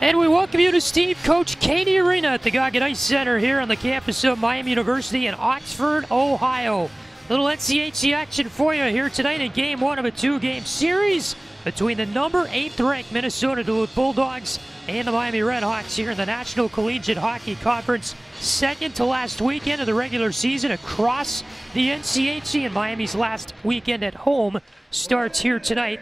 And we welcome you to Steve Coach Cady Arena at the Goggin Ice Center here on the campus of Miami University in Oxford, Ohio. Little NCHC action for you here tonight in Game 1 of a two-game series between the number 8th ranked Minnesota-Duluth Bulldogs and the Miami RedHawks here in the National Collegiate Hockey Conference. Second to last weekend of the regular season across the NCHC, and Miami's last weekend at home starts here tonight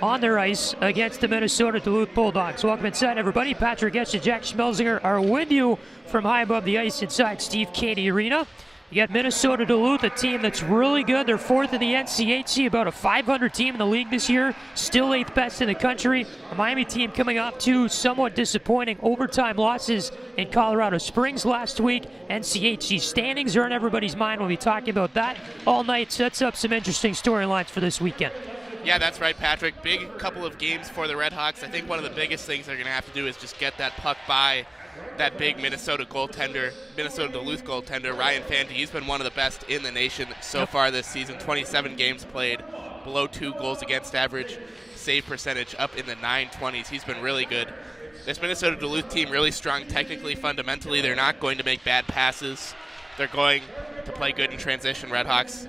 on their ice against the Minnesota-Duluth Bulldogs. Welcome inside, everybody. Patrick Geshan, Jack Schmelzinger are with you from high above the ice inside Steve Cady Arena. You got Minnesota-Duluth, a team that's really good. They're fourth in the NCHC, about a 500 team in the league this year, still 8th best in the country. A Miami team coming off two somewhat disappointing overtime losses in Colorado Springs last week. NCHC standings are on everybody's mind. We'll be talking about that all night. Sets up some interesting storylines for this weekend. Yeah, that's right, Patrick. Big couple of games for the RedHawks. I think one of the biggest things they're going to have to do is just get that puck by that big Minnesota-Duluth goaltender, Ryan Fanti. He's been one of the best in the nation so far this season. 27 games played, below 2 goals against average, save percentage up in the 920s. He's been really good. This Minnesota-Duluth team really strong technically, fundamentally. They're not going to make bad passes. They're going to play good in transition. RedHawks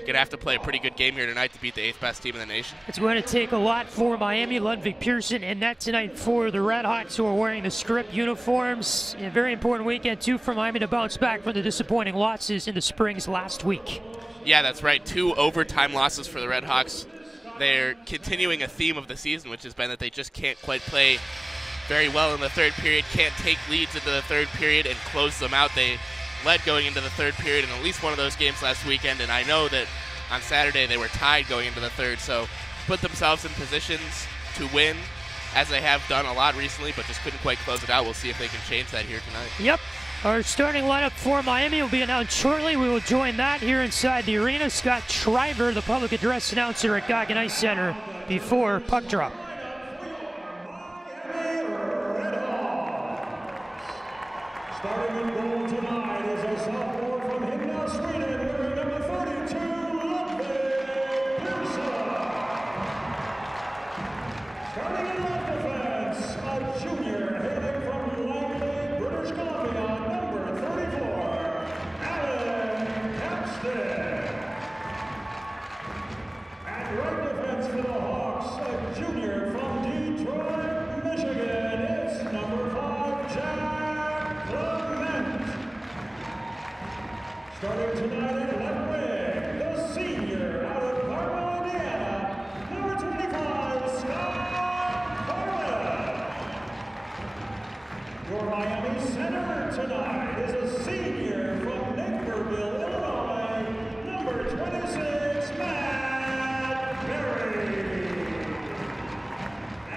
going to have to play a pretty good game here tonight to beat the 8th best team in the nation. It's going to take a lot for Miami. Ludwig Pearson in net tonight for the RedHawks, who are wearing the strip uniforms. A very important weekend, too, for Miami to bounce back from the disappointing losses in the Springs last week. Yeah, that's right. 2 overtime losses for the RedHawks. They're continuing a theme of the season, which has been that they just can't quite play very well in the third period, can't take leads into the third period and close them out. They led going into the third period in at least one of those games last weekend, and I know that on Saturday they were tied going into the third, so put themselves in positions to win, as they have done a lot recently, but just couldn't quite close it out. We'll see if they can change that here tonight. Yep. Our starting lineup for Miami will be announced shortly. We will join that here inside the arena. Scott Schreiber, the public address announcer at Goggin Ice Center before puck drop. Starting in goal tonight is a sophomore from Hindal, Sweden, wearing number 42, Ludwig Pearson. Starting in left defense, a junior hailing from Langley, British Columbia, number 34, Alan Capsted. At right defense for the Hawks, a junior from Detroit, Michigan, it's number 5, Jack. Starting tonight at left wing, the senior out of Carmel, Indiana, number 25, Scott Carlin. Your Miami center tonight is a senior from Naperville, Illinois, number 26, Matt Berry.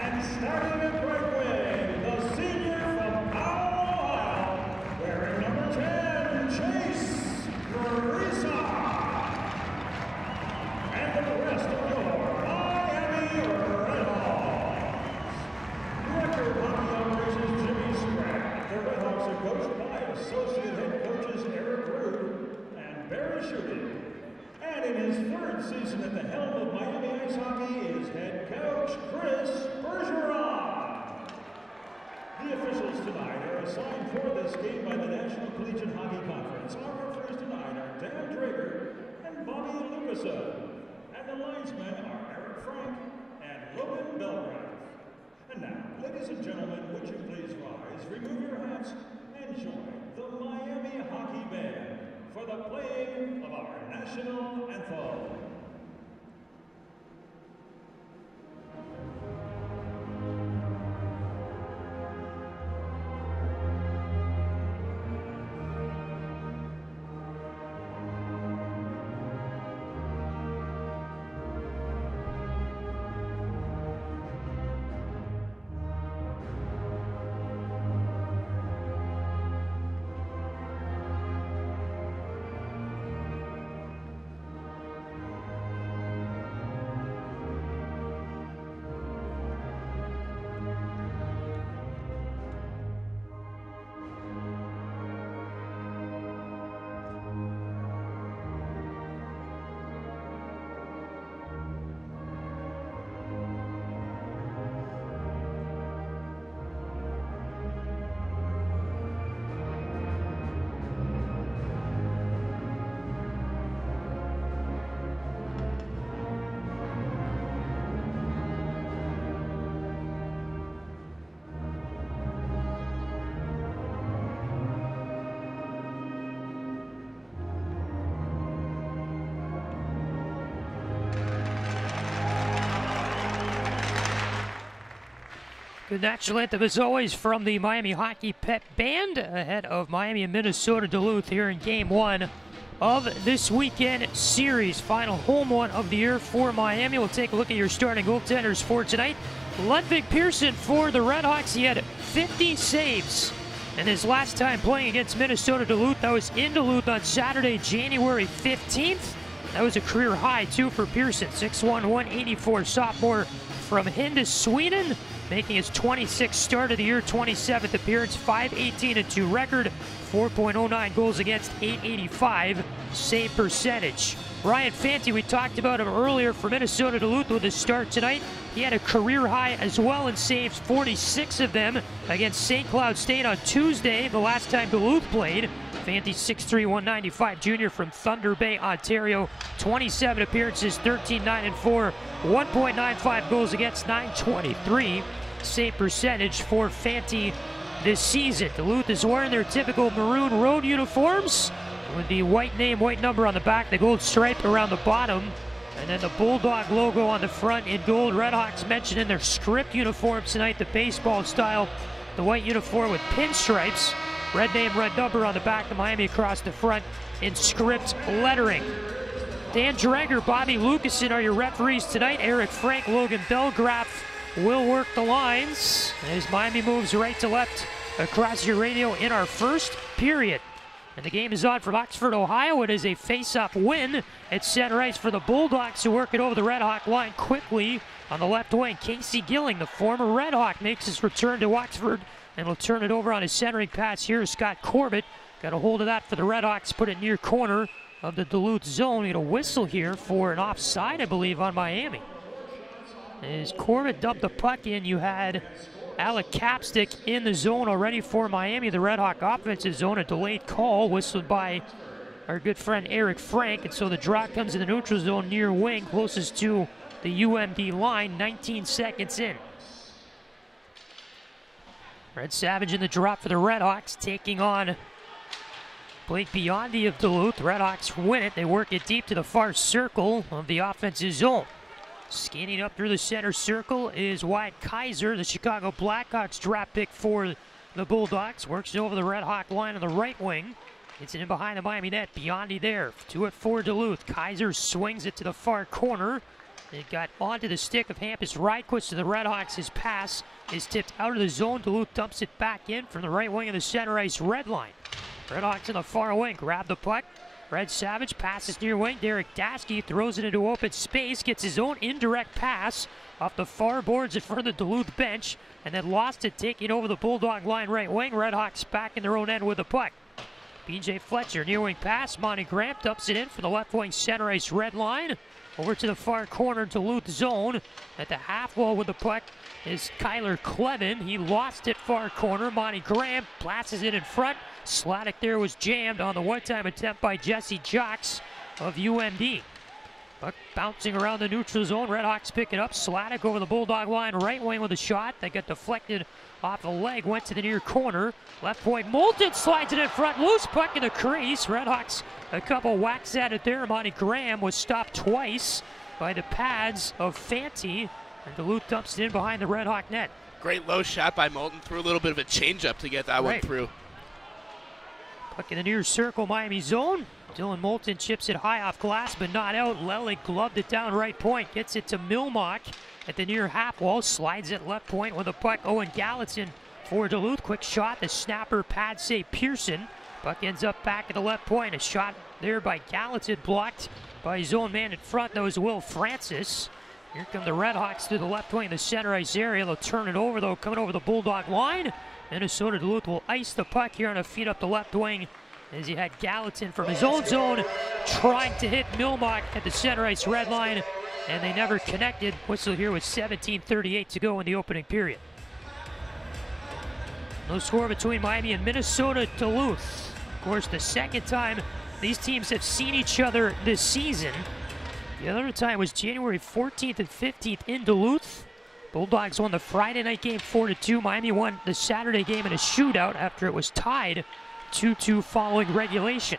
And starting at right wing, the senior from Powell, Ohio, wearing number 10, Chase and the rest of your Miami RedHawks. Director of Hockey Operations Jimmy Spratt. The RedHawks are coached by Associate Head Coaches Eric Rood and Barry Schutte. And in his 3rd season at the helm of Miami Ice Hockey is head coach Chris Bergeron. The officials tonight are assigned for this game by the National Collegiate Hockey Conference. Our referees tonight are Dan Drager and Bobby Lucasen. And the linesmen are Eric Frank and Logan Belgrave. And now, ladies and gentlemen, would you please rise, remove your hats, and join the Miami Hockey Band for the playing of our national anthem. Good national anthem as always from the Miami Hockey Pep Band ahead of Miami and Minnesota-Duluth here in Game 1 of this weekend series. Final home one of the year for Miami. We'll take a look at your starting goaltenders for tonight. Ludwig Pearson for the RedHawks. He had 50 saves in his last time playing against Minnesota-Duluth. That was in Duluth on Saturday, January 15th. That was a career high, too, for Pearson. 6'1", 184 sophomore from Hindus, Sweden, making his 26th start of the year, 27th appearance, .518-2 record, 4.09 goals against, .885 save percentage. Ryan Fanti, we talked about him earlier for Minnesota-Duluth with his start tonight. He had a career high as well in saves, 46 of them against St. Cloud State on Tuesday, the last time Duluth played. Fanti, 6'3", 195 junior from Thunder Bay, Ontario. 27 appearances, 13-9-4, 1.95 goals against, .923 save percentage for Fanti this season. Duluth is wearing their typical maroon road uniforms with the white name, white number on the back, the gold stripe around the bottom, and then the Bulldog logo on the front in gold. RedHawks mentioned in their script uniform tonight, the baseball style, the white uniform with pinstripes. Red name, red number on the back, the Miami across the front in script lettering. Dan Dreger, Bobby Lucasen are your referees tonight. Eric Frank, Logan Belgraf will work the lines as Miami moves right to left across your radio in our first period. And the game is on from Oxford, Ohio. It is a face-off win at center ice for the Bulldogs, who work it over the RedHawk line quickly on the left wing. Casey Gilling, the former RedHawk, makes his return to Oxford and will turn it over on his centering pass here. Scott Corbett got a hold of that for the RedHawks, put it near corner of the Duluth zone. Get a whistle here for an offside, I believe, on Miami. As Corbett dumped the puck in, you had Alec Capstick in the zone already for Miami. The RedHawk offensive zone, a delayed call whistled by our good friend Eric Frank, and so the draw comes in the neutral zone near wing, closest to the UMD line, 19 seconds in. Red Savage in the drop for the RedHawks, taking on Blake Biondi of Duluth. RedHawks win it. They work it deep to the far circle of the offensive zone. Scanning up through the center circle is Wyatt Kaiser, the Chicago Blackhawks draft pick for the Bulldogs. Works it over the RedHawk line on the right wing. Gets it in behind the Miami net. Biondi there. 2-4 Duluth. Kaiser swings it to the far corner. It got onto the stick of Hampus Rydquist to the RedHawks. His pass is tipped out of the zone. Duluth dumps it back in from the right wing of the center ice red line. RedHawks in the far wing. Grab the puck. Red Savage passes near wing. Derek Daskey throws it into open space. Gets his own indirect pass off the far boards in front of the Duluth bench. And then lost it, taking over the Bulldog line right wing. RedHawks back in their own end with the puck. BJ Fletcher, near wing pass. Monty Graham dumps it in for the left wing center ice red line. Over to the far corner, Duluth zone. At the half wall with the puck is Kyler Clevin. He lost it far corner. Monty Graham blasts it in front. Sladek there was jammed on the one-time attempt by Jesse Jocks of UMD. Puck bouncing around the neutral zone. RedHawks pick it up. Sladek over the Bulldog line, right wing with a shot that got deflected off the leg, went to the near corner. Left point, Moulton slides it in front. Loose puck in the crease. RedHawks a couple whacks at it there. Monty Graham was stopped twice by the pads of Fanti, and Duluth dumps it in behind the RedHawk net. Great low shot by Moulton. Threw a little bit of a changeup to get that one through. Puck in the near circle, Miami zone. Dylan Moulton chips it high off glass, but not out. Lelig gloved it down right point. Gets it to Milmock at the near half wall. Slides it left point with a puck. Owen Gallatin for Duluth. Quick shot. The snapper pad save Pearson. Puck ends up back at the left point. A shot there by Gallatin, blocked by his own man in front. That was Will Francis. Here come the RedHawks through the left wing, the center ice area. They'll turn it over, though, coming over the Bulldog line. Minnesota-Duluth will ice the puck here on a feed up the left wing as he had Gallatin from his own zone trying to hit Milmock at the center ice red line, and they never connected. Whistle here with 17:38 to go in the opening period. No score between Miami and Minnesota-Duluth. Of course, the second time these teams have seen each other this season. The other time was January 14th and 15th in Duluth. Bulldogs won the Friday night game 4-2. Miami won the Saturday game in a shootout after it was tied 2-2 following regulation.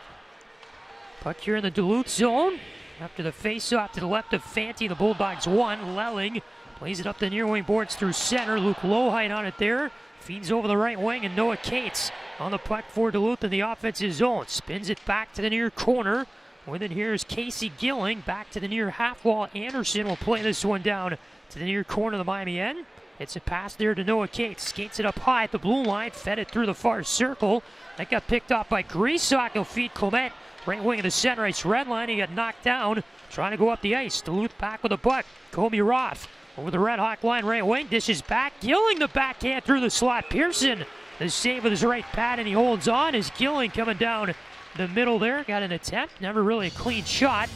Puck here in the Duluth zone. After the face-off to the left of Fanti, the Bulldogs won. Lelling Plays it up the near wing boards through center. Luke Lowhite on it there. Feeds over the right wing, and Noah Cates on the puck for Duluth in the offensive zone. Spins it back to the near corner. With it here is Casey Gilling. Back to the near half wall. Anderson will play this one down to the near corner of the Miami end. It's a pass there to Noah Cates. Skates it up high at the blue line. Fed it through the far circle. That got picked off by Griessock. He'll feed Clement. Right wing of the center ice red line. He got knocked down. Trying to go up the ice. Duluth back with a puck. Kobe Roth over the Red Hawk line. Right wing. Dishes back. Gilling the backhand through the slot. Pearson the save with his right pad, and he holds on as Gilling coming down the middle there. Got an attempt. Never really a clean shot.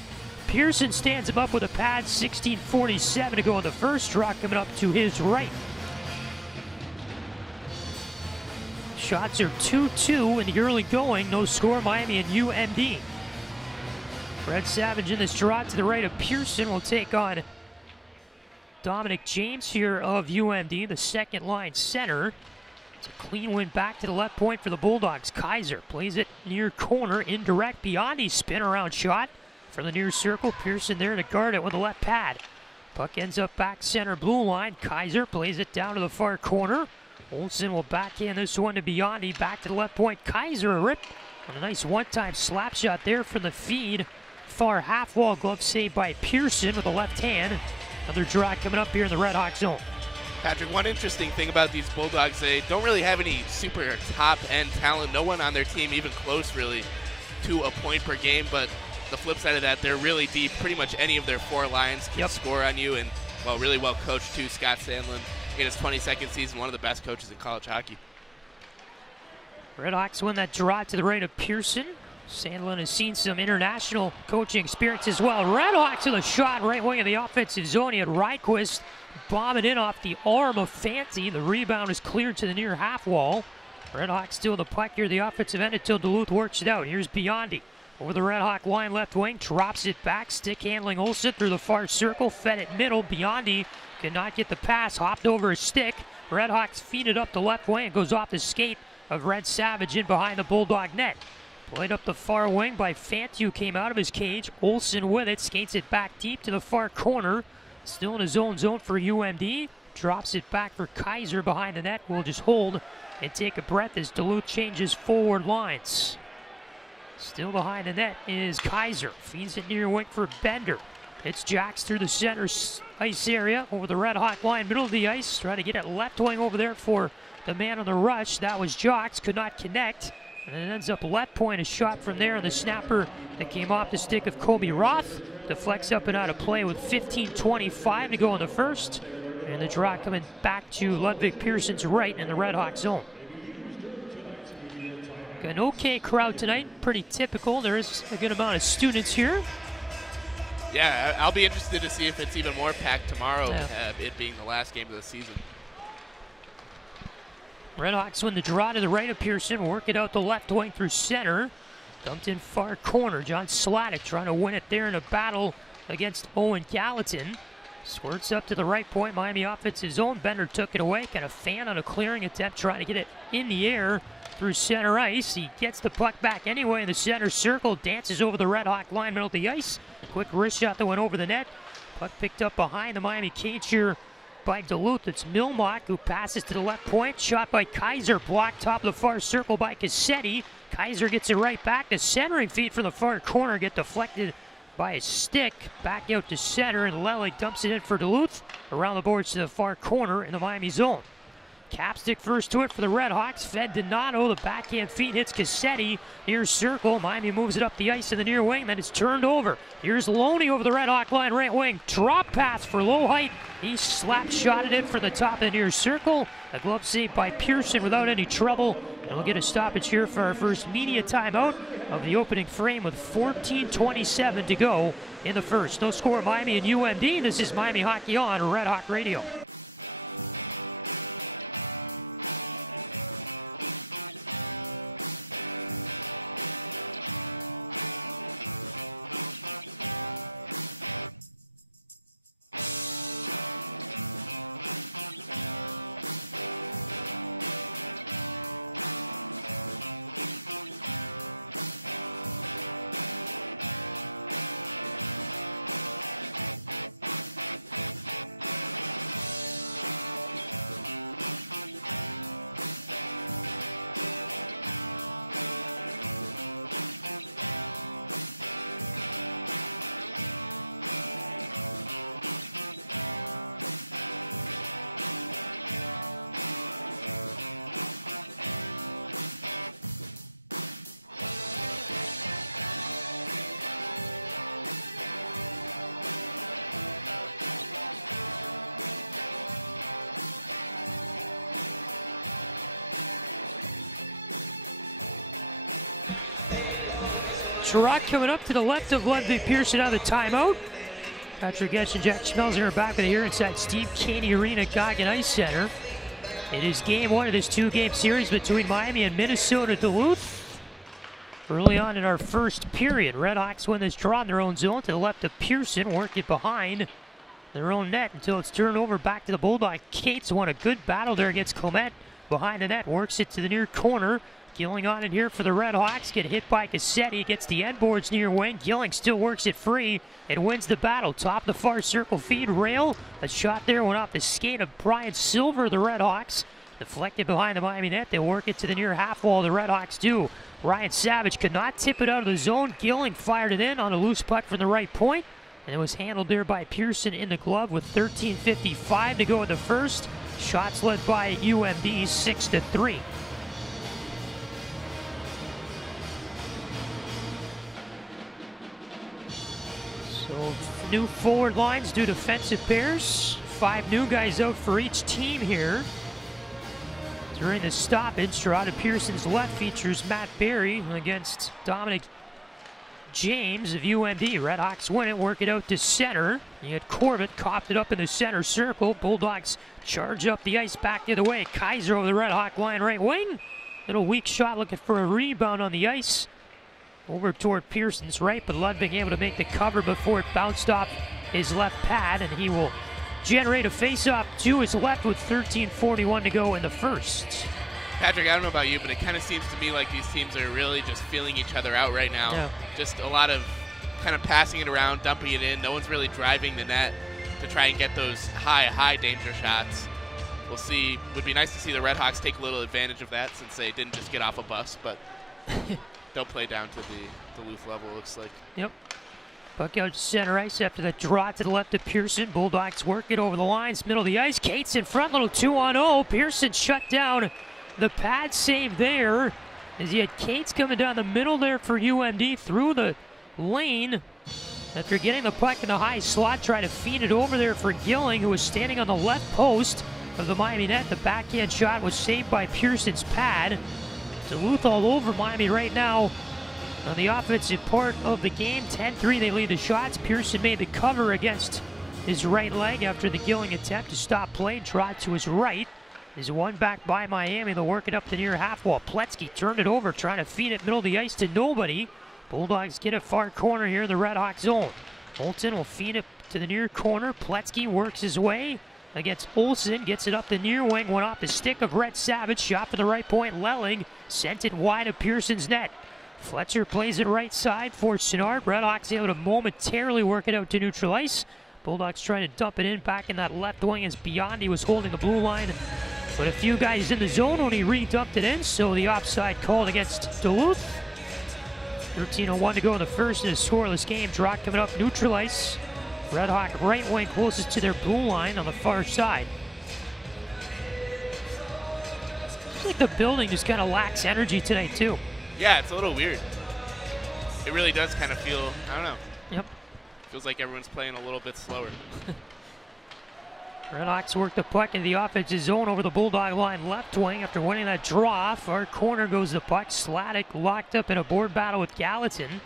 Pearson stands him up with a pad. 16:47 to go in the first. Draw coming up to his right. Shots are 2-2 in the early going. No score, Miami and UMD. Brett Savage in this draw to the right of Pearson will take on Dominic James here of UMD, the second line center. It's a clean win back to the left point for the Bulldogs. Kaiser plays it near corner, indirect, Biondi spin around shot from the near circle. Pearson there to guard it with the left pad. Puck ends up back center blue line. Kaiser plays it down to the far corner. Olsen will backhand this one to Biondi. Back to the left point. Kaiser a rip on a nice one-time slap shot there from the feed. Far half wall glove saved by Pearson with the left hand. Another draw coming up here in the Red Hawk zone. Patrick, one interesting thing about these Bulldogs, they don't really have any super top-end talent. No one on their team even close, really, to a point per game. But the flip side of that, they're really deep. Pretty much any of their four lines can score on you. And, well, really well coached, too. Scott Sandlin, in his 22nd season, one of the best coaches in college hockey. Red Hawks win that draw to the right of Pearson. Sandlin has seen some international coaching experience as well. Red Hawks with a shot right wing of the offensive zone. He had Ryquist bombing in off the arm of Fancy. The rebound is cleared to the near half wall. Red Hawks still the puck here, the offensive end until Duluth works it out. Here's Biondi over the Red Hawk line left wing, drops it back, stick handling Olsen through the far circle, fed it middle. Biondi could not get the pass, hopped over his stick. Red Hawks feed it up the left wing. It goes off the skate of Red Savage in behind the Bulldog net. Played up the far wing by Fantu, came out of his cage. Olsen with it, skates it back deep to the far corner. Still in his own zone for UMD. Drops it back for Kaiser behind the net. We'll just hold and take a breath as Duluth changes forward lines. Still behind the net is Kaiser. Feeds it near wing for Bender. It's Jacks through the center ice area over the Red Hawk line, middle of the ice. Trying to get it left wing over there for the man on the rush. That was Jocks, could not connect. And it ends up left point, a shot from there. The snapper that came off the stick of Kobe Roth deflects up and out of play with 15:25 to go in the first. And the draw coming back to Ludwig Pearson's right in the Red Hawk zone. Got an okay crowd tonight, pretty typical. There is a good amount of students here. Yeah, I'll be interested to see if it's even more packed tomorrow, it being the last game of the season. Red Hawks win the draw to the right of Pearson, work it out the left wing through center. Dumped in far corner. John Sladek trying to win it there in a battle against Owen Gallatin. Squirts up to the right point. Miami offensive zone. Bender took it away. Kind of fan on a clearing attempt, trying to get it in the air through center ice. He gets the puck back anyway in the center circle. Dances over the Red Hawk line, middle of the ice. Quick wrist shot that went over the net. Puck picked up behind the Miami cage here by Duluth. It's Milmock who passes to the left point. Shot by Kaiser. Blocked top of the far circle by Cassetti. Kaiser gets it right back. The centering feed from the far corner get deflected by a stick. Back out to center, and Lely dumps it in for Duluth. Around the boards to the far corner in the Miami zone. Capstick first to it for the Red Hawks. Fed Donato. The backhand feed hits Cassetti. Here's circle. Miami moves it up the ice in the near wing. Then it's turned over. Here's Loney over the Red Hawk line right wing. Drop pass for Lowhite. He slap shotted it for the top of the near circle. A glove save by Pearson without any trouble. And we'll get a stoppage here for our first media timeout of the opening frame with 14:27 to go in the first. No score, Miami and UMD. This is Miami Hockey on Red Hawk Radio. Trot coming up to the left of Ludwig Pearson out of the timeout. Patrick Geshan, Jack Schmelzinger back with it here inside Steve Cady Arena, Goggin Ice Center. It is game one of this two-game series between Miami and Minnesota-Duluth. Early on in our first period, RedHawks win this draw in their own zone to the left of Pearson, work it behind their own net until it's turned over back to the Bulldogs. Cates won a good battle there against Clement. Behind the net, works it to the near corner. Gilling on it here for the RedHawks. Get hit by Cady, gets the end boards near wing. Gilling still works it free and wins the battle. Top of the far circle feed rail. A shot there went off the skate of Brian Silver, the RedHawks. Deflected behind the Miami net. They work it to the near half wall, the RedHawks do. Ryan Savage could not tip it out of the zone. Gilling fired it in on a loose puck from the right point. And it was handled there by Pearson in the glove with 13:55 to go in the first. Shots led by UMD 6-3. So new forward lines, do defensive pairs. 5 new guys out for each team here. During the stoppage, Gerard Pearson's left features Matt Berry against Dominic James of UMD. RedHawks win it, work it out to center. You had Corbett copped it up in the center circle. Bulldogs charge up the ice back the other way. Kaiser over the RedHawk line right wing. Little weak shot looking for a rebound on the ice. Over toward Pearson's right, but Ludwig able to make the cover before it bounced off his left pad, and he will generate a face-off to his left with 13:41 to go in the first. Patrick, I don't know about you, but it kind of seems to me like these teams are really just feeling each other out right now. Yeah. Just a lot of kind of passing it around, dumping it in. No one's really driving the net to try and get those high danger shots. We'll see. Would be nice to see the RedHawks take a little advantage of that since they didn't just get off a bus, but they'll play down to the Duluth level, it looks like. Yep. Puck out to center ice after the draw to the left of Pearson. Bulldogs work it over the lines, middle of the ice. Cates in front, little 2-on-0. Pearson shut down. The pad save there as you had Cates coming down the middle there for UMD through the lane. After getting the puck in the high slot, trying to feed it over there for Gilling, who was standing on the left post of the Miami net. The backhand shot was saved by Pearson's pad. Duluth all over Miami right now on the offensive part of the game. 10-3, they lead the shots. Pearson made the cover against his right leg after the Gilling attempt to stop play. Trot to his right. Is one back by Miami. They'll work it up the near half wall. Pletzky turned it over, trying to feed it middle of the ice to nobody. Bulldogs get a far corner here in the RedHawks zone. Holton will feed it to the near corner. Pletzky works his way against Olsen. Gets it up the near wing. Went off the stick of Red Savage. Shot for the right point. Lelling sent it wide of Pearson's net. Fletcher plays it right side for Sinnard. RedHawks able to momentarily work it out to neutral ice. Bulldogs trying to dump it in back in that left wing as Biondi was holding the blue line. But a few guys in the zone when he re-dumped it in, so the offside called against Duluth. 13:01 to go in the first in a scoreless game. Drop coming up neutral ice. RedHawk right wing closest to their blue line on the far side. Looks like the building just kind of lacks energy tonight too. Yeah, it's a little weird. It really does kind of feel, I don't know. Yep. Feels like everyone's playing a little bit slower. RedHawks work the puck in the offensive zone over the Bulldog line left wing after winning that draw. Far corner goes the puck. Sladek locked up in a board battle with Gallatin.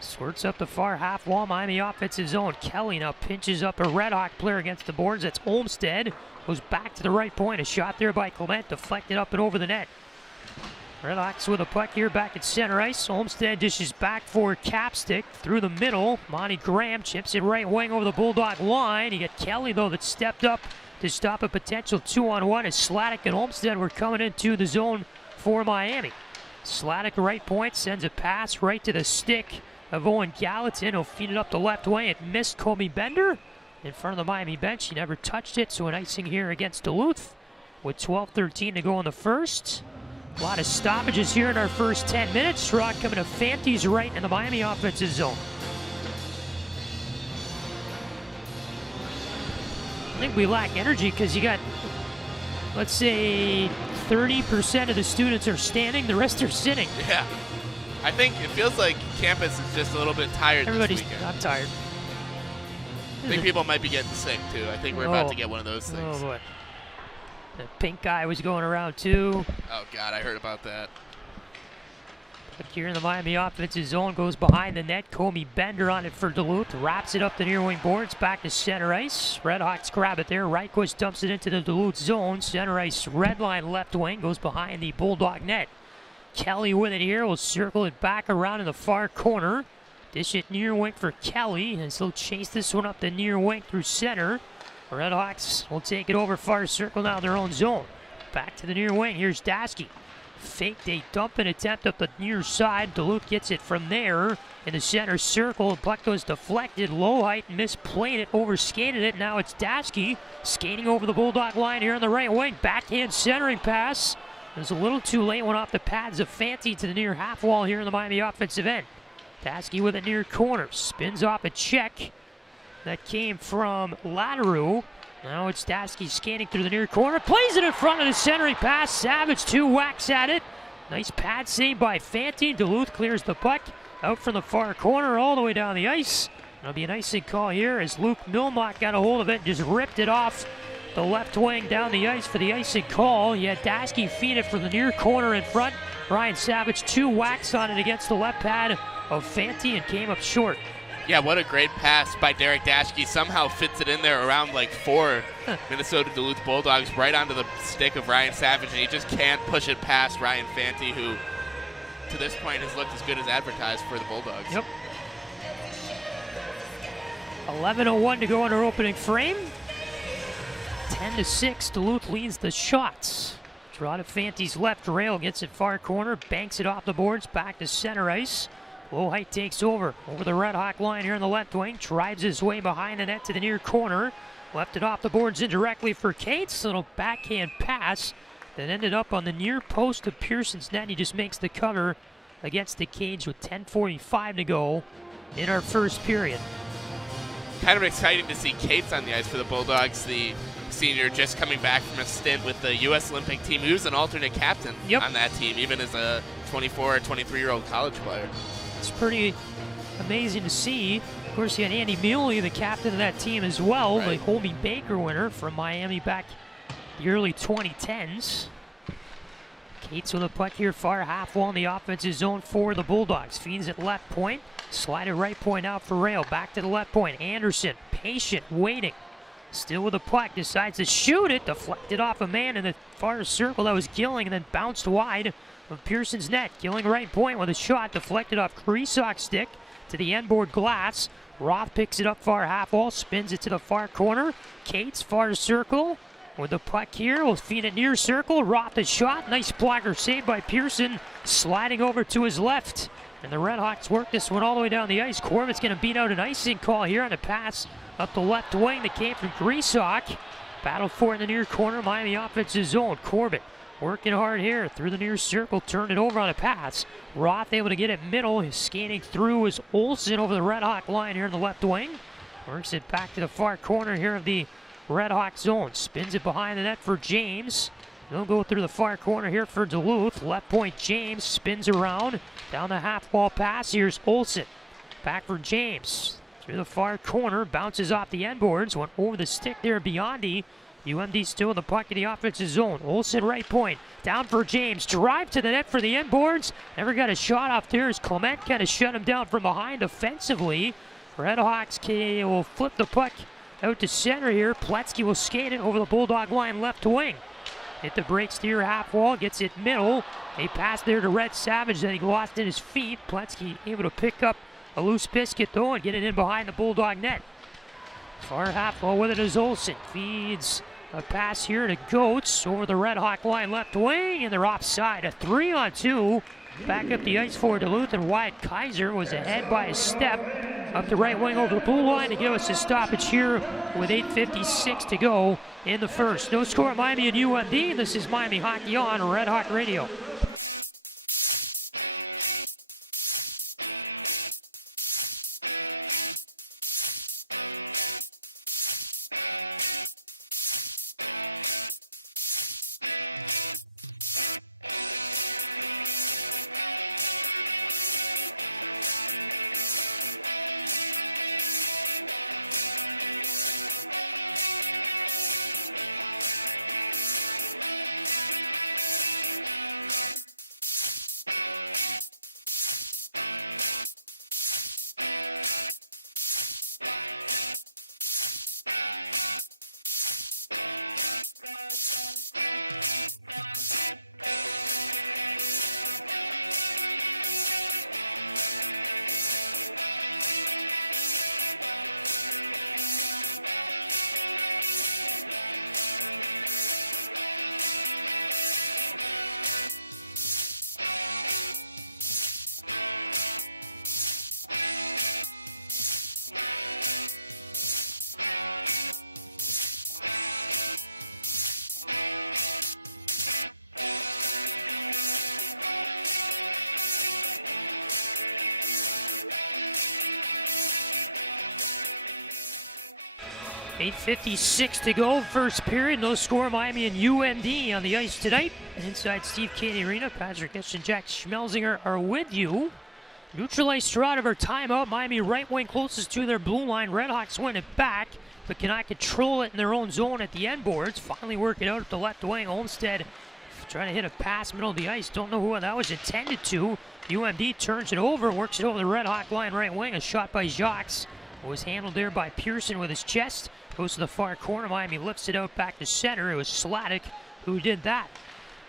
Squirts up the far half wall. Miami offensive zone. Kelly now pinches up a RedHawk player against the boards. That's Olmstead. Goes back to the right point. A shot there by Clement. Deflected up and over the net. RedHawks with a puck here back at center ice. Olmstead dishes back for Capstick through the middle. Monty Graham chips it right wing over the Bulldog line. You got Kelly, though, that stepped up to stop a potential 2-on-1 as Sladek and Olmstead were coming into the zone for Miami. Sladek right point sends a pass right to the stick of Owen Gallatin. He'll feed it up the left wing. It missed Kobe Bender in front of the Miami bench. He never touched it, so an icing here against Duluth with 12:13 to go in the first. A lot of stoppages here in our first 10 minutes. Trot coming to Fanti's right in the Miami offensive zone. I think we lack energy because you got, let's say, 30% of the students are standing, the rest are sitting. Yeah. I think it feels like campus is just a little bit tired this weekend. I'm tired. I think people might be getting sick, too. I think we're about to get one of those things. Oh, boy. The pink guy was going around, too. Oh, God, I heard about that. But here in the Miami offensive zone, goes behind the net. Comey Bender on it for Duluth. Wraps it up the near wing boards. Back to center ice. Redhawks grab it there. Reichquist dumps it into the Duluth zone. Center ice, red line left wing. Goes behind the Bulldog net. Kelly with it here. Will circle it back around in the far corner. Dish it near wing for Kelly. And he'll chase this one up the near wing through center. Redhawks will take it over far circle now their own zone. Back to the near wing. Here's Dasky. Faked a dumping attempt up the near side. Duluth gets it from there in the center circle. The puck goes deflected, low height, misplayed it, overskated it. Now it's Dasky skating over the Bulldog line here on the right wing. Backhand centering pass. It was a little too late. Went off the pads of Fanti to the near half wall here in the Miami offensive end. Dasky with a near corner. Spins off a check. That came from Lateru. Now it's Dasky skating through the near corner. Plays it in front of the centering pass. Savage 2 whacks at it. Nice pad save by Fanti. Duluth clears the puck out from the far corner all the way down the ice. It'll be an icing call here as Luke Milmock got a hold of it and just ripped it off the left wing down the ice for the icing call. He had Dasky feed it from the near corner in front. Ryan Savage 2 whacks on it against the left pad of Fanti and came up short. Yeah, what a great pass by Derek Dashke. Somehow fits it in there around like 4 Minnesota-Duluth Bulldogs right onto the stick of Ryan Savage, and he just can't push it past Ryan Fanti, who to this point has looked as good as advertised for the Bulldogs. Yep. 11:01 to go in our opening frame. 10-6, Duluth leads the shots. Draw to Fanti's left rail, gets it far corner, banks it off the boards, back to center ice. Low height takes over the Red Hawk line here on the left wing. Drives his way behind the net to the near corner. Left it off the boards indirectly for Cates. Little backhand pass that ended up on the near post of Pearson's net. He just makes the cover against the cage with 10:45 to go in our first period. Kind of exciting to see Cates on the ice for the Bulldogs, the senior just coming back from a stint with the U.S. Olympic team. He was an alternate captain on that team, even as a 24 or 23-year-old college player. It's pretty amazing to see. Of course, you had Andy Muley, the captain of that team as well, the Holby Baker winner from Miami back the early 2010s. Cates with a puck here, far half wall in the offensive zone for the Bulldogs. Feeds it left point, slide it right point out for Rail. Back to the left point. Anderson, patient, waiting. Still with the puck, decides to shoot it, deflected off a man in the far circle. That was Gilling, and then bounced wide of Pearson's net. Gilling right point with a shot, deflected off Kreisok's stick to the end board glass. Roth picks it up far half wall, spins it to the far corner. Cates far circle with the puck here. Will feed it near circle. Roth a shot, nice blocker saved by Pearson, sliding over to his left. And the Redhawks work this one all the way down the ice. Corbett's going to beat out an icing call here on a pass up the left wing that came from Kreisok. Battle for it in the near corner, Miami offensive zone. Corbett working hard here through the near circle, turned it over on a pass. Roth able to get it middle. His skating through is Olsen over the Red Hawk line here in the left wing. Works it back to the far corner here of the Red Hawk zone. Spins it behind the net for James. They'll go through the far corner here for Duluth. Left point James spins around. Down the half wall pass. Here's Olsen. Back for James. Through the far corner. Bounces off the end boards. Went over the stick there Biondi. UMD still in the puck in the offensive zone. Olsen right point. Down for James. Drive to the net for the end boards. Never got a shot off there as Clement kind of shut him down from behind offensively. Redhawks will flip the puck out to center here. Pletzky will skate it over the Bulldog line left wing. Hit the brakes near half wall. Gets it middle. A pass there to Red Savage that he lost in his feet. Pletzky able to pick up a loose biscuit though and get it in behind the Bulldog net. Far half wall with it is Olsen. Feeds a pass here to Goetz over the Red Hawk line left wing, and they're offside. A 3-on-2. Back up the ice for Duluth, and Wyatt Kaiser was ahead by a step up the right wing over the blue line to give us a stoppage here with 8:56 to go in the first. No score at Miami and UMD. This is Miami Hockey on Red Hawk Radio. 8:56 to go, first period. No score, Miami and UMD on the ice tonight. Inside Steve Cady Arena, Patrick Geshan, Jack Schmelzinger are with you. Neutral ice draw out of our timeout. Miami right wing closest to their blue line. RedHawks win it back, but cannot control it in their own zone at the end boards. Finally work it out at the left wing. Olmstead trying to hit a pass middle of the ice. Don't know who that was intended to. UMD turns it over, works it over the RedHawk line right wing. A shot by Jacques. Was handled there by Pearson with his chest. Goes to the far corner. Miami lifts it out back to center. It was Sladek who did that.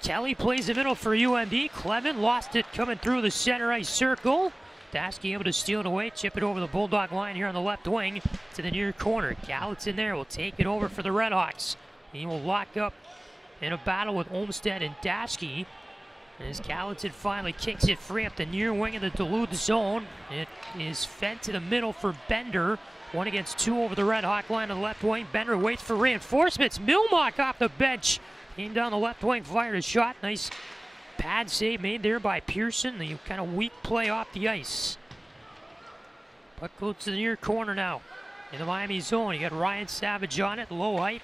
Kelly plays the middle for UMD. Clement lost it coming through the center ice circle. Dasky able to steal it away. Chip it over the Bulldog line here on the left wing to the near corner. Gallatin there will take it over for the RedHawks. He will lock up in a battle with Olmstead and Dasky. As Gallatin finally kicks it free up the near wing of the Duluth zone. It is fed to the middle for Bender. 1 against 2 over the RedHawk line on the left wing. Bender waits for reinforcements. Milmock off the bench. Came down the left wing, fired a shot. Nice pad save made there by Pearson. The kind of weak play off the ice. Puck goes to the near corner now. In the Miami zone, you got Ryan Savage on it, low height.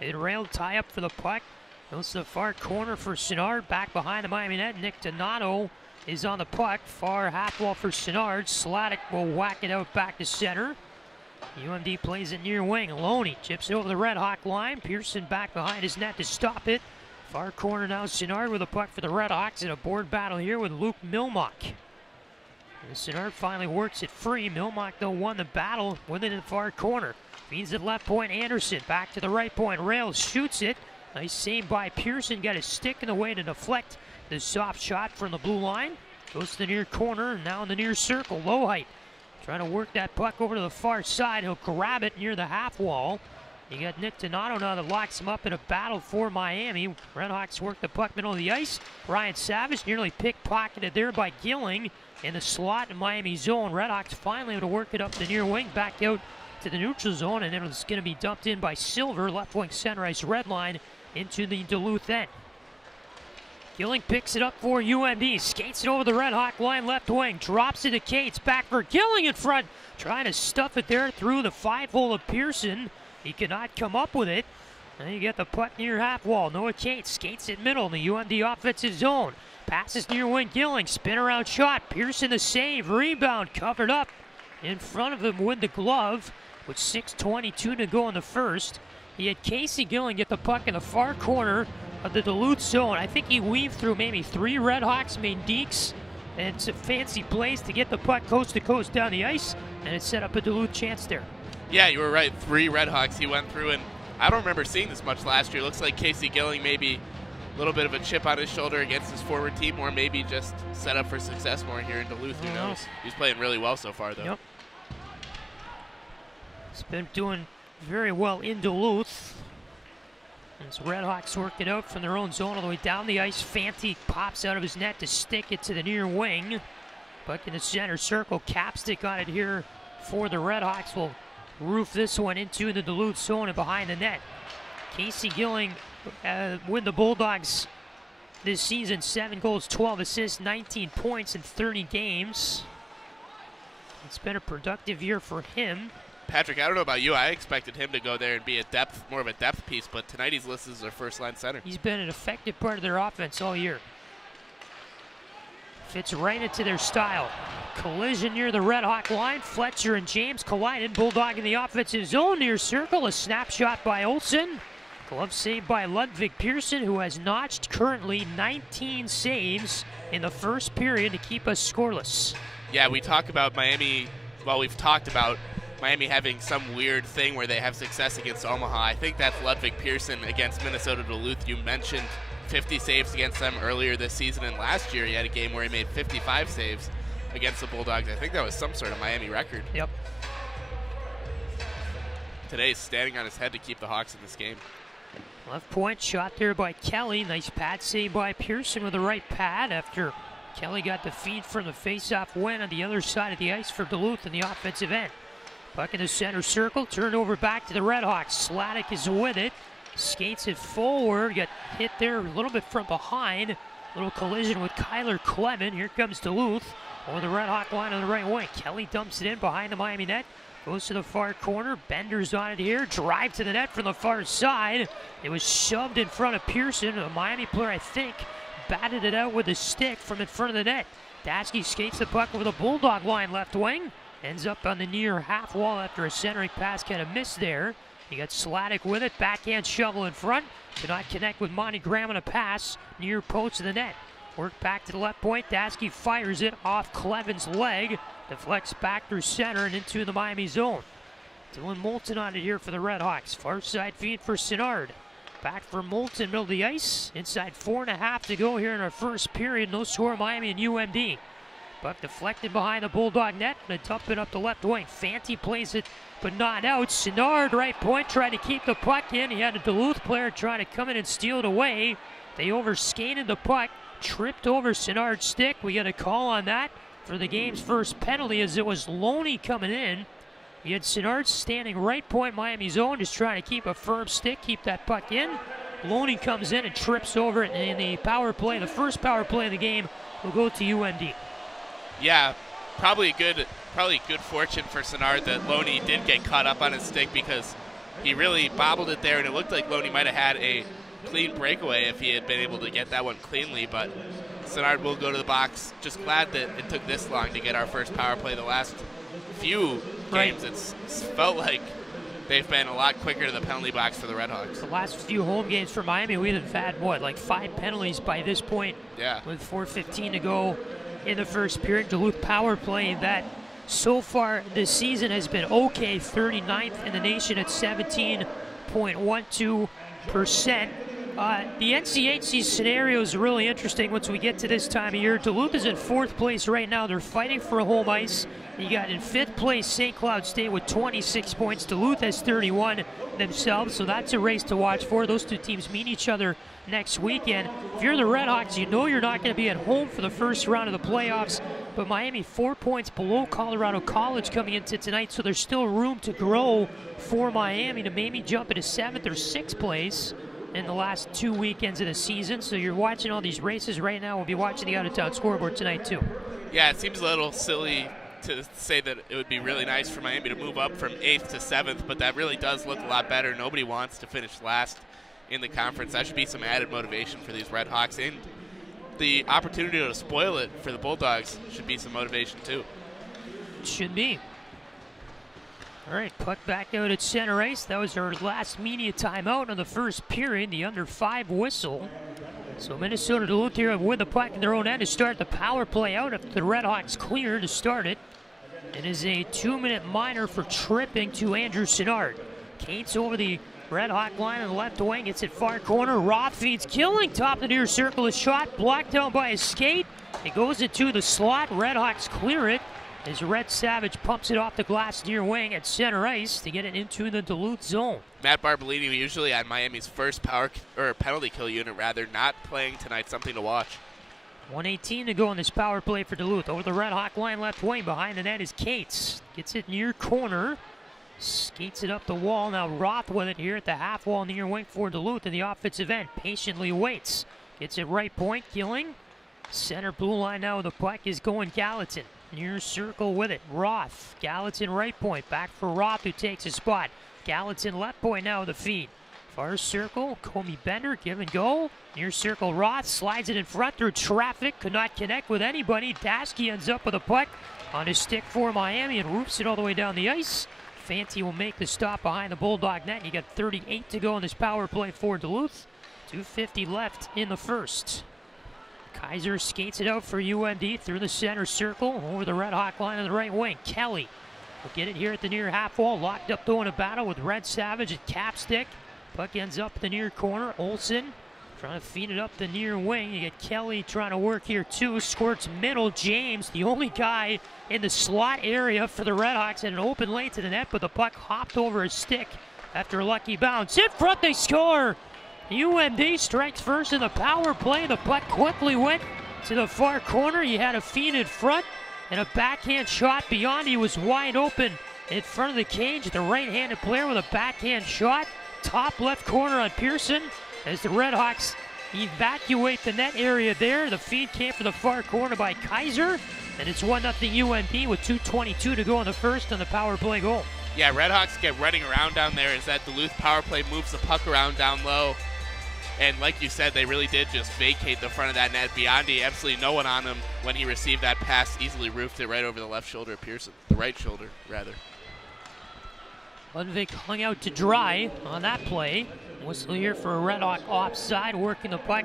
Rail tie up for the puck. Goes to the far corner for Sinnard. Back behind the Miami net. Nick Donato is on the puck. Far half wall for Sinnard. Sladek will whack it out back to center. UMD plays it near wing. Loney chips it over the RedHawk line. Pearson back behind his net to stop it. Far corner now. Sinnard with a puck for the RedHawks in a board battle here with Luke Milmock. And Sinnard finally works it free. Milmock though won the battle with it in the far corner. Feeds it left point. Anderson back to the right point. Rails shoots it. Nice save by Pearson. Got his stick in the way to deflect the soft shot from the blue line. Goes to the near corner. Now in the near circle. Low height. Trying to work that puck over to the far side. He'll grab it near the half wall. You got Nick Donato now that locks him up in a battle for Miami. RedHawks work the puck middle of the ice. Ryan Savage nearly pickpocketed there by Gilling in the slot in Miami zone. RedHawks finally able to work it up the near wing. Back out to the neutral zone. And then it's going to be dumped in by Silver. Left wing center ice red line into the Duluth end. Gilling picks it up for UMD. Skates it over the RedHawk line left wing. Drops it to Cates. Back for Gilling in front. Trying to stuff it there through the 5-hole of Pearson. He cannot come up with it. And you get the puck near half wall. Noah Cates skates it middle in the UMD offensive zone. Passes near wing. Gilling. Spin around shot. Pearson the save. Rebound covered up in front of him with the glove. With 6:22 to go in the first. He had Casey Gilling get the puck in the far corner of the Duluth zone. I think he weaved through maybe 3 RedHawks, made dekes, and some fancy plays to get the puck coast to coast down the ice, and it set up a Duluth chance there. Yeah, you were right. 3 RedHawks he went through, and I don't remember seeing this much last year. Looks like Casey Gilling maybe a little bit of a chip on his shoulder against his forward team, or maybe just set up for success more here in Duluth. Who knows? He's playing really well so far, though. Yep. He's been doing very well in Duluth. As RedHawks work it out from their own zone all the way down the ice. Fanti pops out of his net to stick it to the near wing. Puck in the center circle. Capstick on it here for the RedHawks. Will roof this one into the Duluth zone and behind the net. Casey Gilling with the Bulldogs this season. 7 goals, 12 assists, 19 points in 30 games. It's been a productive year for him. Patrick, I don't know about you. I expected him to go there and be more of a depth piece, but tonight he's listed as their first-line center. He's been an effective part of their offense all year. Fits right into their style. Collision near the RedHawk line. Fletcher and James collided. Bulldog in the offensive zone near circle. A snapshot by Olsen. Glove saved by Ludwig Pearson, who has notched currently 19 saves in the first period to keep us scoreless. Yeah, we talk about Miami. Well, we've talked about Miami having some weird thing where they have success against Omaha. I think that's Ludwig Pearson against Minnesota-Duluth. You mentioned 50 saves against them earlier this season, and last year he had a game where he made 55 saves against the Bulldogs. I think that was some sort of Miami record. Yep. Today he's standing on his head to keep the Hawks in this game. Left point shot there by Kelly. Nice pad save by Pearson with the right pad after Kelly got the feed from the face-off win on the other side of the ice for Duluth in the offensive end. Puck in the center circle, turned over back to the RedHawks. Sladek is with it, skates it forward, got hit there a little bit from behind. Little collision with Kyler Clement. Here comes Duluth over the RedHawk line on the right wing. Kelly dumps it in behind the Miami net. Goes to the far corner. Bender's on it here. Drive to the net from the far side. It was shoved in front of Pearson. A Miami player, I think, batted it out with a stick from in front of the net. Daschke skates the puck over the Bulldog line left wing. Ends up on the near half wall after a centering pass kind of missed there. You got Sladek with it. Backhand shovel in front. Cannot connect with Monty Graham on a pass near post of the net. Work back to the left point. Daschke fires it off Cleven's leg. Deflects back through center and into the Miami zone. Dylan Moulton on it here for the RedHawks. Far side feed for Sinnard. Back for Moulton, middle of the ice. Inside 4.5 to go here in our first period. No score, Miami and UMD. Buck deflected behind the Bulldog net and a dump it up the left wing. Fanti plays it, but not out. Sinnard, right point, tried to keep the puck in. He had a Duluth player trying to come in and steal it away. They overskated the puck, tripped over Sinnard's stick. We got a call on that for the game's first penalty as it was Loney coming in. We had Sinnard standing right point Miami zone, just trying to keep a firm stick, keep that puck in. Loney comes in and trips over it, and the power play, the first power play of the game, will go to UMD. Yeah, probably good fortune for Sinnard that Loney did get caught up on his stick, because he really bobbled it there, and it looked like Loney might have had a clean breakaway if he had been able to get that one cleanly, but Sinnard will go to the box. Just glad that it took this long to get our first power play. The last few games, it's felt like they've been a lot quicker to the penalty box for the RedHawks. The last few home games for Miami, we'd have had, what, like 5 penalties by this point? Yeah. With 4:15 to go in the first period. Duluth power play that so far this season has been okay, 39th in the nation at 17.12%. The NCHC scenario is really interesting once we get to this time of year. Duluth is in 4th place right now. They're fighting for a home ice. You got in 5th place St. Cloud State with 26 points. Duluth has 31 themselves, so that's a race to watch for. Those two teams meet each other next weekend. If you're the RedHawks, you know you're not going to be at home for the first round of the playoffs, but Miami 4 points below Colorado College coming into tonight, so there's still room to grow for Miami to maybe jump into 7th or 6th place in the last 2 weekends of the season. So you're watching all these races right now. We'll be watching the out-of-town scoreboard tonight too. Yeah, it seems a little silly to say that it would be really nice for Miami to move up from 8th to 7th, but that really does look a lot better. Nobody wants to finish last in the conference. That should be some added motivation for these RedHawks, and the opportunity to spoil it for the Bulldogs should be some motivation too. Should be. All right, puck back out at center ice. That was our last media timeout on the first period, the under 5 whistle. So Minnesota-Duluth here with the puck in their own end to start the power play out after the RedHawks clear to start it. It is a 2-minute minor for tripping to Andrew Sinnard. Cates over the RedHawk line on the left wing. Gets it far corner. Roth feeds killing. Top of the near circle. A shot blocked down by his skate. It goes into the slot. RedHawks clear it as Red Savage pumps it off the glass near wing at center ice to get it into the Duluth zone. Matt Barbolini, usually on Miami's first penalty kill unit, not playing tonight. Something to watch. 1:18 to go in this power play for Duluth. Over the RedHawk line left wing. Behind the net is Cates. Gets it near corner. Skates it up the wall. Now Roth with it here at the half wall near wing for Duluth in the offensive end. Patiently waits. Gets it right point. Gilling. Center blue line now with the puck is going Gallatin. Near circle with it. Roth. Gallatin right point. Back for Roth, who takes a spot. Gallatin left point now with the feed. Far circle. Comey Bender. Give and go. Near circle. Roth slides it in front through traffic. Could not connect with anybody. Daschke ends up with a puck on his stick for Miami and roofs it all the way down the ice. Fanti will make the stop behind the Bulldog net. You got 38 to go in this power play for Duluth. 2:50 left in the first. Kaiser skates it out for UMD through the center circle over the RedHawk line on the right wing. Kelly will get it here at the near half wall. Locked up though in a battle with Red Savage and Capstick. Puck ends up the near corner. Olsen trying to feed it up the near wing. You get Kelly trying to work here too. Squirts middle. James, the only guy in the slot area for the RedHawks, had an open lane to the net, but the puck hopped over his stick after a lucky bounce. In front, they score! UMD strikes first in the power play. The puck quickly went to the far corner. You had a feed in front and a backhand shot beyond. He was wide open in front of the cage. The right-handed player with a backhand shot. Top left corner on Pearson as the RedHawks evacuate the net area there. The feed came from the far corner by Kaiser, and it's 1-0 UND with 2:22 to go in the first on the power play goal. Yeah, RedHawks get running around down there as that Duluth power play moves the puck around down low. And like you said, they really did just vacate the front of that net. Biondi, absolutely no one on him when he received that pass, easily roofed it right over the left shoulder of Pearson. The right shoulder, rather. Ludwig hung out to dry on that play. Whistle here for a RedHawk offside, working the puck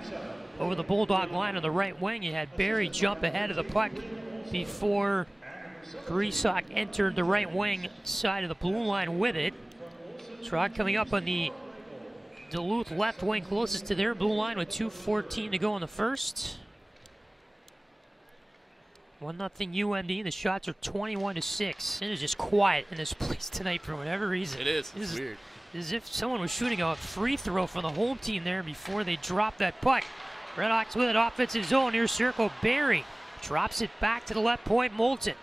over the Bulldog line on the right wing. You had Barry jump ahead of the puck before Greasock entered the right wing side of the blue line with it. Trot coming up on the Duluth left wing closest to their blue line with 2:14 to go in the first. 1-0 UND. The shots are 21-6. It is just quiet in this place tonight for whatever reason. It is. It's weird. As if someone was shooting a free throw from the home team there before they dropped that puck. RedHawks with it, offensive zone near circle. Barry drops it back to the left point. Moulton.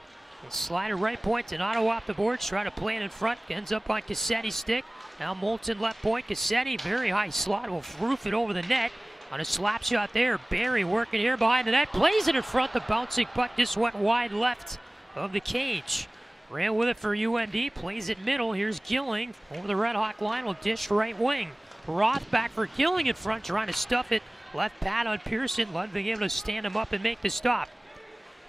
And slide it right point to Otto off the boards. Try to play it in front. Ends up on Cassetti's stick. Now Moulton left point. Cassetti, very high slot. Will roof it over the net. On a slap shot there. Barry working here behind the net. Plays it in front. The bouncing puck just went wide left of the cage. Ran with it for UND. Plays it middle. Here's Gilling. Over the RedHawk line. Will dish right wing. Roth back for Gilling in front. Trying to stuff it. Left pad on Pearson. Ludwig able to stand him up and make the stop.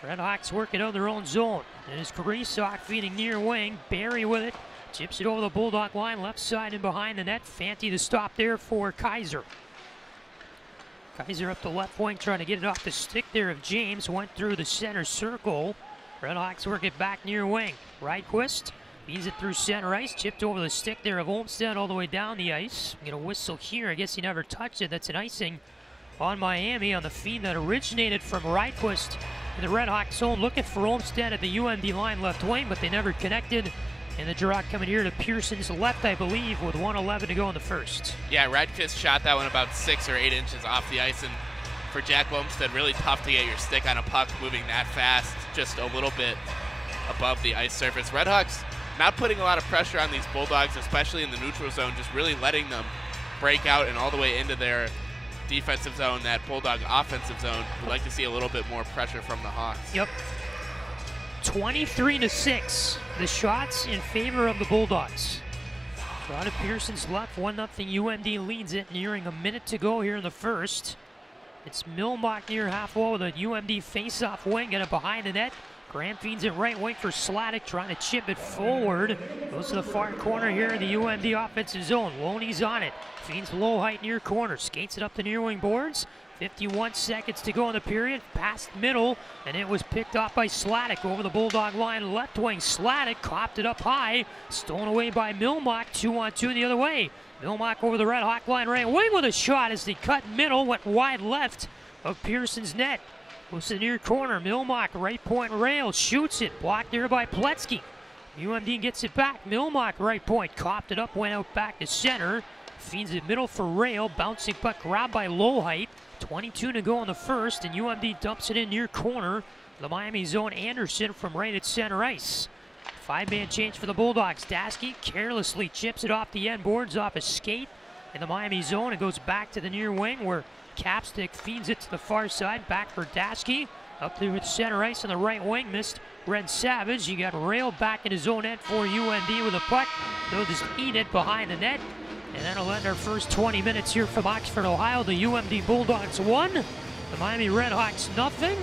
RedHawks working on their own zone. And it's Greasock feeding near wing. Barry with it. Chips it over the Bulldog line. Left side and behind the net. Fanti the stop there for Kaiser. Kaiser up the left wing trying to get it off the stick there of James. Went through the center circle. RedHawks work it back near wing. Rydquist feeds it through center ice. Chipped over the stick there of Olmstead all the way down the ice. I'm going to whistle here. I guess he never touched it. That's an icing on Miami on the feed that originated from Rydquist in the RedHawks zone. Looking for Olmstead at the UND line left wing, but they never connected. And the draw coming here to Pearson's left, I believe, with 1:11 to go in the first. Yeah, Rydquist shot that one about 6 or 8 inches off the ice, and for Jack Olmstead, really tough to get your stick on a puck moving that fast, just a little bit above the ice surface. RedHawks not putting a lot of pressure on these Bulldogs, especially in the neutral zone, just really letting them break out and all the way into their defensive zone, that Bulldog offensive zone. We'd like to see a little bit more pressure from the Hawks. Yep. 23-6, the shots in favor of the Bulldogs. Out of Pearson's left, 1-0 UND leads it, nearing a minute to go here in the first. It's Milmock near half wall with a UMD face-off wing, get it behind the net. Graham feeds it right wing for Sladek, trying to chip it forward. Goes to the far corner here in the UMD offensive zone. Loney's on it. Feeds low height near corner. Skates it up the near wing boards. 51 seconds to go in the period. Past middle, and it was picked off by Sladek over the Bulldog line. Left wing, Sladek copped it up high. Stolen away by Milmock. 2-on-2 the other way. Milmock over the RedHawk line right wing with a shot as the cut middle went wide left of Pearson's net. Goes to the near corner. Milmock, right point rail, shoots it. Blocked there by Pletzky. UMD gets it back. Milmock, right point, copped it up, went out back to center. Feeds it middle for rail. Bouncing puck grabbed by low height. 22 to go in the first, and UMD dumps it in near corner. The Miami zone, Anderson from right at center ice. 5-man change for the Bulldogs. Dasky carelessly chips it off the end boards, off a skate in the Miami zone. It goes back to the near wing where Capstick feeds it to the far side. Back for Dasky. Up there with center ice on the right wing. Missed Red Savage. You got Rail back in his own end for UND with a puck. They'll just eat it behind the net. And that'll end our first 20 minutes here from Oxford, Ohio. The UMD Bulldogs 1, the Miami RedHawks nothing.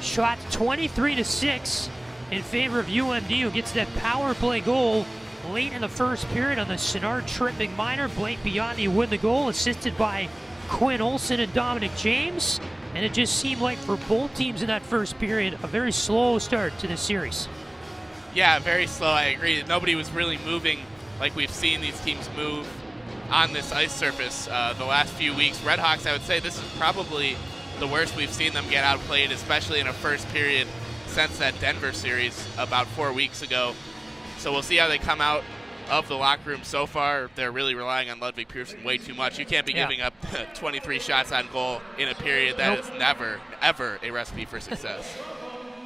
Shot 23-6 in favor of UMD, who gets that power play goal late in the first period on the Sinnard tripping minor. Blake Biondi win the goal, assisted by Quinn Olson and Dominic James. And it just seemed like for both teams in that first period, a very slow start to this series. Yeah, very slow. I agree. Nobody was really moving like we've seen these teams move on this ice surface the last few weeks. RedHawks, I would say this is probably the worst we've seen them get outplayed, especially in a first period since that Denver series about 4 weeks ago. So we'll see how they come out of the locker room. So far, they're really relying on Ludwig Pearson way too much. You can't be giving up 23 shots on goal in a period. That is never, ever a recipe for success.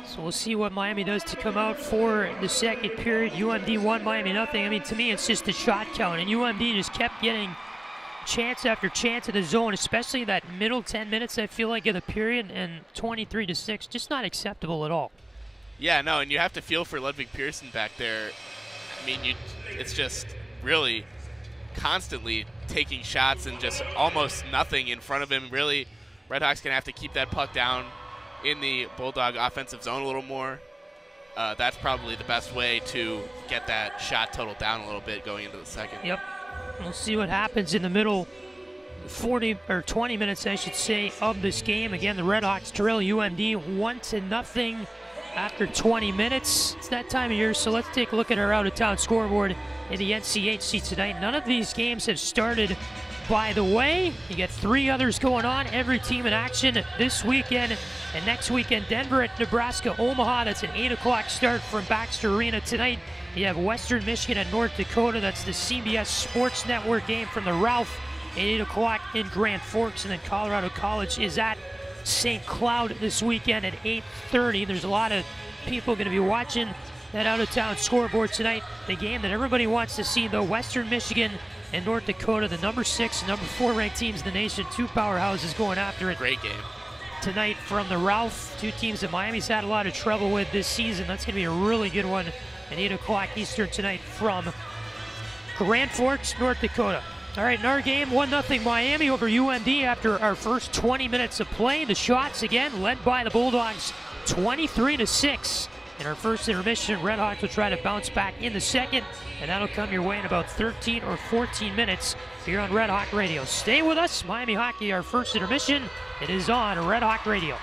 So we'll see what Miami does to come out for the second period. UMD 1, Miami nothing. I mean, to me, it's just a shot count, and UMD just kept getting chance after chance in the zone, especially that middle 10 minutes, I feel like, of the period, and 23-6, just not acceptable at all. Yeah, no, and you have to feel for Ludwig Pearson back there. I mean, it's just really constantly taking shots and just almost nothing in front of him. Really, Redhawks going to have to keep that puck down in the Bulldog offensive zone a little more. That's probably the best way to get that shot total down a little bit going into the second. Yep. We'll see what happens in the middle 20 minutes, I should say, of this game. Again, the Redhawks trail UMD 1-0 after 20 minutes. It's that time of year, so let's take a look at our out-of-town scoreboard in the NCHC tonight. None of these games have started, by the way. You got 3 others going on. Every team in action this weekend and next weekend. Denver at Nebraska, Omaha. That's an 8 o'clock start from Baxter Arena tonight. You have Western Michigan at North Dakota. That's the CBS Sports Network game from the Ralph at 8 o'clock in Grand Forks. And then Colorado College is at St. Cloud this weekend at 8:30. There's a lot of people going to be watching that out-of-town scoreboard tonight. The game that everybody wants to see, though, Western Michigan and North Dakota, the number 6 and number 4 ranked teams in the nation. 2 powerhouses going after it. Great game Tonight from the Ralph, 2 teams that Miami's had a lot of trouble with this season. That's going to be a really good one at 8 o'clock Eastern tonight from Grand Forks, North Dakota. All right, in our game, 1-0 Miami over UMD after our first 20 minutes of play. The shots, again, led by the Bulldogs, 23-6. In our first intermission, Redhawks will try to bounce back in the second, and that'll come your way in about 13 or 14 minutes here on Red Hawk Radio. Stay with us. Miami Hockey, our first intermission. It is on Red Hawk Radio.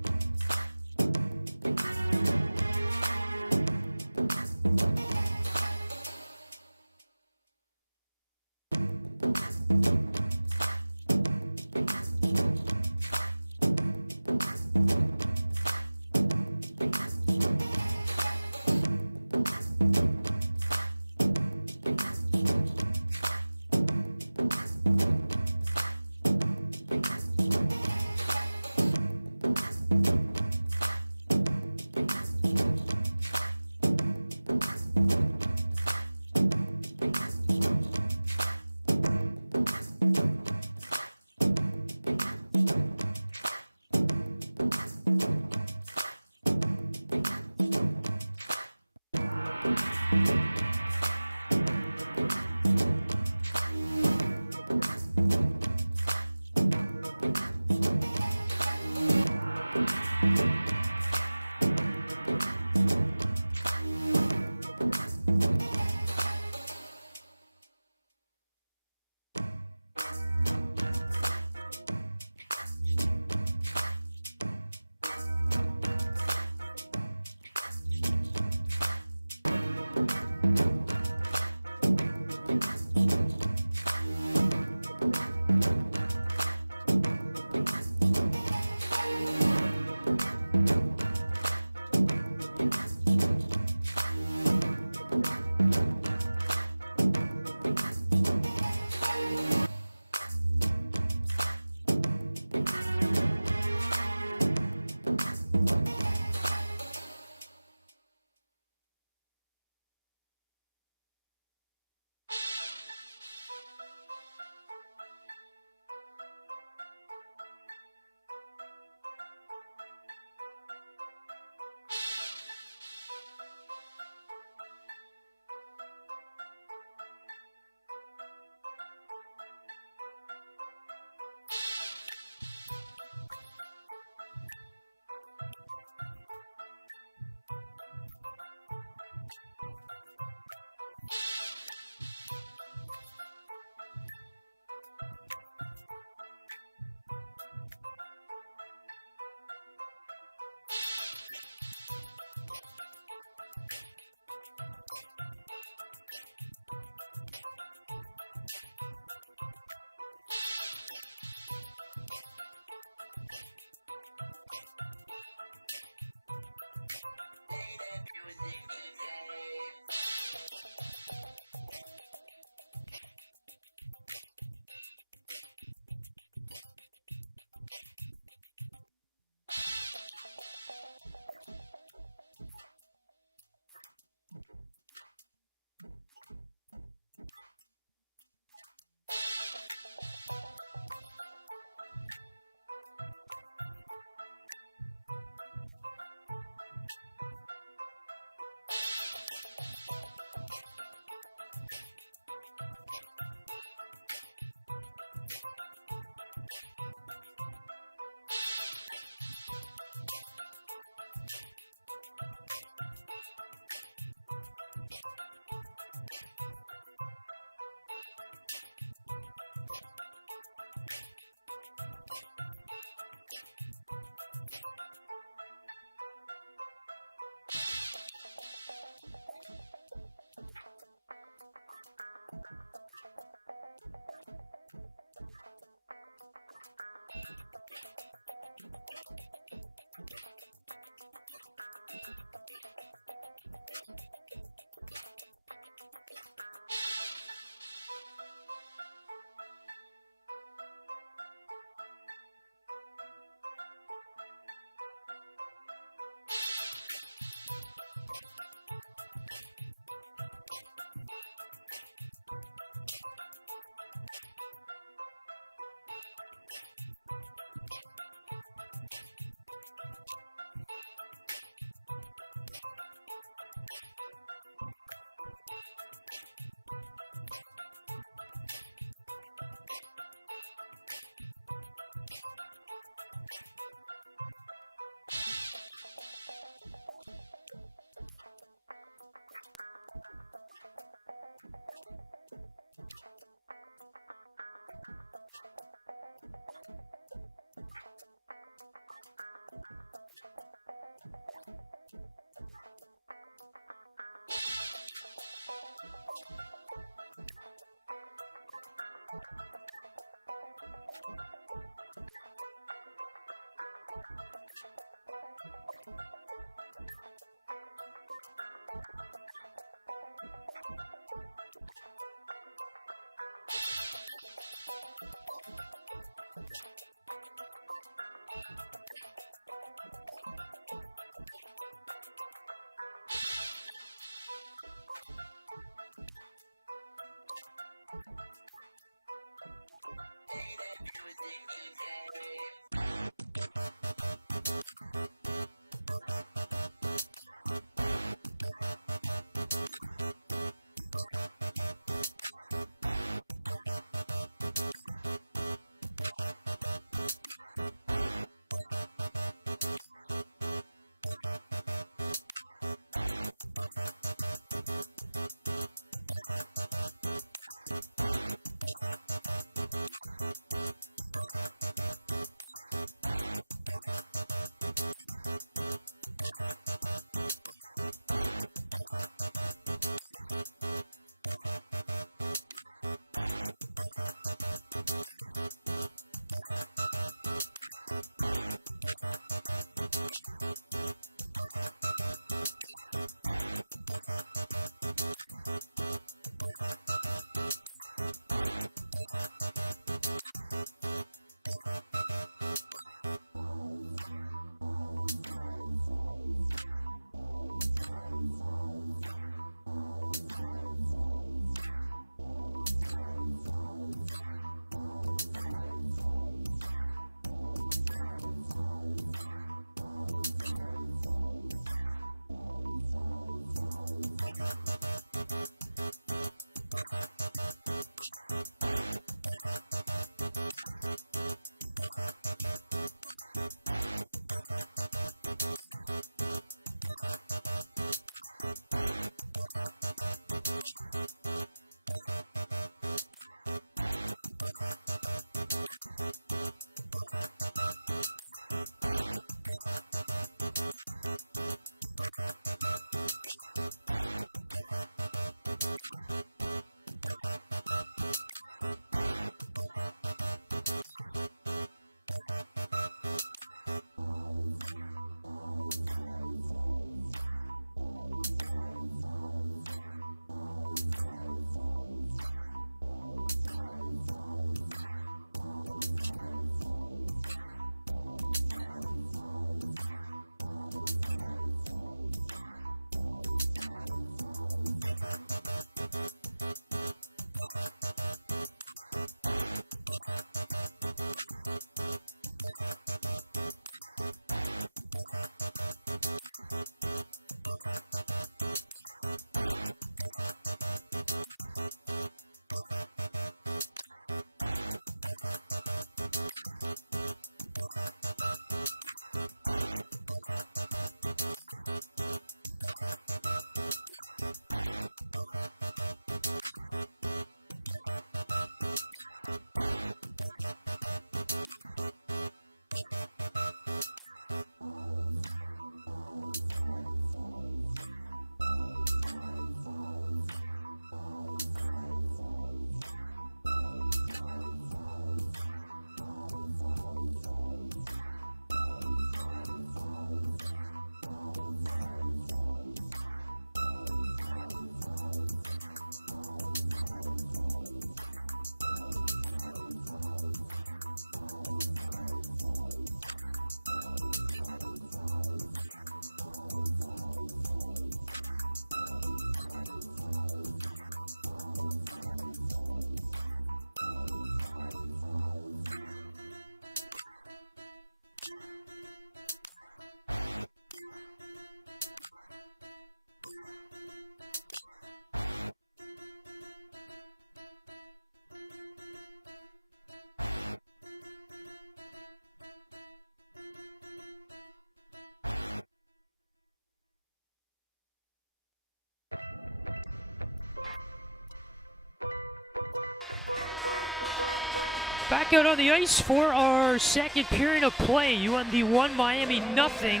Back out on the ice for our second period of play. UMD 1, Miami nothing.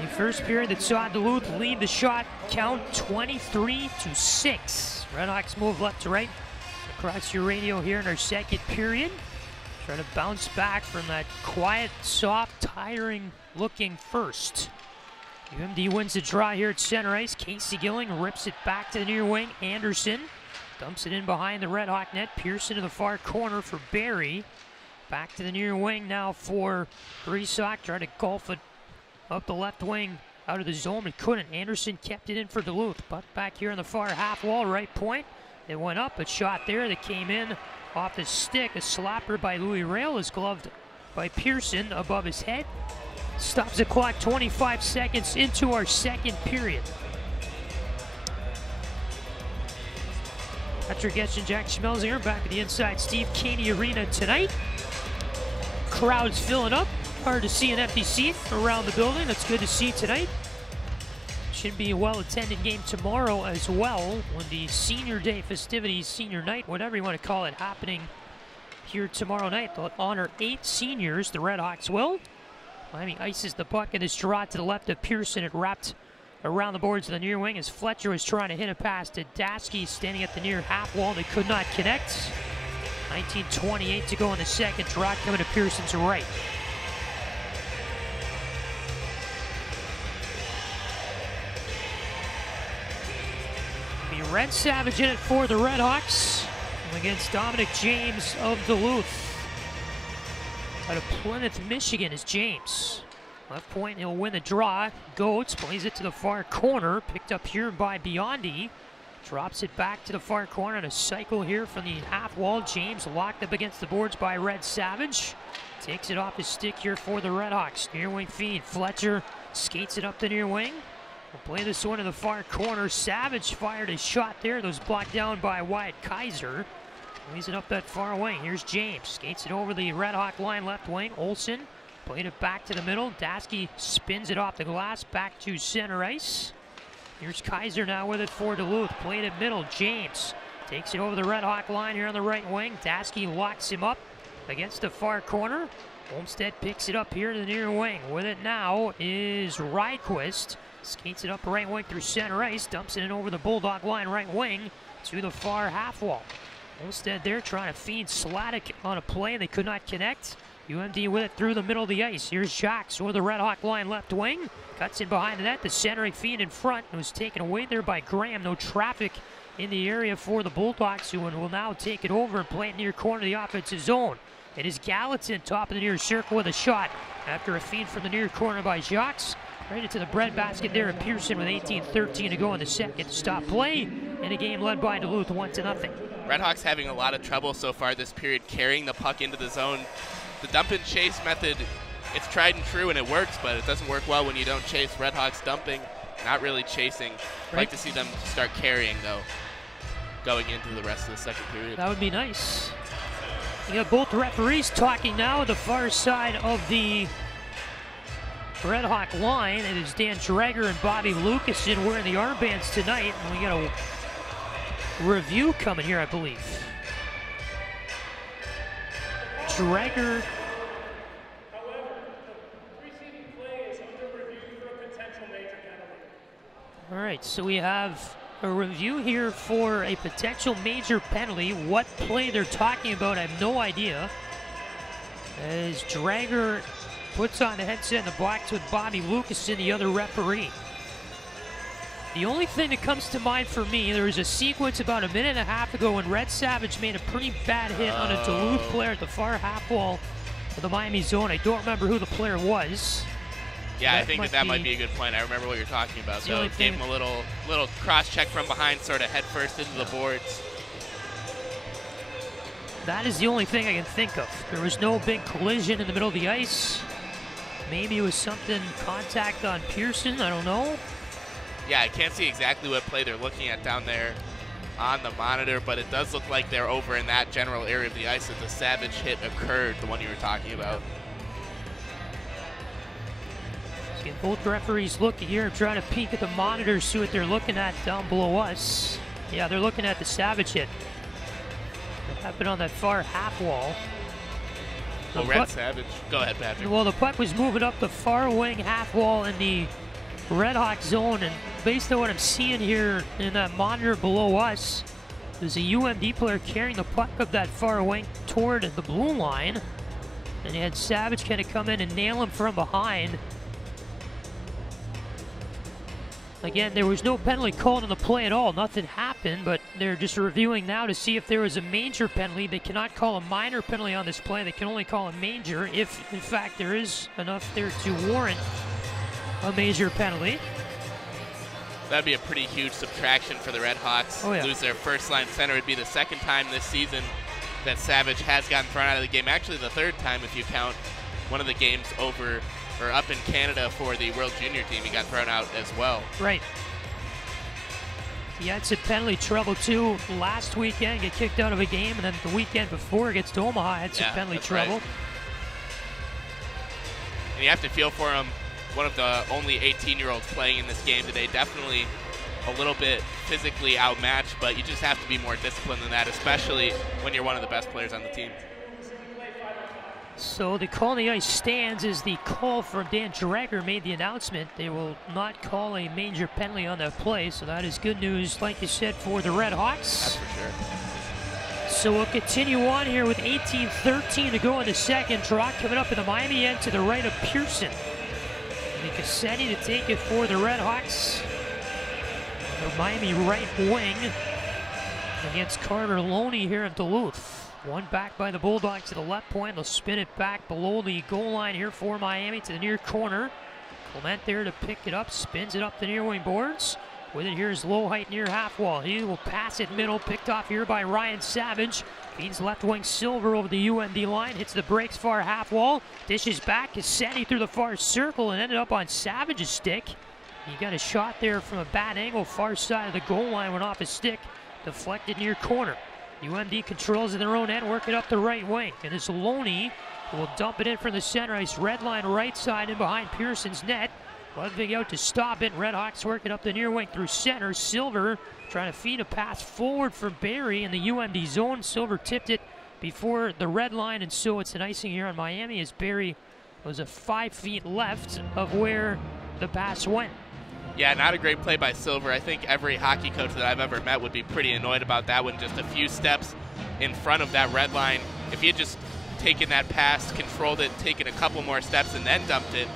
The first period that saw Duluth lead the shot count 23-6. RedHawks move left to right across your radio here in our second period. Trying to bounce back from that quiet, soft, tiring looking first. UMD wins the draw here at center ice. Casey Gilling rips it back to the near wing. Anderson dumps it in behind the RedHawk net. Pearson to the far corner for Barry. Back to the near wing now for Resock. Tried to golf it up the left wing out of the zone, but couldn't. Anderson kept it in for Duluth. But back here on the far half wall, right point. It went up, a shot there that came in off the stick. A slapper by Louis Rail is gloved by Pearson above his head. Stops the clock 25 seconds into our second period. After Geshan, Jack Schmelzinger back at the inside Steve Cady Arena tonight. Crowds filling up. Hard to see an empty seat around the building. That's good to see tonight. Should be a well-attended game tomorrow as well, when the senior day festivities, senior night, whatever you want to call it, happening here tomorrow night. They'll honor 8 seniors, the RedHawks will. Miami ices the puck in this draw to the left of Pearson. It wrapped around the boards of the near wing as Fletcher was trying to hit a pass to Dasky, standing at the near half wall. They could not connect. 19:28 to go in the second. Draw coming to Pearson's right. Be Red Savage in it for the RedHawks against Dominic James of Duluth. Out of Plymouth, Michigan is James. Left point, he'll win the draw. Goetz plays it to the far corner. Picked up here by Biondi. Drops it back to the far corner on a cycle here from the half wall. James locked up against the boards by Red Savage. Takes it off his stick here for the RedHawks. Near wing feed. Fletcher skates it up the near wing. We'll play this one to the far corner. Savage fired a shot there. That was blocked down by Wyatt Kaiser. Plays it up that far wing. Here's James. Skates it over the RedHawk line left wing. Olsen played it back to the middle. Dasky spins it off the glass back to center ice. Here's Kaiser now with it for Duluth. Played it middle. James takes it over the RedHawk line here on the right wing. Dasky locks him up against the far corner. Olmstead picks it up here to the near wing. With it now is Ryquist. Skates it up the right wing through center ice. Dumps it in over the Bulldog line right wing to the far half wall. Olmstead there trying to feed Sladek on a play. They could not connect. UMD with it through the middle of the ice. Here's Jacques over the RedHawk line left wing. Cuts in behind the net. The centering feed in front. It was taken away there by Graham. No traffic in the area for the Bulldogs, who will now take it over and play it near corner of the offensive zone. It is Gallatin top of the near circle with a shot after a feed from the near corner by Jacques. Right into the breadbasket there of Pearson with 18:13 to go in the second. Stop play in a game led by Duluth 1-0. RedHawks having a lot of trouble so far this period carrying the puck into the zone. The dump and chase method, it's tried and true and it works, but it doesn't work well when you don't chase. RedHawks dumping, not really chasing. I'd like to see them start carrying, though, going into the rest of the second period. That would be nice. You got both referees talking now at the far side of the RedHawk line. It is Dan Drager and Bobby Lucasen wearing the armbands tonight, and we got a review coming here, I believe. Drager. However, the preceding play is under review for a potential major penalty. All right, so we have a review here for a potential major penalty. What play they're talking about, I have no idea. As Drager puts on the headset in the box with Bobby Lucasen, the other referee. The only thing that comes to mind for me, there was a sequence about a minute and a half ago when Red Savage made a pretty bad hit on a Duluth player at the far half wall of the Miami zone. I don't remember who the player was. Yeah, I think that might be a good point. I remember what you're talking about. So gave him a little cross check from behind, sort of head first into the boards. That is the only thing I can think of. There was no big collision in the middle of the ice. Maybe it was something, contact on Pearson, I don't know. Yeah, I can't see exactly what play they're looking at down there on the monitor, but it does look like they're over in that general area of the ice that the Savage hit occurred, the one you were talking about. See, both referees looking here, trying to peek at the monitors, see what they're looking at down below us. Yeah, they're looking at the Savage hit. It happened on that far half wall. Oh, Red Savage. Go ahead, Patrick. Well, the puck was moving up the far wing half wall in the RedHawk zone, and based on what I'm seeing here in that monitor below us, there's a UMD player carrying the puck up that far wing toward the blue line, and you had Savage kind of come in and nail him from behind. Again, there was no penalty called on the play at all. Nothing happened, but they're just reviewing now to see if there was a major penalty. They cannot call a minor penalty on this play. They can only call a major if, in fact, there is enough there to warrant a major penalty. That'd be a pretty huge subtraction for the RedHawks. Oh, yeah. Lose their first line center. It'd be the second time this season that Savage has gotten thrown out of the game. Actually, the third time if you count one of the games over or up in Canada for the World Junior team. He got thrown out as well. Right. He had some penalty trouble too last weekend, get kicked out of a game, and then the weekend before against Omaha had some penalty trouble. Right. And you have to feel for him. One of the only 18-year-olds playing in this game today. Definitely a little bit physically outmatched, but you just have to be more disciplined than that, especially when you're one of the best players on the team. So the call on the ice stands as the call from Dan Drager made the announcement. They will not call a major penalty on that play, so that is good news, like you said, for the RedHawks. That's for sure. So we'll continue on here with 18-13 to go in the second. Draw coming up in the Miami end to the right of Pearson. Cady to take it for the RedHawks. The Miami right wing against Carter Loney here in Duluth. One back by the Bulldogs to the left point. They'll spin it back below the goal line here for Miami to the near corner. Clement there to pick it up, spins it up the near wing boards. With it here is low height near half wall. He will pass it middle, picked off here by Ryan Savage. Feeds left wing Silver over the UMD line, hits the brakes far half wall, dishes back to Cady through the far circle and ended up on Savage's stick. He got a shot there from a bad angle, far side of the goal line, went off his stick, deflected near corner. UMD controls in their own end, work it up the right wing, and it's Loney who will dump it in from the center ice, red line right side in behind Pearson's net. Ludwig out to stop it. RedHawks work it up the near wing through center. Silver trying to feed a pass forward for Barry in the UMD zone. Silver tipped it before the red line, and so it's an icing here on Miami as Barry was 5 feet left of where the pass went. Yeah, not a great play by Silver. I think every hockey coach that I've ever met would be pretty annoyed about that one. Just a few steps in front of that red line. If he had just taken that pass, controlled it, taken a couple more steps, and then dumped it,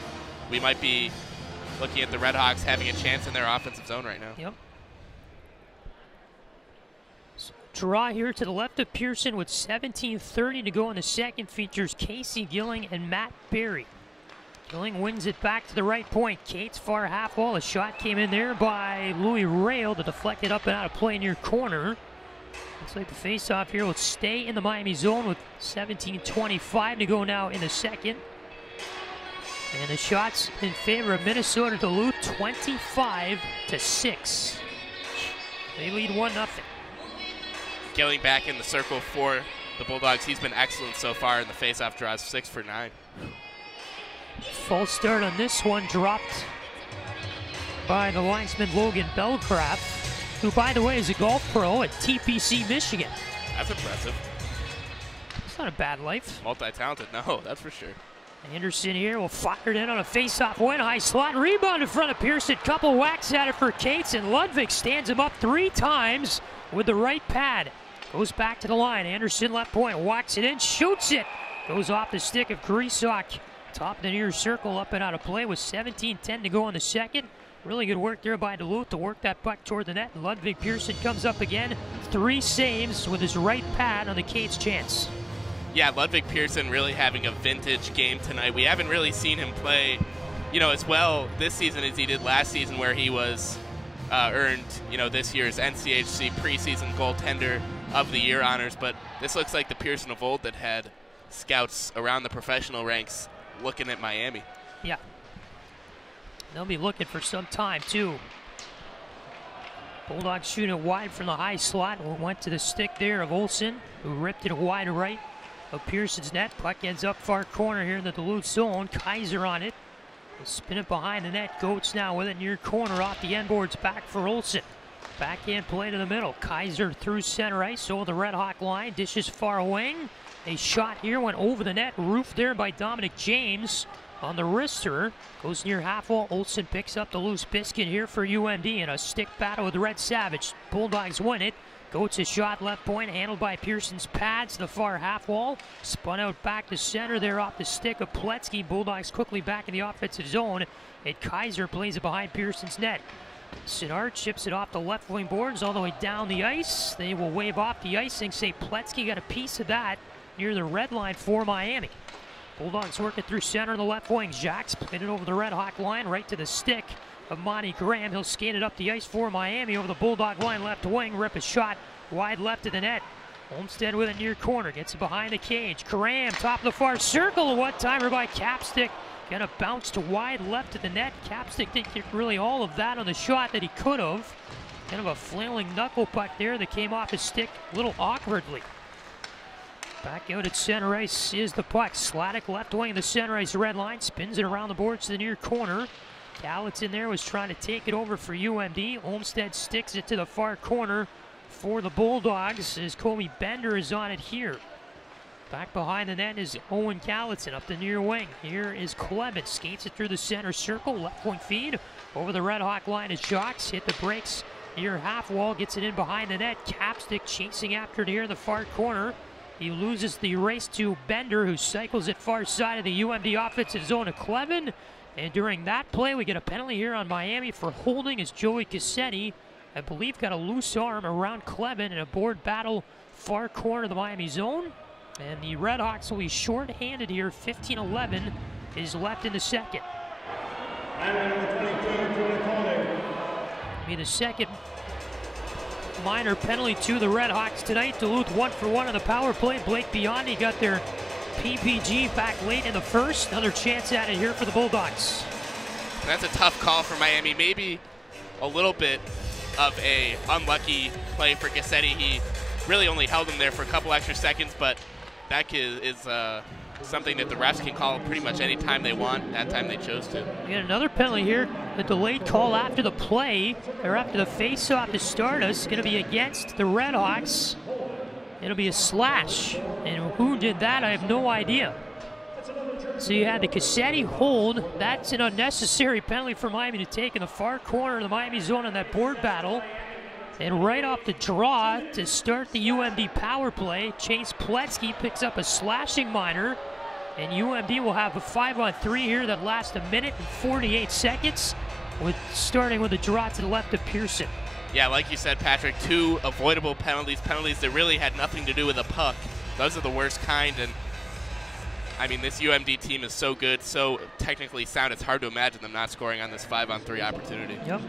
we might be looking at the RedHawks having a chance in their offensive zone right now. Yep. So draw here to the left of Pearson with 17:30 to go in the second. Features Casey Gilling and Matt Barry. Gilling wins it back to the right point. Kate's far half wall. A shot came in there by Louis Rail to deflect it up and out of play near corner. Looks like the face-off here will stay in the Miami zone with 17:25 to go now in the second. And the shots in favor of Minnesota-Duluth, 25-6. They lead 1-0. Gilling back in the circle for the Bulldogs. He's been excellent so far in the face-off draws, 6 for 9. False start on this one, dropped by the linesman Logan Belcraft, who, by the way, is a golf pro at TPC Michigan. That's impressive. It's not a bad life. Multi-talented, no, that's for sure. Anderson here will fire it in on a face-off win. High slot rebound in front of Pearson. Couple whacks at it for Cates, and Ludwig stands him up 3 times with the right pad. Goes back to the line. Anderson left point, whacks it in, shoots it. Goes off the stick of Griesok. Top of the near circle, up and out of play with 17:10 to go in the second. Really good work there by Duluth to work that puck toward the net. Ludwig Pearson comes up again. 3 saves with his right pad on the Cates chance. Yeah, Ludwig Pearson really having a vintage game tonight. We haven't really seen him play, as well this season as he did last season, where he was earned, this year's NCHC preseason goaltender of the year honors. But this looks like the Pearson of old that had scouts around the professional ranks looking at Miami. Yeah. They'll be looking for some time, too. Bulldogs shooting it wide from the high slot. Went to the stick there of Olsen, who ripped it wide right of Pearson's net. Puck ends up far corner here in the Duluth zone. Kaiser on it. Will spin it behind the net. Goats now with it near corner off the end boards back for Olsen. Backhand play to the middle. Kaiser through center ice. So the Red Hawk line. Dishes far wing. A shot here went over the net. Roofed there by Dominic James on the wrister. Goes near half wall. Olsen picks up the loose biscuit here for UND in a stick battle with Red Savage. Bulldogs win it. Goats a shot left point, handled by Pearson's pads, the far half wall. Spun out back to center there off the stick of Pletsky. Bulldogs quickly back in the offensive zone. And Kaiser plays it behind Pearson's net. Sinard chips it off the left wing boards all the way down the ice. They will wave off the icing. Say Pletsky got a piece of that near the red line for Miami. Bulldogs working through center on the left wing. Jacques spin it over the Red Hawk line right to the stick of Monty Graham. He'll skate it up the ice for Miami over the Bulldog line left wing. Rip a shot wide left of the net. Olmstead with it near corner. Gets it behind the cage. Graham top of the far circle. One-timer by Capstick. Gonna bounce to wide left of the net. Capstick didn't get really all of that on the shot that he could have. Kind of a flailing knuckle puck there that came off his stick a little awkwardly. Back out at center ice is the puck. Sladek left wing of the center ice red line. Spins it around the boards to the near corner. Gallatin there was trying to take it over for UMD. Olmstead sticks it to the far corner for the Bulldogs as Comey Bender is on it here. Back behind the net is Owen Gallatin up the near wing. Here is Clement. Skates it through the center circle. Left wing feed. Over the Red Hawk line is Jacques. Hit the brakes near half wall. Gets it in behind the net. Capstick chasing after it here in the far corner. He loses the race to Bender, who cycles it far side of the UMD offensive zone to Clevin. And during that play, we get a penalty here on Miami for holding as Joey Cassetti, I believe, got a loose arm around Clevin in a board battle far corner of the Miami zone. And the Redhawks will be short-handed here. 15-11 is left in the second. Be the second minor penalty to the Redhawks tonight. Duluth 1 for 1 on the power play. Blake Biondi got their PPG back late in the first. Another chance at it here for the Bulldogs. That's a tough call for Miami. Maybe a little bit of a unlucky play for Gassetti. He really only held him there for a couple extra seconds, but that is something that the refs can call pretty much any time they want. That time they chose to. We got another penalty here. A delayed call after the play, or after the face-off to start us. Going to be against the Redhawks. It'll be a slash. And who did that, I have no idea. So you had the Cassetti hold. That's an unnecessary penalty for Miami to take in the far corner of the Miami zone on that board battle. And right off the draw to start the UMD power play, Chase Pletsky picks up a slashing minor. And UMD will have a 5-on-3 here that lasts 1 minute and 48 seconds, starting with a draw to the left of Pearson. Yeah, like you said, Patrick, 2 avoidable penalties that really had nothing to do with the puck. Those are the worst kind, and I mean, this UMD team is so good, so technically sound, it's hard to imagine them not scoring on this 5-on-3 opportunity. Yep.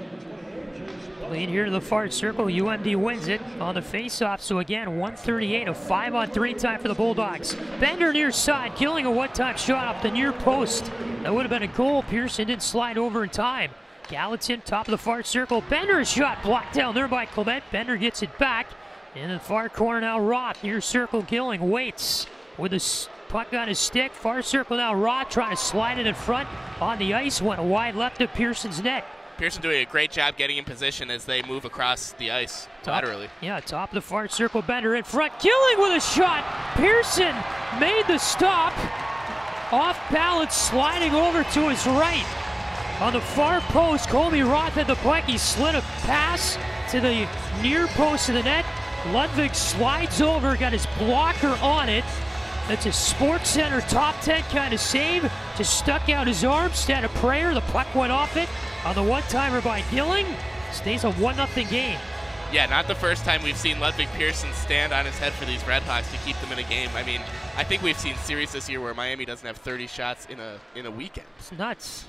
Lead here to the far circle. UMD wins it on the face-off. So again, 1:38, a 5-on-3 time for the Bulldogs. Bender near side, killing a one-time shot off the near post. That would have been a goal. Pearson didn't slide over in time. Gallatin, top of the far circle. Bender's shot blocked down there by Clement. Bender gets it back. In the far corner now, Roth, near circle, Gilling waits with the puck on his stick. Far circle now, Roth trying to slide it in front on the ice. Went wide left of Pearson's net. Pearson doing a great job getting in position as they move across the ice laterally. Yeah, top of the far circle, Bender in front. Gilling with a shot. Pearson made the stop. Off balance, sliding over to his right. On the far post, Colby Roth had the puck. He slid a pass to the near post of the net. Ludwig slides over, got his blocker on it. That's a Sports Center top 10 kind of save. Just stuck out his arm, instead of prayer. The puck went off it on the one-timer by Gilling. Stays a 1-0 game. Yeah, not the first time we've seen Ludwig Pearson stand on his head for these RedHawks to keep them in a game. I mean, I think we've seen series this year where Miami doesn't have 30 shots in a weekend. It's nuts.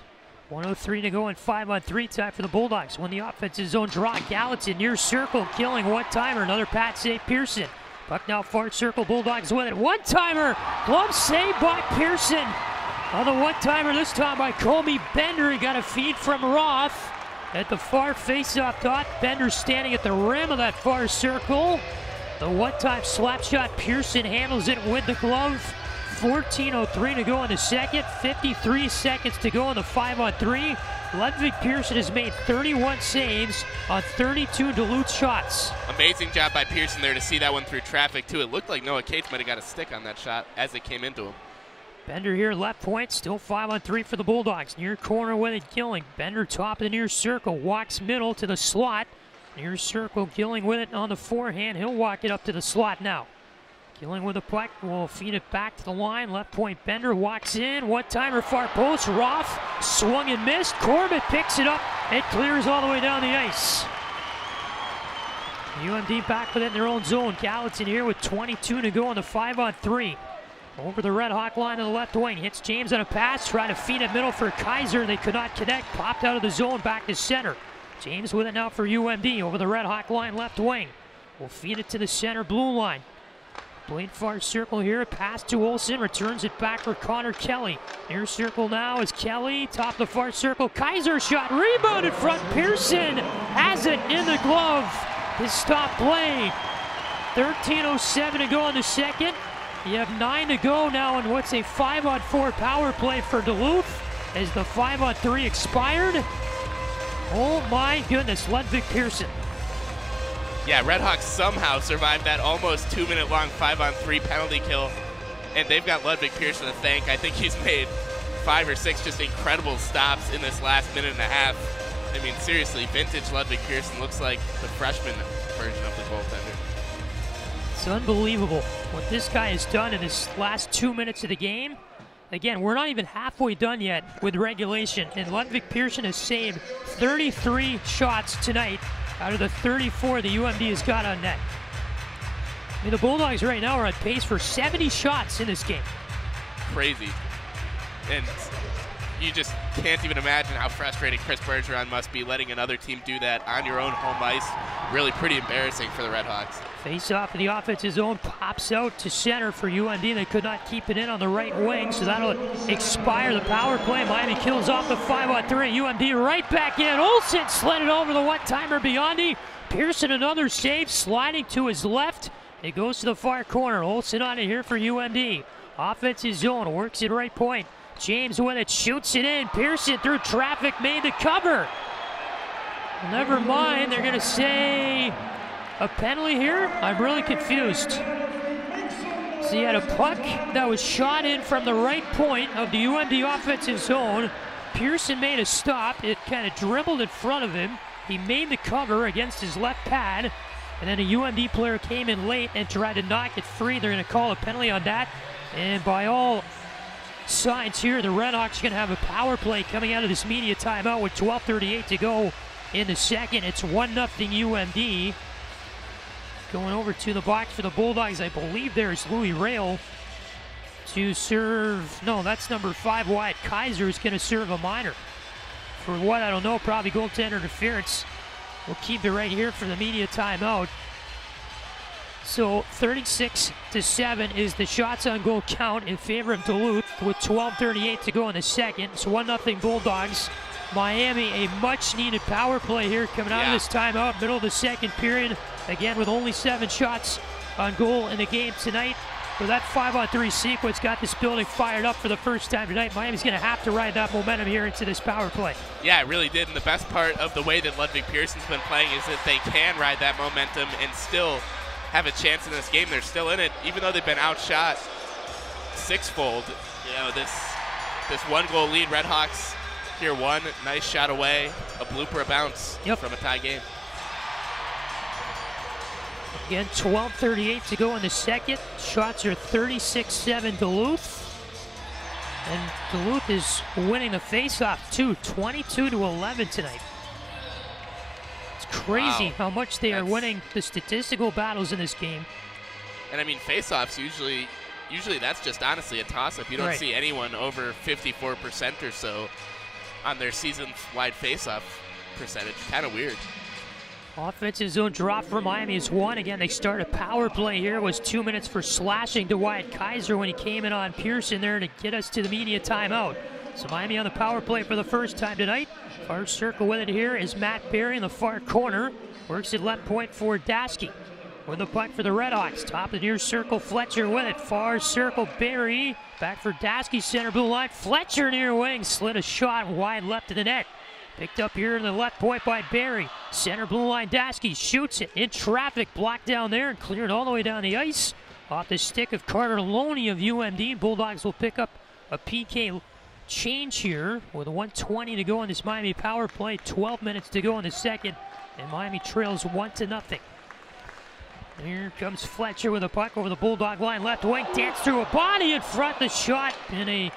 1:03 to go in 5-on-3 time for the Bulldogs. When the offensive zone draw, Gallatin near circle, killing one-timer. Another pat save, Pearson. Puck now far circle, Bulldogs with it. One-timer, glove save by Pearson. On the one-timer this time by Colby Bender. He got a feed from Roth at the far face-off dot. Bender standing at the rim of that far circle. The one-time slap shot, Pearson handles it with the glove. 14:03 to go in the second, 53 seconds to go in the 5-on-3. Ludwig Pearson has made 31 saves on 32 Duluth shots. Amazing job by Pearson there to see that one through traffic, too. It looked like Noah Cates might have got a stick on that shot as it came into him. Bender here, left point, still 5-on-3 for the Bulldogs. Near corner with it, Gilling. Bender top of the near circle, walks middle to the slot. Near circle, Gilling with it on the forehand. He'll walk it up to the slot now. Gilling with the puck, will feed it back to the line. Left point, Bender walks in. One-timer, far post. Roth swung and missed. Corbett picks it up. It clears all the way down the ice. UMD back with it in their own zone. Gallatin here with 22 to go on the 5-on-3. Over the Red Hawk line to the left wing. Hits James on a pass. Trying to feed it middle for Kaiser. They could not connect. Popped out of the zone back to center. James with it now for UMD. Over the Red Hawk line left wing. Will feed it to the center blue line. Blade far circle here, pass to Olsen, returns it back for Connor Kelly. Near circle now is Kelly, top of the far circle, Kaiser shot, rebound in front, Pearson has it in the glove. His stop play. 13:07 to go in the second. You have 9 to go now in what's a 5-on-4 power play for Duluth as the 5-on-3 expired. Oh my goodness, Ludwig Pearson. Yeah, RedHawks somehow survived that almost 2-minute long 5-on-3 penalty kill, and they've got Ludwig Pearson to thank. I think he's made 5 or 6 just incredible stops in this last minute and a half. I mean, seriously, vintage Ludwig Pearson looks like the freshman version of the goaltender. It's unbelievable what this guy has done in his last 2 minutes of the game. Again, we're not even halfway done yet with regulation, and Ludwig Pearson has saved 33 shots tonight out of the 34 the UMD has got on net. I mean, the Bulldogs right now are on pace for 70 shots in this game. Crazy. And you just can't even imagine how frustrated Chris Bergeron must be letting another team do that on your own home ice. Really pretty embarrassing for the RedHawks. Face off of the offensive zone, pops out to center for UMD. They could not keep it in on the right wing, so that'll expire the power play. Miami kills off the 5-on-3. UMD right back in. Olsen slid it over the one-timer Biondi. Pearson another save, sliding to his left. It goes to the far corner. Olsen on it here for UMD. Offensive zone, works it right point. James with it, shoots it in. Pearson through traffic, made the cover. Never mind, they're going to say a penalty here? I'm really confused. So he had a puck that was shot in from the right point of the UMD offensive zone. Pearson made a stop. It kind of dribbled in front of him. He made the cover against his left pad. And then a UMD player came in late and tried to knock it free. They're going to call a penalty on that. And by all signs here, the RedHawks are going to have a power play coming out of this media timeout with 12:38 to go in the second. It's 1-0 UMD. Going over to the box for the Bulldogs, I believe there's Louis Rail to serve. No, that's number 5, Wyatt Kaiser, is going to serve a minor. For what, I don't know, probably goaltender interference. We'll keep it right here for the media timeout. So 36-7 is the shots on goal count in favor of Duluth with 12:38 to go in the second. It's 1-0 Bulldogs. Miami, a much-needed power play here coming out of this timeout, middle of the second period. Again, with only 7 shots on goal in the game tonight. So that 5-on-3 sequence got this building fired up for the first time tonight. Miami's going to have to ride that momentum here into this power play. Yeah, it really did. And the best part of the way that Ludwig Pearson's been playing is that they can ride that momentum and still have a chance in this game. They're still in it, even though they've been outshot sixfold. You know, this 1-goal lead, RedHawks here one nice shot away, a blooper, a bounce from a tie game. Again, 12:38 to go in the second. Shots are 36-7 Duluth. And Duluth is winning the faceoff too, 22-11 tonight. It's crazy how much they are winning the statistical battles in this game. And I mean, faceoffs usually that's just honestly a toss-up. You don't see anyone over 54% or so on their season-wide faceoff percentage. Kind of weird. Offensive zone drop for Miami is 1. Again, they start a power play here. It was 2 minutes for slashing to Wyatt Kaiser when he came in on Pearson there to get us to the media timeout. So Miami on the power play for the first time tonight. Far circle with it here is Matt Berry in the far corner. Works at left point for Dasky. With the puck for the RedHawks. Top of the near circle, Fletcher with it. Far circle, Berry. Back for Dasky, center blue line. Fletcher near wing, slid a shot wide left of the net. Picked up here in the left point by Berry. Center blue line, Dasky shoots it in traffic, blocked down there and cleared all the way down the ice. Off the stick of Carter Loney of UMD. Bulldogs will pick up a PK change here with 1:20 to go in this Miami power play. 12 minutes to go in the second, and Miami trails 1-0. Here comes Fletcher with a puck over the Bulldog line, left wing, dance through a body in front. The shot and a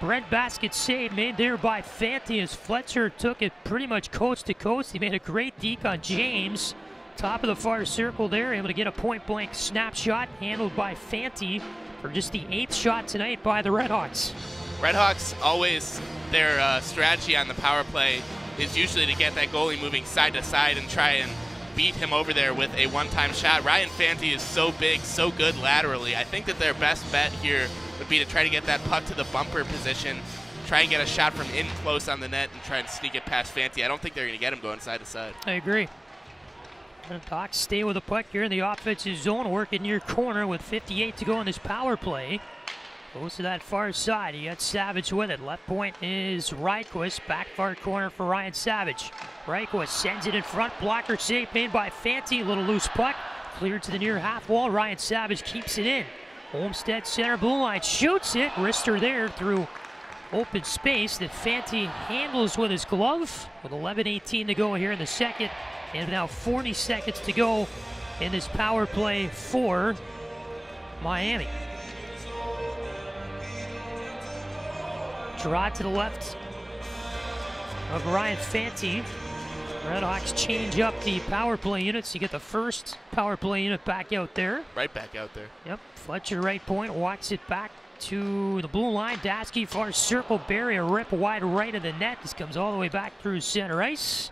breadbasket save made there by Fanti as Fletcher took it pretty much coast to coast. He made a great deke on James. Top of the far circle there, able to get a point-blank snapshot handled by Fanti for just the 8th shot tonight by the RedHawks. RedHawks always, their strategy on the power play is usually to get that goalie moving side to side and try and beat him over there with a one-time shot. Ryan Fanti is so big, so good laterally. I think that their best bet here would be to try to get that puck to the bumper position, try and get a shot from in close on the net and try and sneak it past Fanti. I don't think they're going to get him going side to side. I agree. Hawks stay with the puck here in the offensive zone, working near corner with 58 to go in this power play. Goes to that far side. You got Savage with it. Left point is Reichwitz. Back far corner for Ryan Savage. Reichwitz sends it in front. Blocker save made by Fanti. Little loose puck. Cleared to the near half wall. Ryan Savage keeps it in. Olmstead center blue line shoots it. Wrister there through open space that Fanti handles with his glove. With 11:18 to go here in the second. And now 40 seconds to go in this power play for Miami. Draw to the left of Ryan Fanti. RedHawks change up the power play units. You get the first power play unit back out there. Right back out there. Yep. Fletcher right point, walks it back to the blue line. Dasky far circle, Berry a rip wide right of the net. This comes all the way back through center ice.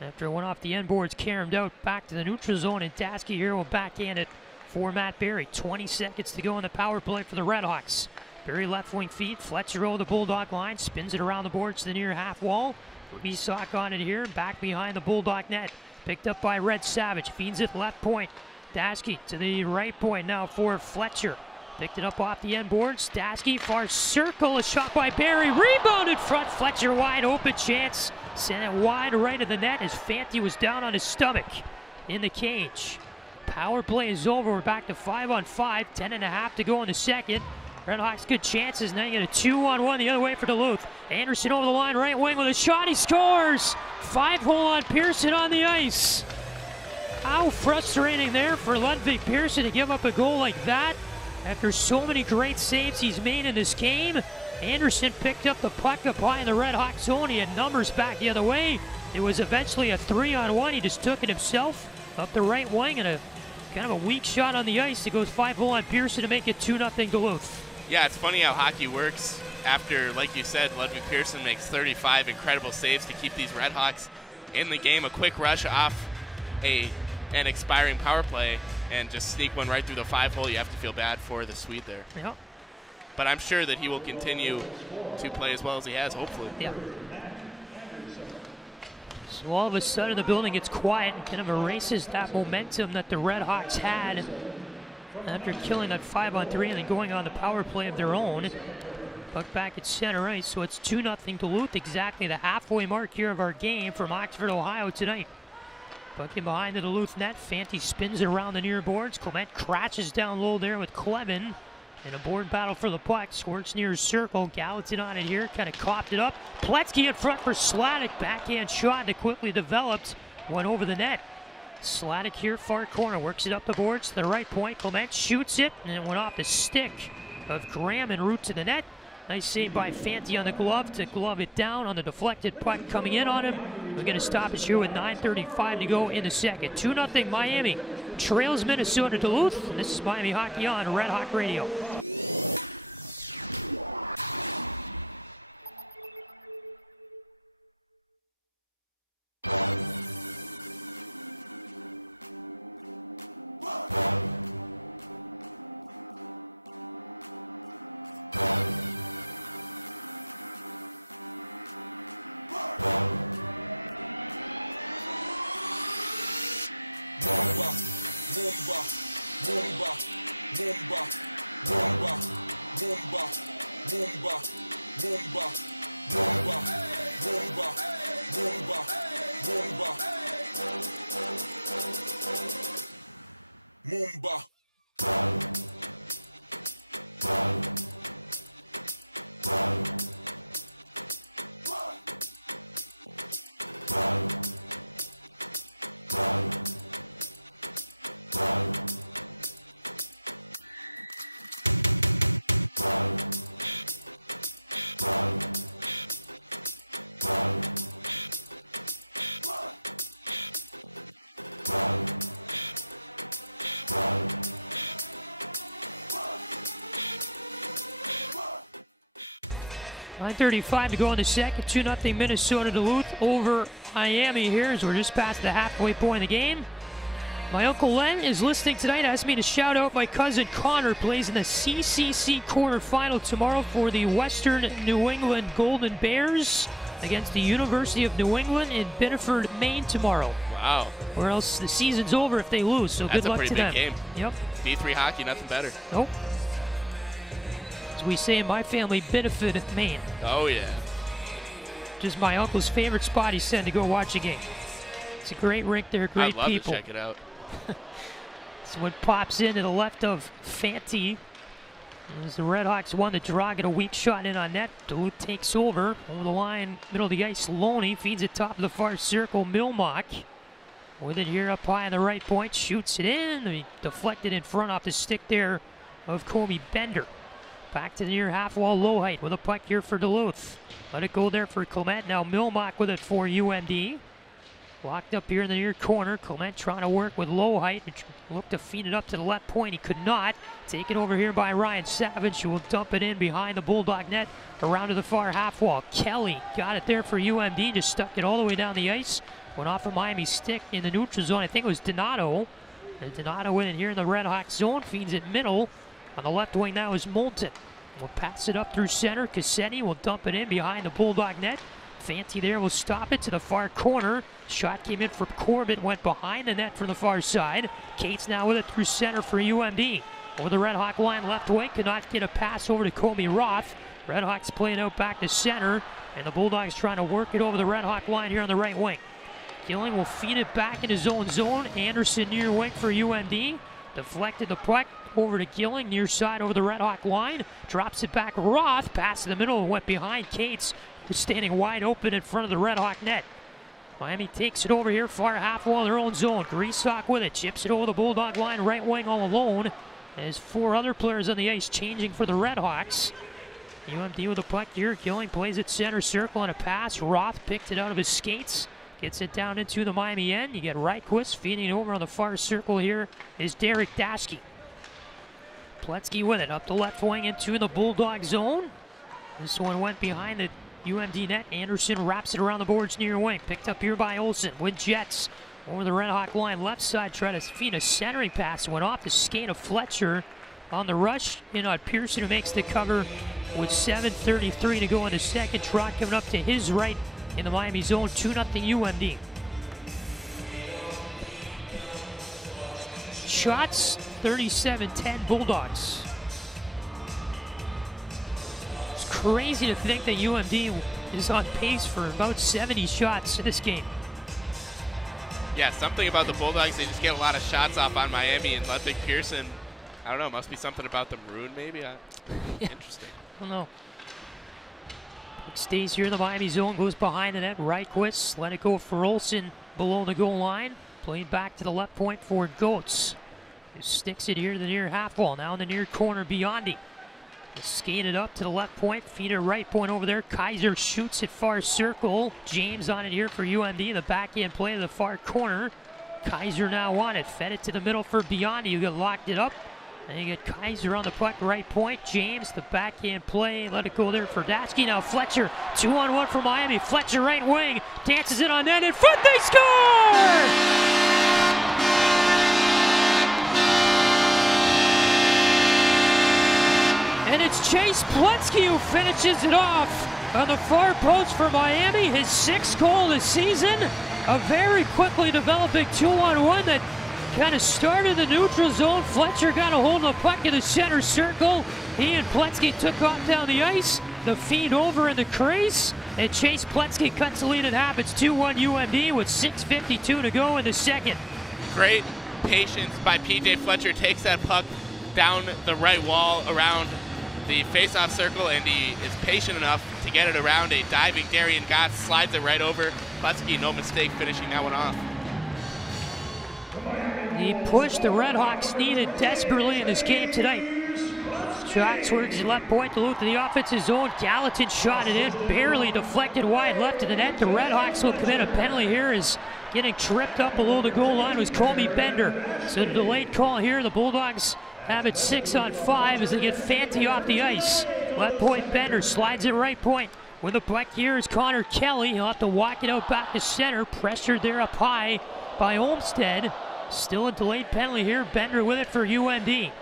After it went off the end boards, caromed out back to the neutral zone, and Dasky here will backhand it for Matt Berry. 20 seconds to go in the power play for the RedHawks. Berry left wing feet, Fletcher over the Bulldog line, spins it around the boards to the near half wall. Isak on it here, back behind the Bulldog net. Picked up by Red Savage, feeds it left point. Dasky to the right point now for Fletcher. Picked it up off the end boards. Dasky far circle, a shot by Berry, rebound in front. Fletcher wide open chance. Sent it wide right of the net as Fanti was down on his stomach in the cage. Power play is over. We're back to 5-on-5. 10.5 to go in the second. RedHawks good chances. Now you get a 2-on-1 the other way for Duluth. Anderson over the line, right wing with a shot. He scores! 5-hole on Pearson on the ice. How frustrating there for Ludwig Pearson to give up a goal like that after so many great saves he's made in this game. Anderson picked up the puck up high in the RedHawks zone. He had numbers back the other way. It was eventually a 3-on-1. He just took it himself up the right wing and a kind of a weak shot on the ice. It goes 5-hole on Pearson to make it 2-0 Duluth. Yeah, it's funny how hockey works. After, like you said, Ludwig Pearson makes 35 incredible saves to keep these RedHawks in the game, a quick rush off an expiring power play and just sneak one right through the 5-hole. You have to feel bad for the Swede there. Yep. But I'm sure that he will continue to play as well as he has, hopefully. Yeah. So all of a sudden the building gets quiet and kind of erases that momentum that the RedHawks had after killing that 5-on-3 and then going on the power play of their own. Puck back at center ice, so it's 2-0 Duluth, exactly the halfway mark here of our game from Oxford, Ohio tonight. Puck in behind the Duluth net, Fanti spins it around the near boards. Clement crashes down low there with Clevin. In a board battle for the puck, squirts near his circle, Gallatin on it here, kind of copped it up. Pletzky in front for Sladek, backhand shot that quickly developed, went over the net. Sladek here, far corner, works it up the boards to the right point. Clement shoots it, and it went off the stick of Graham en route to the net. Nice save by Fanti on the glove to glove it down on the deflected puck coming in on him. We're going to stop us here with 9:35 to go in the second. 2-0 Miami trails Minnesota-Duluth. This is Miami Hockey on Red Hawk Radio. .35 to go in the second. 2-0 Minnesota-Duluth over Miami here as we're just past the halfway point of the game. My Uncle Len is listening tonight, asked me to shout out my cousin Connor, plays in the CCC quarterfinal tomorrow for the Western New England Golden Bears against the University of New England in Biddeford, Maine tomorrow. Wow. Or else the season's over if they lose, so good luck to them. That's a pretty big game. Yep. D3 hockey, nothing better. Nope. As we say in my family, Biddeford, Maine. Oh, yeah. Just my uncle's favorite spot he said to go watch a game. It's a great rink there, great I'd love people. to check it out. So it pops in to the left of Fanti. As the RedHawks won the draw, get a weak shot in on net. Duluth takes over the line, middle of the ice. Loney feeds it top of the far circle. Milmock with it here up high on the right point, shoots it in. He deflected in front off the stick there of Comey Bender. Back to the near half wall, low height with a puck here for Duluth. Let it go there for Clement. Now Milmock with it for UMD. Locked up here in the near corner. Clement trying to work with low height. Looked to feed it up to the left point. He could not. Taken over here by Ryan Savage, who will dump it in behind the Bulldog net around to the far half wall. Kelly got it there for UMD. Just stuck it all the way down the ice. Went off of Miami's stick in the neutral zone. I think it was Donato. And Donato with it here in the RedHawks zone. Feeds it middle. On the left wing now is Moulton. We'll pass it up through center. Cassetti will dump it in behind the Bulldog net. Fanti there will stop it to the far corner. Shot came in from Corbett, went behind the net from the far side. Cates now with it through center for UMD. Over the RedHawk line left wing, could not get a pass over to Comey Roth. RedHawks playing out back to center, and the Bulldogs trying to work it over the RedHawk line here on the right wing. Gilling will feed it back in his own zone. Anderson near wing for UMD. Deflected the puck over to Gilling, near side over the RedHawk line. Drops it back. Roth, pass in the middle, went behind Cates, who's standing wide open in front of the RedHawk net. Miami takes it over here, far half wall, their own zone. Greasock with it, chips it over the Bulldog line, right wing all alone. There's four other players on the ice changing for the RedHawks. UMD with the puck here. Gilling plays it center circle on a pass. Roth picked it out of his skates. Gets it down into the Miami end. You get Reichquist feeding it over on the far circle here is Derek Daschke. Pletzky with it up the left wing into the Bulldog zone. This one went behind the UMD net. Anderson wraps it around the boards near wing. Picked up here by Olsen with Jets. Over the Red Hawk line, left side, try to feed a centering pass. Went off the skate of Fletcher on the rush. In on Pearson, who makes the cover with 7:33 to go in the second. Trot coming up to his right in the Miami zone. 2-0 UMD. Shots, 37-10 Bulldogs. It's crazy to think that UMD is on pace for about 70 shots in this game. Yeah, something about the Bulldogs, they just get a lot of shots off on Miami, and Ludwig Pearson, I don't know, must be something about the maroon maybe? Yeah. Interesting. I don't know. Stays here in the Miami zone, goes behind the net. Reichwitz, let it go for Olsen below the goal line. Played back to the left point for Goetz. Who sticks it here to the near half wall. Now in the near corner, Biondi. Skated up to the left point, feed it right point over there. Kaiser shoots it far circle. James on it here for UMD. The backhand play to the far corner. Kaiser now on it. Fed it to the middle for Biondi, who got locked it up. And you get Kaiser on the puck, right point. James, the backhand play. Let it go there for Datsky. Now Fletcher, 2-on-1 for Miami. Fletcher right wing. Dances it on net. In front, they score! And it's Chase Pletsky who finishes it off on the far post for Miami. His 6th goal this season. A very quickly developing 2-on-1 that kind of started the neutral zone. Fletcher got a hold of the puck in the center circle. He and Pletsky took off down the ice. The feed over in the crease. And Chase Pletsky cuts the lead in half. It's 2-1 UMD with 6:52 to go in the second. Great patience by P.J. Fletcher. Takes that puck down the right wall around the face-off circle, and he is patient enough to get it around a diving Darian Gotts, slides it right over. Pletsky, no mistake, finishing that one off. The push the RedHawks needed desperately in this game tonight. Shot towards the left point, Duluth to the offensive zone. Gallatin shot it in, barely deflected wide left of the net. The RedHawks will commit a penalty here as getting tripped up below the goal line was Comey Bender. So the delayed call here, the Bulldogs have it 6-on-5 as they get Fanti off the ice. Left point Bender slides it right point. With the puck here is Connor Kelly. He'll have to walk it out back to center. Pressured there up high by Olmstead. Still a delayed penalty here. Bender with it for UMD.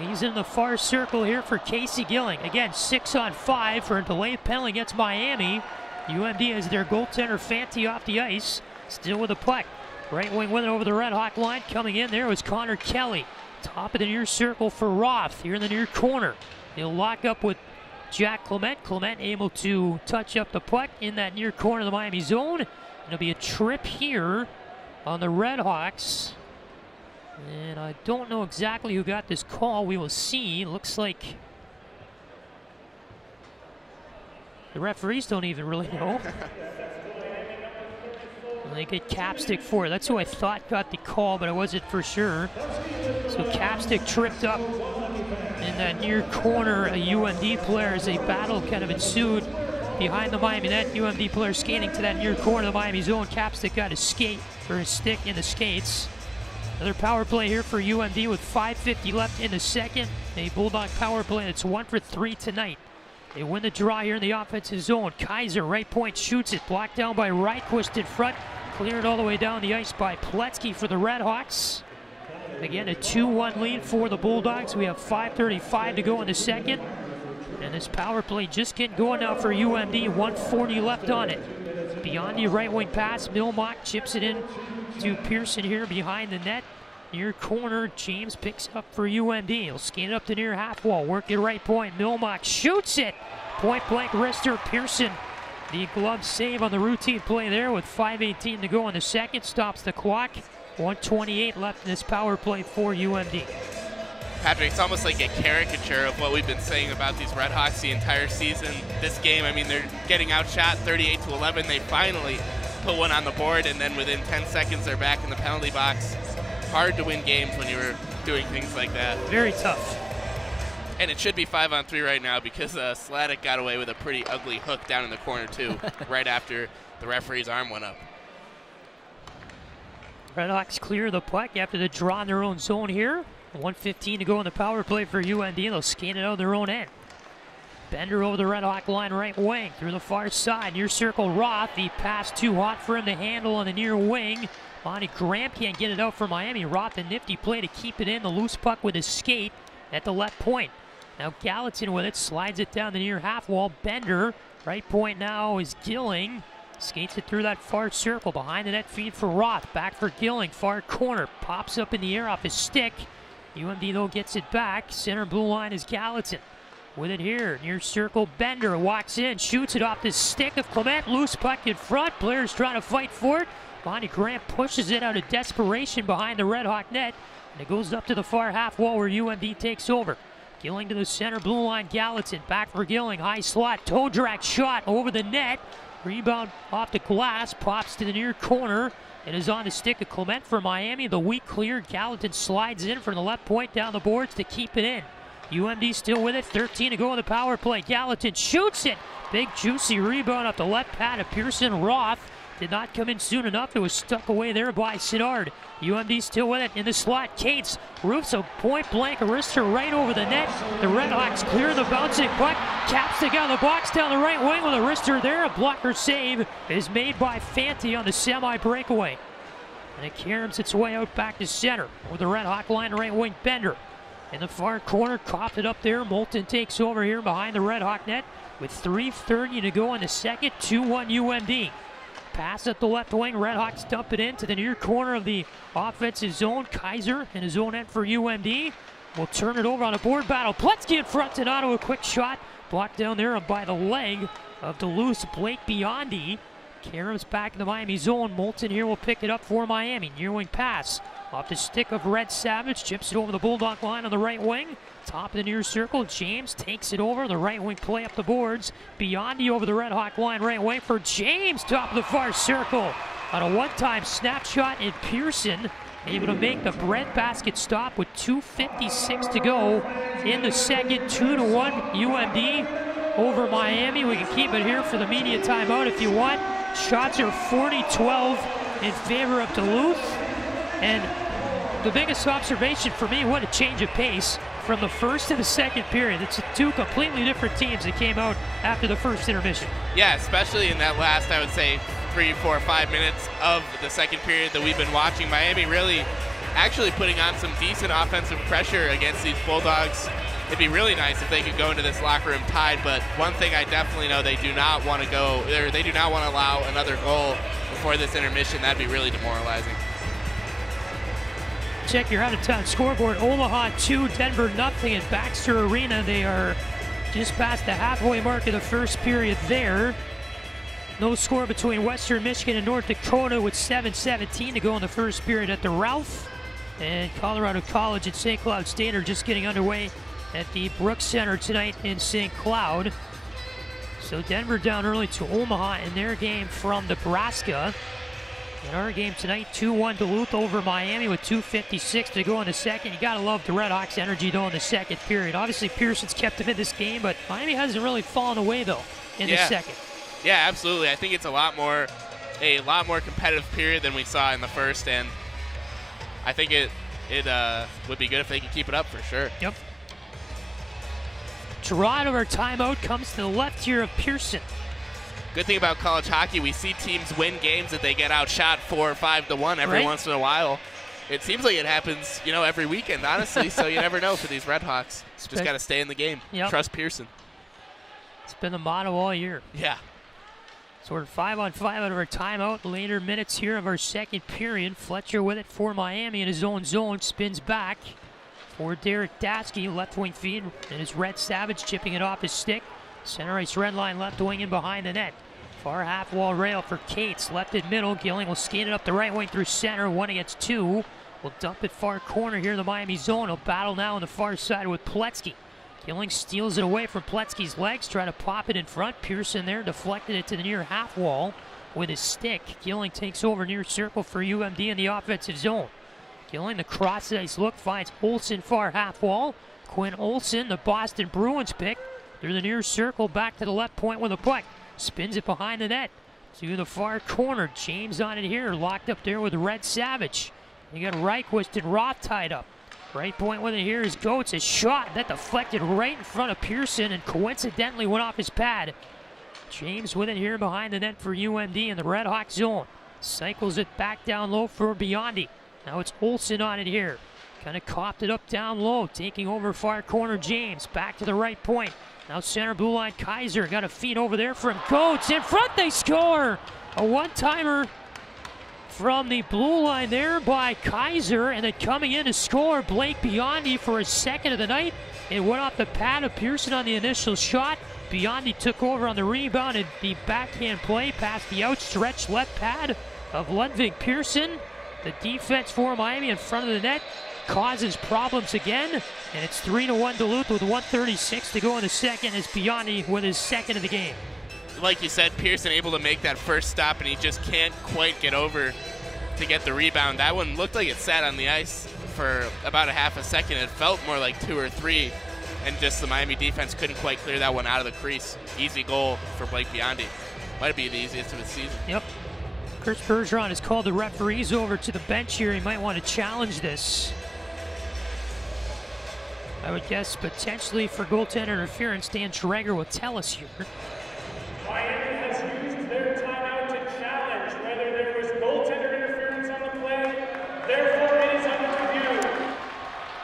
He's in the far circle here for Casey Gilling. Again, 6-on-5 for a delayed penalty against Miami. UMD has their goaltender Fanti off the ice. Still with the puck. Right wing with it over the Red Hawk line. Coming in there was Connor Kelly. Top of the near circle for Roth here in the near corner. He'll lock up with Jack Clement. Clement able to touch up the puck in that near corner of the Miami zone. It'll be a trip here on the RedHawks. And I don't know exactly who got this call. We will see. Looks like the referees don't even really know. They get Capstick for it. That's who I thought got the call, but I wasn't for sure. So Capstick tripped up in that near corner, a UMD player, as a battle kind of ensued behind the Miami net. UMD player skating to that near corner of the Miami zone. Capstick got his skate, or his stick in the skates. Another power play here for UMD with 5:50 left in the second. A Bulldog power play that's 1 for 3 tonight. They win the draw here in the offensive zone. Kaiser, right point, shoots it. Blocked down by Reichwitz in front. Cleared all the way down the ice by Pletsky for the RedHawks. Again, a 2-1 lead for the Bulldogs. We have 5:35 to go in the second. And this power play just getting going now for UMD. 1:40 left on it. Beyond the right wing pass, Milmock chips it in to Pearson here behind the net. Near corner, James picks up for UMD. He'll scan it up the near half wall, work it right point. Milmock shoots it. Point blank wrister, Pearson. The glove save on the routine play there with 5:18 to go in the second. Stops the clock. 1:28 left in this power play for UMD. Patrick, it's almost like a caricature of what we've been saying about these RedHawks the entire season. This game, I mean, they're getting outshot 38-11. They finally put one on the board, and then within 10 seconds, they're back in the penalty box. Hard to win games when you're doing things like that. Very tough. And it should be 5-on-3 right now because Sladek got away with a pretty ugly hook down in the corner, too, right after the referee's arm went up. RedHawks clear the puck after the draw in their own zone here. 1:15 to go in the power play for UMD. They'll scan it out of their own end. Bender over the Red Hawk line, right wing, through the far side, near circle Roth. The pass too hot for him to handle on the near wing. Monty Graham can't get it out for Miami. Roth, a nifty play to keep it in. The loose puck with his skate at the left point. Now Gallatin with it, slides it down the near half wall. Bender, right point now is Gilling. Skates it through that far circle, behind the net feed for Roth. Back for Gilling, far corner, pops up in the air off his stick. UMD though gets it back. Center blue line is Gallatin. With it here, near circle, Bender walks in, shoots it off the stick of Clement. Loose puck in front, players trying to fight for it. Monty Graham pushes it out of desperation behind the Red Hawk net, and it goes up to the far half wall where UMD takes over. Gilling to the center blue line, Gallatin back for Gilling, high slot, toe drag shot over the net. Rebound off the glass, pops to the near corner. It is on the stick of Clement for Miami. The weak clear, Gallatin slides in from the left point down the boards to keep it in. UMD still with it, 13 to go on the power play. Gallatin shoots it. Big juicy rebound off the left pad of Pearson. Roth did not come in soon enough. It was stuck away there by Sinard. UMD still with it in the slot. Cates roofs a point blank wrister right over the net. The Redhawks clear the bouncing puck. Caps the guy in the box down the right wing with a wrister there. A blocker save is made by Fanti on the semi breakaway. And it caroms its way out back to center with the Red Hawk line right wing. Bender in the far corner, coughed it up there. Moulton takes over here behind the Red Hawk net with 3:30 to go in the second. 2-1 UMD. Pass at the left wing. Redhawks dump it into the near corner of the offensive zone. Kaiser in his own end for UMD. Will turn it over on a board battle. Pletzky in front, Donato a quick shot. Blocked down there by the leg of Duluth's Blake Biondi. Karams back in the Miami zone. Moulton here will pick it up for Miami. Near wing pass off the stick of Red Savage. Chips it over the Bulldog line on the right wing. Top of the near circle. James takes it over. The right wing play up the boards. Biondi over the Red Hawk line. Right wing for James. Top of the far circle. On a one-time snapshot in Pearson. Able to make the breadbasket stop with 2:56 to go in the second. 2-1 UMD over Miami. We can keep it here for the media timeout if you want. Shots are 40-12 in favor of Duluth. And the biggest observation for me, what a change of pace from the first to the second period. It's two completely different teams that came out after the first intermission. Yeah, especially in that last, I would say, 3, 4, 5 minutes of the second period that we've been watching. Miami really actually putting on some decent offensive pressure against these Bulldogs. It'd be really nice if they could go into this locker room tied, but one thing I definitely know, they do not want to allow another goal before this intermission. That'd be really demoralizing. Check your out-of-town scoreboard. Omaha 2, Denver nothing at Baxter Arena. They are just past the halfway mark of the first period there. No score between Western Michigan and North Dakota with 7:17 to go in the first period at the Ralph. And Colorado College and St. Cloud State are just getting underway at the Brooks Center tonight in St. Cloud. So Denver down early to Omaha in their game from Nebraska. In our game tonight, 2-1 Duluth over Miami with 2:56 to go in the second. You gotta love the Redhawks' energy though in the second period. Obviously Pearson's kept them in this game, but Miami hasn't really fallen away though in the second. Yeah, absolutely. I think it's a lot more competitive period than we saw in the first, and I think it would be good if they could keep it up for sure. Yep. Draw out of our timeout comes to the left here of Pearson. Good thing about college hockey, we see teams win games that they get outshot 4 or 5-1 every once in a while. It seems like it happens, every weekend, honestly. So you never know for these Redhawks. Just got to stay in the game. Yep. Trust Pearson. It's been the motto all year. Yeah. So we're 5-on-5 out of our timeout. Later minutes here of our second period. Fletcher with it for Miami in his own zone. Spins back for Derek Datsky. Left wing feed. And his Red Savage chipping it off his stick. Center ice red line left wing in behind the net. Far half wall rail for Cates. Left in middle. Gilling will skate it up the right wing through center. 1 against 2. Will dump it far corner here in the Miami zone. He'll battle now on the far side with Pletzky. Gilling steals it away from Pletzky's legs. Try to pop it in front. Pearson there deflected it to the near half wall with his stick. Gilling takes over near circle for UMD in the offensive zone. Gilling, the cross ice look, finds Olsen far half wall. Quinn Olsen, the Boston Bruins pick. Through the near circle, back to the left point with a puck. Spins it behind the net to the far corner. James on it here, locked up there with Red Savage. You got Reichwist and Roth tied up. Right point with it here is Goetz. A shot that deflected right in front of Pearson and coincidentally went off his pad. James with it here behind the net for UMD in the RedHawks zone. Cycles it back down low for Biondi. Now it's Olsen on it here. Kind of copped it up down low, taking over far corner James. Back to the right point. Now center blue line Kaiser. Got a feed over there from Goetz. In front, they score! A one-timer from the blue line there by Kaiser. And then coming in to score, Blake Biondi for his second of the night. It went off the pad of Pearson on the initial shot. Biondi took over on the rebound and the backhand play past the outstretched left pad of Ludwig Pearson. The defense for Miami in front of the net causes problems again, and it's 3-1 Duluth with 1:36 to go in the second as Biondi with his second of the game. Like you said, Pearson able to make that first stop, and he just can't quite get over to get the rebound. That one looked like it sat on the ice for about a half a second. It felt more like 2 or 3, and just the Miami defense couldn't quite clear that one out of the crease. Easy goal for Blake Biondi. Might be the easiest of his season. Yep. Chris Bergeron has called the referees over to the bench here. He might want to challenge this. I would guess potentially for goaltender interference. Dan Schrager will tell us here. Miami has used their timeout to challenge whether there was goaltender interference on the play. Therefore, it is under review.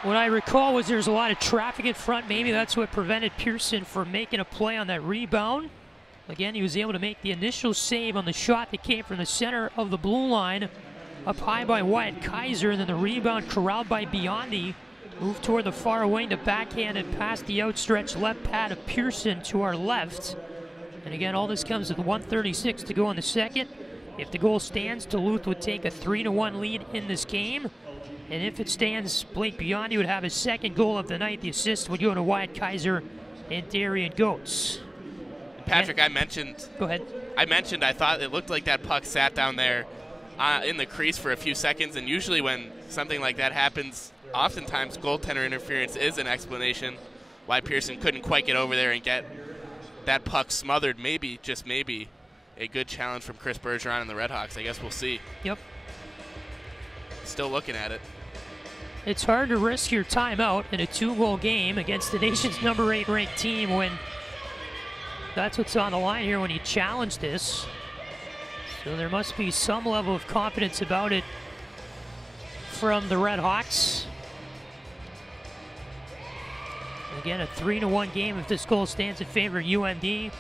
What I recall was there's a lot of traffic in front. Maybe that's what prevented Pearson from making a play on that rebound. Again, he was able to make the initial save on the shot that came from the center of the blue line. Up high by Wyatt Kaiser, and then the rebound corralled by Biondi. Moved toward the far wing to backhand and past the outstretched left pad of Pearson to our left. And again, all this comes with 1:36 to go in the second. If the goal stands, Duluth would take a 3-1 lead in this game. And if it stands, Blake Biondi would have his second goal of the night. The assist would go to Wyatt Kaiser and Darian Goetz. Patrick, I mentioned. Go ahead. I thought it looked like that puck sat down there in the crease for a few seconds, and usually when something like that happens, oftentimes goaltender interference is an explanation why Pearson couldn't quite get over there and get that puck smothered. Maybe, just maybe, a good challenge from Chris Bergeron and the RedHawks. I guess we'll see. Yep. Still looking at it. It's hard to risk your timeout in a 2-goal game against the nation's number 8 ranked team when that's what's on the line here when you challenge this. So there must be some level of confidence about it from the RedHawks. Again, a 3-1 game if this goal stands in favor of UMD.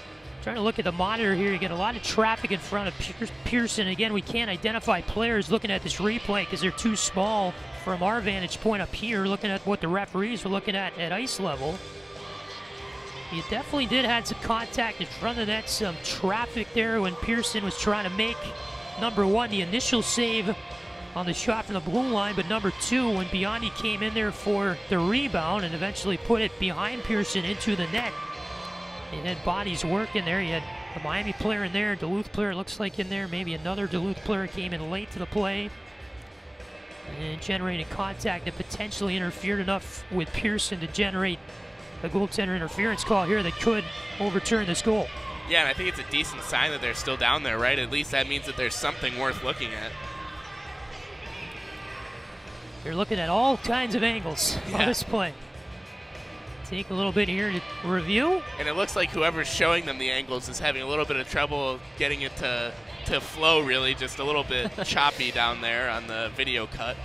Trying to look at the monitor here, you get a lot of traffic in front of Pearson. Again, we can't identify players looking at this replay because they're too small from our vantage point up here, looking at what the referees were looking at ice level. You definitely did have some contact in front of that, some traffic there when Pearson was trying to make, number 1, the initial save on the shot from the blue line, but number 2, when Biondi came in there for the rebound and eventually put it behind Pearson into the net. And then bodies working there. You had a Miami player in there, Duluth player looks like in there, maybe another Duluth player came in late to the play and generated contact that potentially interfered enough with Pearson to generate a goaltender interference call here that could overturn this goal. Yeah, and I think it's a decent sign that they're still down there, right? At least that means that there's something worth looking at. They're looking at all kinds of angles on this play. Take a little bit here to review. And it looks like whoever's showing them the angles is having a little bit of trouble getting it to flow, really. Just a little bit choppy down there on the video cut.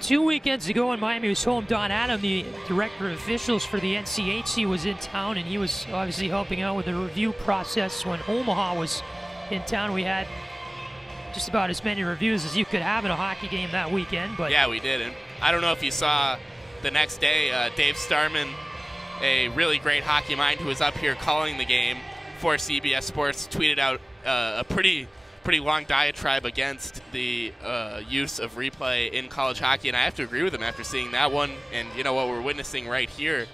2 weekends ago when Miami was home, Don Adam, the director of officials for the NCHC, was in town, and he was obviously helping out with the review process. When Omaha was in town, we had just about as many reviews as you could have in a hockey game that weekend. But yeah, we did. And I don't know if you saw the next day, Dave Starman, a really great hockey mind who was up here calling the game for CBS Sports, tweeted out a pretty long diatribe against the use of replay in college hockey. And I have to agree with him after seeing that one. And you know what we're witnessing right here,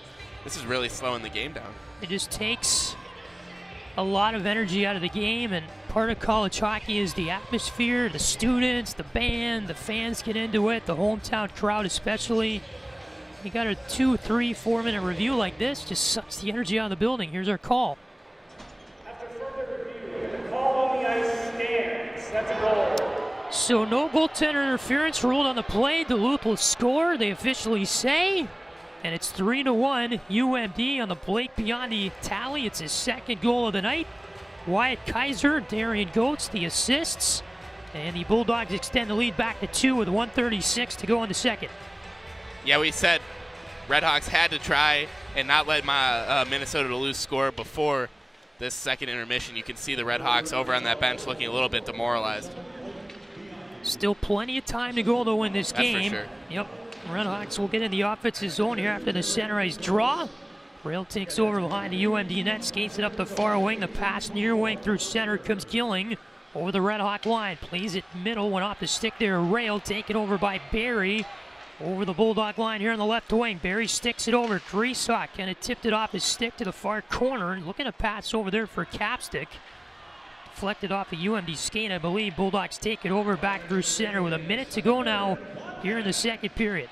this is really slowing the game down. It just takes a lot of energy out of the game, and part of college hockey is the atmosphere, the students, the band, the fans get into it, the hometown crowd especially. You got a 2, 3, 4 minute review like this, just sucks the energy out of the building. Here's our call. After further review, the call on the ice stands. That's a goal. So no goaltender interference ruled on the play. Duluth will score, they officially say. And it's 3-1 UMD on the Blake Biondi tally. It's his second goal of the night. Wyatt Kaiser, Darian Goetz, the assists. And the Bulldogs extend the lead back to 2 with 1:36 to go in the second. Yeah, we said RedHawks had to try and not let Minnesota-Duluth score before this second intermission. You can see the RedHawks over on that bench looking a little bit demoralized. Still plenty of time to go to win this game. That's for sure. Yep. RedHawks will get in the offensive zone here after the center ice draw. Rail takes over behind the UMD net, skates it up the far wing. The pass near wing through center comes Gilling over the RedHawk line. Plays it middle, went off the stick there. Rail taken over by Barry over the Bulldog line here on the left wing. Barry sticks it over. Greasock kind of tipped it off his stick to the far corner. Looking to pass over there for Capstick. Deflected off a UMD skate, I believe. Bulldogs take it over back through center with a minute to go now here in the second period.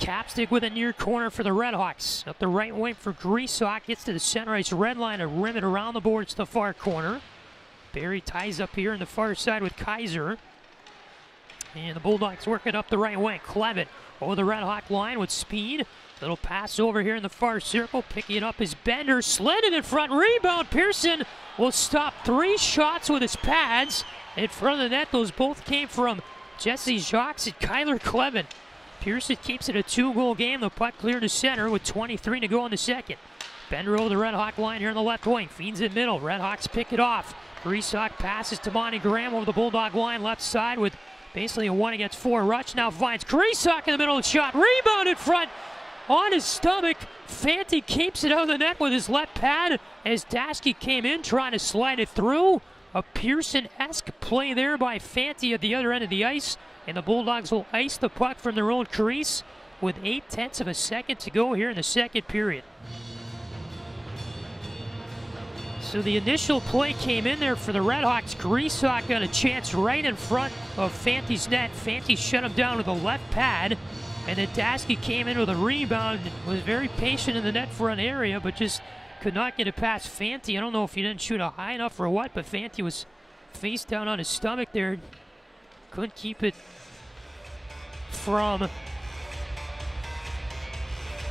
Capstick with a near corner for the RedHawks. Up the right wing for Greasock. Gets to the center ice red line and rim it around the boards to the far corner. Barry ties up here on the far side with Kaiser. And the Bulldogs work it up the right wing. Clevin over the RedHawk line with speed. Little pass over here in the far circle. Picking it up is Bender. Slid it in front. Rebound. Pearson will stop 3 shots with his pads in front of the net. Those both came from Jesse Jacques and Kyler Clevin. Pearson keeps it a 2-goal game. The puck cleared to center with 23 to go in the second. Bender over the RedHawk line here on the left wing. Feeds it middle. RedHawks pick it off. Greasock passes to Monty Graham over the Bulldog line left side with basically a 1-against-4 rush. Now finds Greasock in the middle of the shot. Rebound in front on his stomach. Fanti keeps it out of the net with his left pad as Daschke came in trying to slide it through. A Pearson-esque play there by Fanti at the other end of the ice. And the Bulldogs will ice the puck from their own crease with 0.8 of a second to go here in the second period. So the initial play came in there for the RedHawks. Greasock got a chance right in front of Fanti's net. Fanti shut him down with a left pad. And then Daschke came in with a rebound. Was very patient in the net front area, but just could not get it past Fanti. I don't know if he didn't shoot it high enough or what, but Fanti was face down on his stomach there. Couldn't keep it from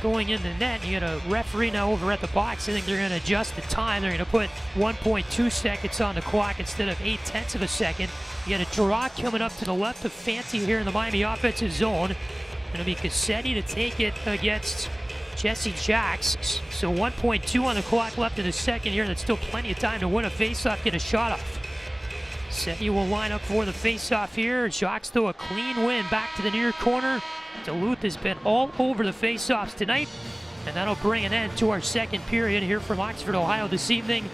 going in the net. You got a referee now over at the box. I think they're going to adjust the time. They're going to put 1.2 seconds on the clock instead of 0.8 of a second. You got a draw coming up to the left of Fanti here in the Miami offensive zone. It'll be Cassetti to take it against Jesse Jacques. So 1.2 on the clock left in the second here. That's still plenty of time to win a faceoff, get a shot off. Setty will line up for the faceoff here. Jacques, though, a clean win back to the near corner. Duluth has been all over the faceoffs tonight, and that'll bring an end to our second period here from Oxford, Ohio this evening.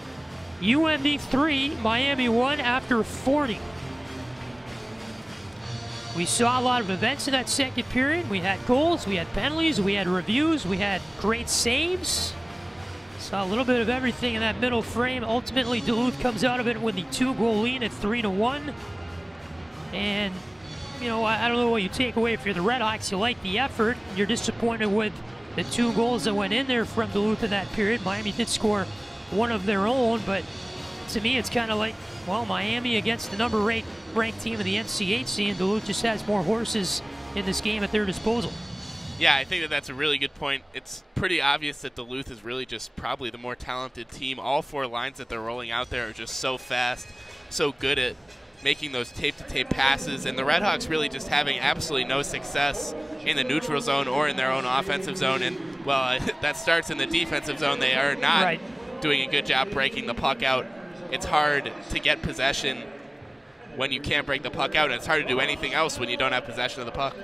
UMD 3, Miami 1 after 40. We saw a lot of events in that second period. We had goals, we had penalties, we had reviews, we had great saves. Saw a little bit of everything in that middle frame. Ultimately, Duluth comes out of it with the 2-goal lead at 3-1. And, you know, I don't know what you take away. If you're the RedHawks, you like the effort. You're disappointed with the 2 goals that went in there from Duluth in that period. Miami did score one of their own, but to me, it's kind of like, well, Miami against the number 8 ranked team in the NCHC, and Duluth just has more horses in this game at their disposal. Yeah, I think that's a really good point. It's pretty obvious that Duluth is really just probably the more talented team. All 4 lines that they're rolling out there are just so fast, so good at making those tape-to-tape passes, and the RedHawks really just having absolutely no success in the neutral zone or in their own offensive zone. And, well, that starts in the defensive zone. They are not doing a good job breaking the puck out. It's hard to get possession when you can't break the puck out, and it's hard to do anything else when you don't have possession of the puck.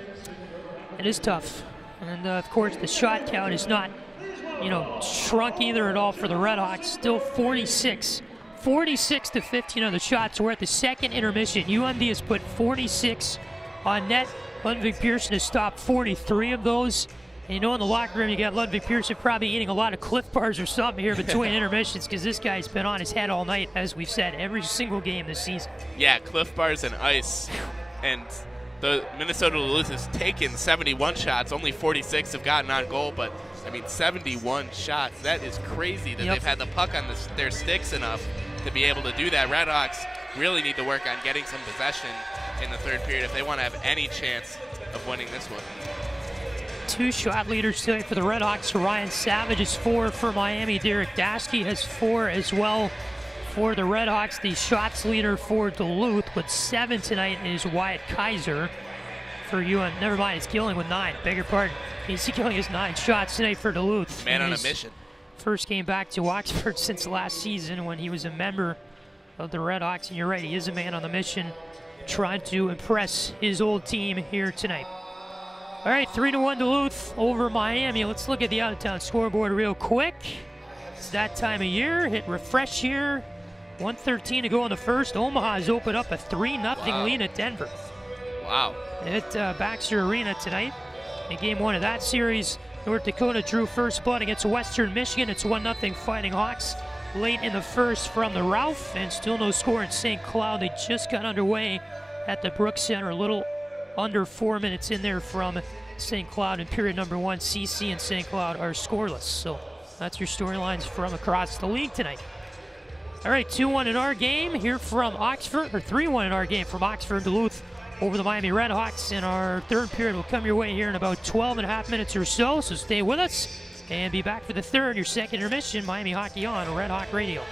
It is tough. And, of course, the shot count is not, you know, shrunk either at all for the RedHawks. Still 46. 46 to 15 on the shots. We're at the second intermission. UMD has put 46 on net. Ludwig Pearson has stopped 43 of those. And you know, in the locker room, you got Ludwig Pearson probably eating a lot of Cliff Bars or something here between intermissions, because this guy's been on his head all night, as we've said, every single game this season. Yeah, Cliff Bars and ice. And the Minnesota-Duluth has taken 71 shots. Only 46 have gotten on goal, but, I mean, 71 shots. That is crazy that they've had the puck on their sticks enough to be able to do that. RedHawks really need to work on getting some possession in the third period if they want to have any chance of winning this one. 2 shot leaders tonight for the RedHawks. Ryan Savage is 4 for Miami. Derek Daschke has 4 as well for the RedHawks. The shots leader for Duluth with 7 tonight is Wyatt Kaiser. For UM, never mind, it's Gilling with 9. Beg your pardon. Casey Gilling has 9 shots tonight for Duluth. Man on a mission. First game back to Oxford since last season when he was a member of the RedHawks. And you're right, he is a man on the mission, trying to impress his old team here tonight. All right, 3-1 Duluth over Miami. Let's look at the out-of-town scoreboard real quick. It's that time of year. Hit refresh here. 1:13 to go in the first. Omaha's opened up a 3-0 lead at Denver. Wow. At Baxter Arena tonight. In game 1 of that series, North Dakota drew first blood against Western Michigan. It's 1-0 Fighting Hawks late in the first from the Ralph, and still no score in St. Cloud. They just got underway at the Brooks Center. A little under 4 minutes in there from St. Cloud in period number 1. CC and St. Cloud are scoreless. So that's your storylines from across the league tonight. All right, 2-1 in our game here from Oxford, or 3-1 in our game from Oxford. Duluth over the Miami RedHawks, and our third period will come your way here in about 12.5 minutes or so. So stay with us and be back for the third, your second intermission. Miami Hockey on Red Hawk Radio.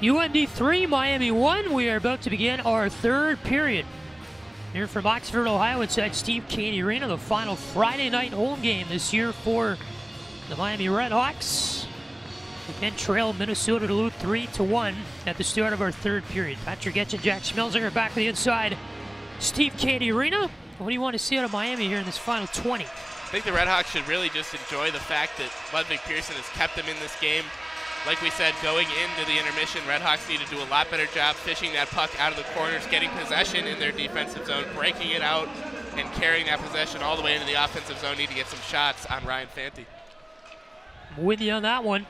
UMD 3, Miami 1. We are about to begin our third period. Here from Oxford, Ohio, inside Steve Cady Arena, the final Friday night home game this year for the Miami RedHawks. Again, trail Minnesota-Duluth 3-1 at the start of our third period. Patrick Geshan, Jack Schmelzinger back to the inside. Steve Cady Arena. What do you want to see out of Miami here in this final 20? I think the RedHawks should really just enjoy the fact that Ludwig Pearson has kept them in this game. Like we said, going into the intermission, RedHawks need to do a lot better job fishing that puck out of the corners, getting possession in their defensive zone, breaking it out, and carrying that possession all the way into the offensive zone. Need to get some shots on Ryan Fanti. I'm with you on that one.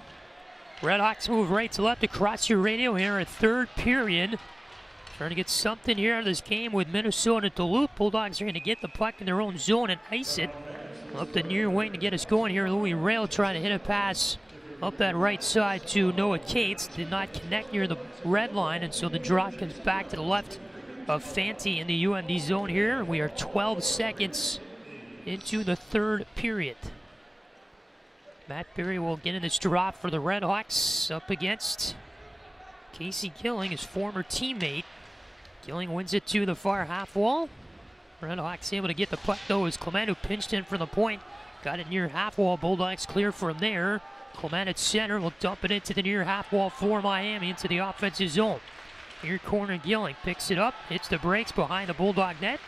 RedHawks move right to left across your radio here at third period. Trying to get something here out of this game with Minnesota-Duluth. Bulldogs are going to get the puck in their own zone and ice it. Up the near wing to get us going here. Louis Rail trying to hit a pass up that right side to Noah Cates. Did not connect near the red line, and so the draw comes back to the left of Fanti in the UMD zone here. We are 12 seconds into the third period. Matt Berry will get in this drop for the RedHawks up against Casey Gilling, his former teammate. Gilling wins it to the far half wall. RedHawks able to get the puck though as Clement, who pinched in from the point, got it near half wall. Bulldogs clear from there. Clement at center will dump it into the near half wall for Miami into the offensive zone. Near corner, Gilling picks it up, hits the brakes behind the Bulldog net.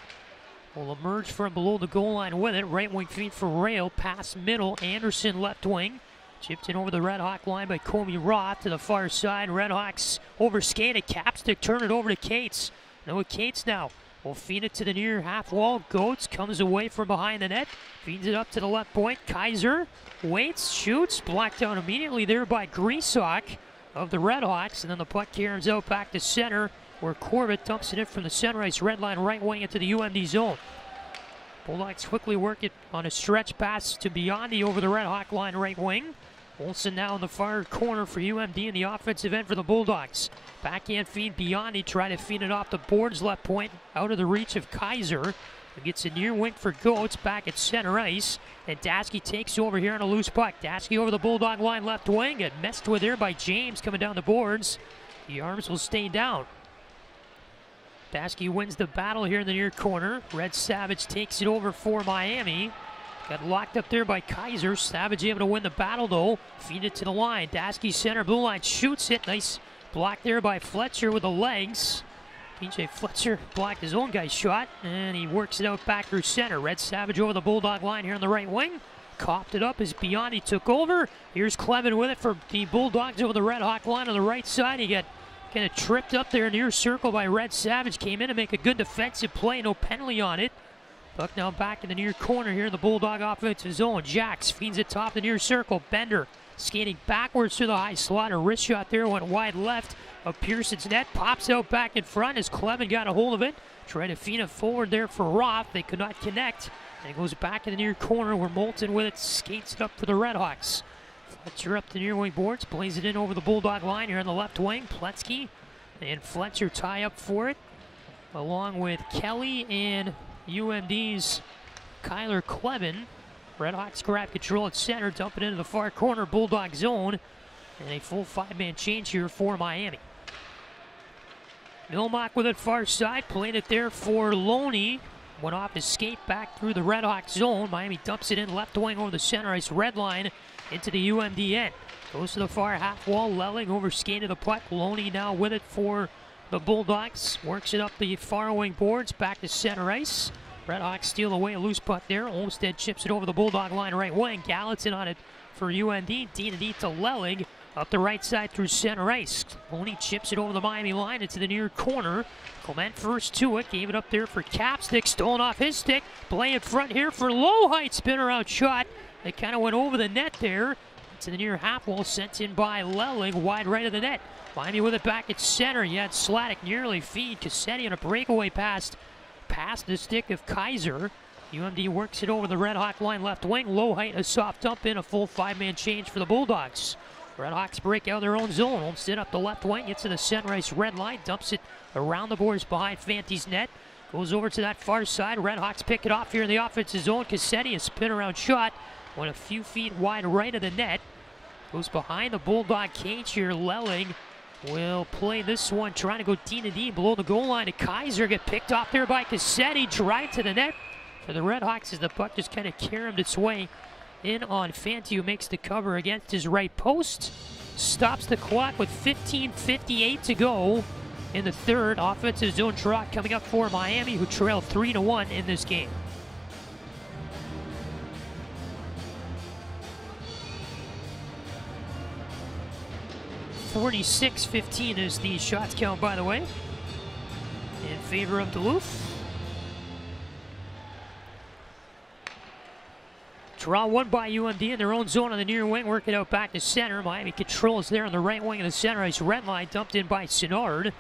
Will emerge from below the goal line with it. Right wing feed for Rail, pass middle, Anderson left wing. Chipped in over the RedHawk line by Comey Roth to the far side. RedHawks over skated, Capstick, turn it over to Cates. Noah Cates now will feed it to the near half wall. Goetz comes away from behind the net, feeds it up to the left point. Kaiser waits, shoots, blocked out immediately there by Griesok of the RedHawks, and then the puck carries out back to center, where Corbett dumps it in from the center ice red line right wing into the UMD zone. Bulldogs quickly work it on a stretch pass to Biondi over the RedHawk line right wing. Olsen now in the far corner for UMD in the offensive end for the Bulldogs. Backhand feed, Biondi try to feed it off the boards left point, out of the reach of Kaiser. It gets a near wing for Goetz back at center ice. And Daskey takes over here on a loose puck. Daskey over the Bulldog line left wing. Get messed with there by James coming down the boards. The arms will stay down. Daskey wins the battle here in the near corner. Red Savage takes it over for Miami. Got locked up there by Kaiser. Savage able to win the battle though. Feed it to the line. Daskey center blue line shoots it. Nice block there by Fletcher with the legs. PJ Fletcher blocked his own guy's shot, and he works it out back through center. Red Savage over the Bulldog line here on the right wing. Coughed it up as Biondi took over. Here's Clevin with it for the Bulldogs over the RedHawk line on the right side. He got kind of tripped up there near circle by Red Savage. Came in to make a good defensive play. No penalty on it. Puck now back in the near corner here in the Bulldog offensive zone. Jax feeds it top the near circle. Bender skating backwards to the high slot. A wrist shot there went wide left of Pearson's net. Pops out back in front as Clevin got a hold of it. Tried to feed it forward there for Roth. They could not connect. And it goes back in the near corner where Moulton with it skates it up for the RedHawks. Fletcher up the near wing boards. Plays it in over the Bulldog line here on the left wing. Pletzky and Fletcher tie up for it, along with Kelly and UMD's Kyler Clevin. RedHawks grab control at center, dump it into the far corner Bulldog zone, and a full five-man change here for Miami. Milmock with it far side, played it there for Loney. Went off his skate back through the RedHawks zone. Miami dumps it in left wing over the center ice red line into the UMD end. Goes to the far half wall, Lelling over skated the puck. Loney now with it for the Bulldogs. Works it up the far wing boards, back to center ice. RedHawks steal away a loose puck there. Olmsted chips it over the Bulldog line right wing. Gallatin on it for UND. D to Lelling. Up the right side through center ice. Loney chips it over the Miami line into the near corner. Clement first to it. Gave it up there for Capstick. Stolen off his stick. Play in front here for low height spinner out shot. They kind of went over the net there. To the near half wall, sent in by Lelling, wide right of the net. Miami with it back at center. You had Sladek nearly feed. Cassetti on a breakaway pass past the stick of Kaiser. UMD works it over the RedHawk line left wing. Low height, a soft dump in, a full five-man change for the Bulldogs. RedHawks break out their own zone. Olmsted up the left wing, gets to the center ice red line, dumps it around the boards behind Fanti's net. Goes over to that far side. RedHawks pick it off here in the offensive zone. Cassetti, a spin around shot. Went a few feet wide right of the net. Goes behind the Bulldog cage here. Lelling will play this one, trying to go D below the goal line to Kaiser. Get picked off there by Geshan. Drive to the net for the RedHawks as the puck just kind of caromed its way in on Fanti, who makes the cover against his right post. Stops the clock with 15:58 to go in the third. Offensive zone draw coming up for Miami, who trail 3-1 in this game. .46-15 is the shots count, by the way, in favor of Duluth. Draw one by UMD in their own zone on the near wing. Work it out back to center. Miami controls there on the right wing of the center ice. Red line dumped in by Sinnard.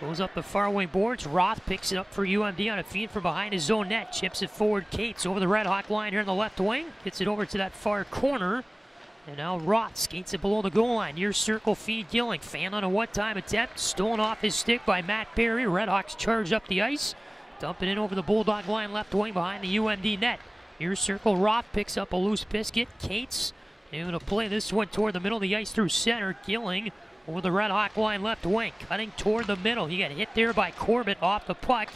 Goes up the far wing boards. Roth picks it up for UMD on a feed from behind his own net. Chips it forward. Cates over the RedHawk line here in the left wing. Gets it over to that far corner. And now Roth skates it below the goal line. Near circle feed Gilling. Fan on a one-time attempt. Stolen off his stick by Matt Perry. RedHawks charge up the ice. Dump it in over the Bulldog line left wing behind the UMD net. Near circle, Roth picks up a loose biscuit. Cates able to play this one toward the middle of the ice through center. Gilling over the RedHawk line left wing. Cutting toward the middle. He got hit there by Corbett off the puck.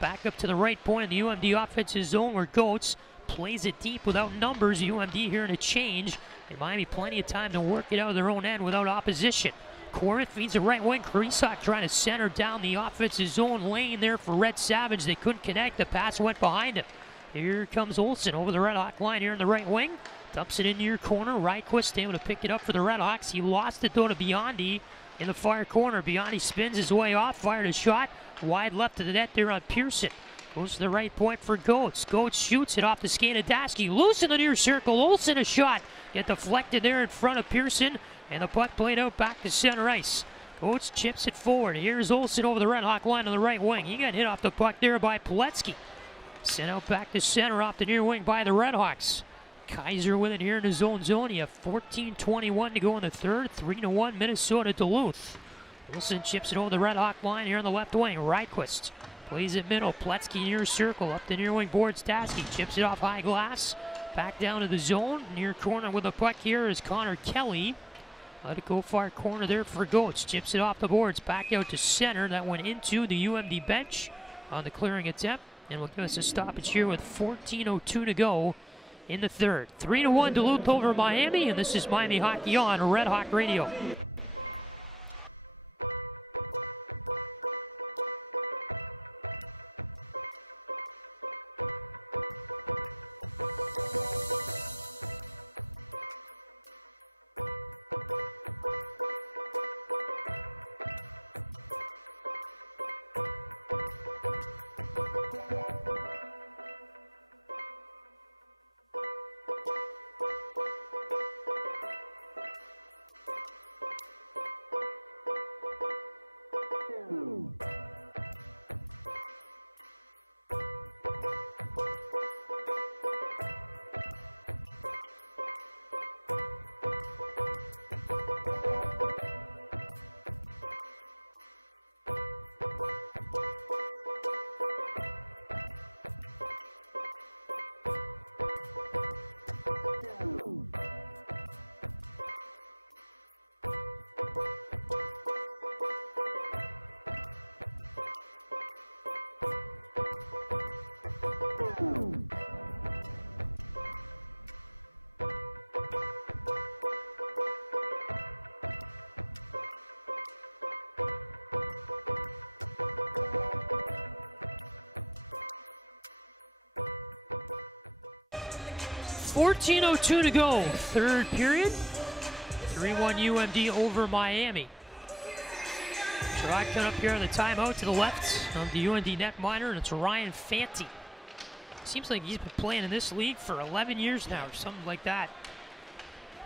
Back up to the right point of the UMD offensive zone where Goetz plays it deep without numbers. UMD here in a change. They Miami plenty of time to work it out of their own end without opposition. Corbett feeds the right wing. Krisak trying to center down the offensive zone lane there for Red Savage. They couldn't connect. The pass went behind him. Here comes Olsen over the RedHawk line here in the right wing. Dumps it into your corner. Ryquist able to pick it up for the RedHawks. He lost it though to Biondi in the far corner. Biondi spins his way off. Fired a shot. Wide left of the net there on Pearson. Goes to the right point for Goetz. Goetz shoots it off the skate of Dasky. Loose in the near circle. Olsen a shot. Get deflected there in front of Pearson. And the puck played out back to center ice. Goetz chips it forward. Here's Olsen over the RedHawk line on the right wing. He got hit off the puck there by Pilecki. Sent out back to center off the near wing by the RedHawks. Kaiser with it here in his own zone. You have 14:21 to go in the third. 3-1 Minnesota-Duluth. Wilson chips it over the RedHawk line here on the left wing. Ryquist plays it middle. Pilecki near circle. Up the near wing boards. Dasky chips it off high glass. Back down to the zone. Near corner with the puck here is Connor Kelly. Let it go far corner there for Goetz. Chips it off the boards. Back out to center. That went into the UMD bench on the clearing attempt. And will give us a stoppage here with 14:02 to go in the third. 3-1 Duluth over Miami, and this is Miami Hockey on Red Hawk Radio. .14:02 to go, third period. 3-1 UMD over Miami. Track coming up here on the timeout to the left of the UMD netminder, and it's Ryan Fanti. Seems like he's been playing in this league for 11 years now, or something like that.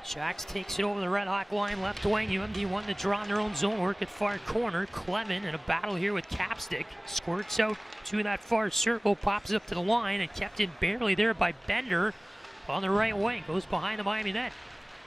Jacks takes it over the RedHawk line, left wing. UMD won the draw in their own zone, work at far corner. Clevin in a battle here with Capstick. Squirts out to that far circle, pops up to the line, and kept in barely there by Bender on the right wing. Goes behind the Miami net.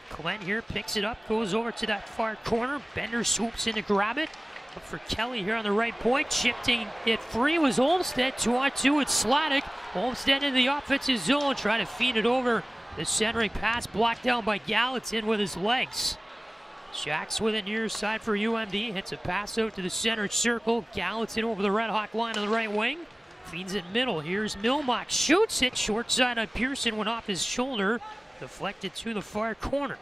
Clent here picks it up, goes over to that far corner. Bender swoops in to grab it. Up for Kelly here on the right point. Shifting it free was Olmstead. 2-on-2 with Sladek. Olmstead into the offensive zone, trying to feed it over. The centering pass blocked down by Gallatin with his legs. Jacks with it near side for UMD. Hits a pass out to the center circle. Gallatin over the Red Hawk line on the right wing. Feeds it middle. Here's Milmock. Shoots it. Short side on Pearson. Went off his shoulder. Deflected to the far corner.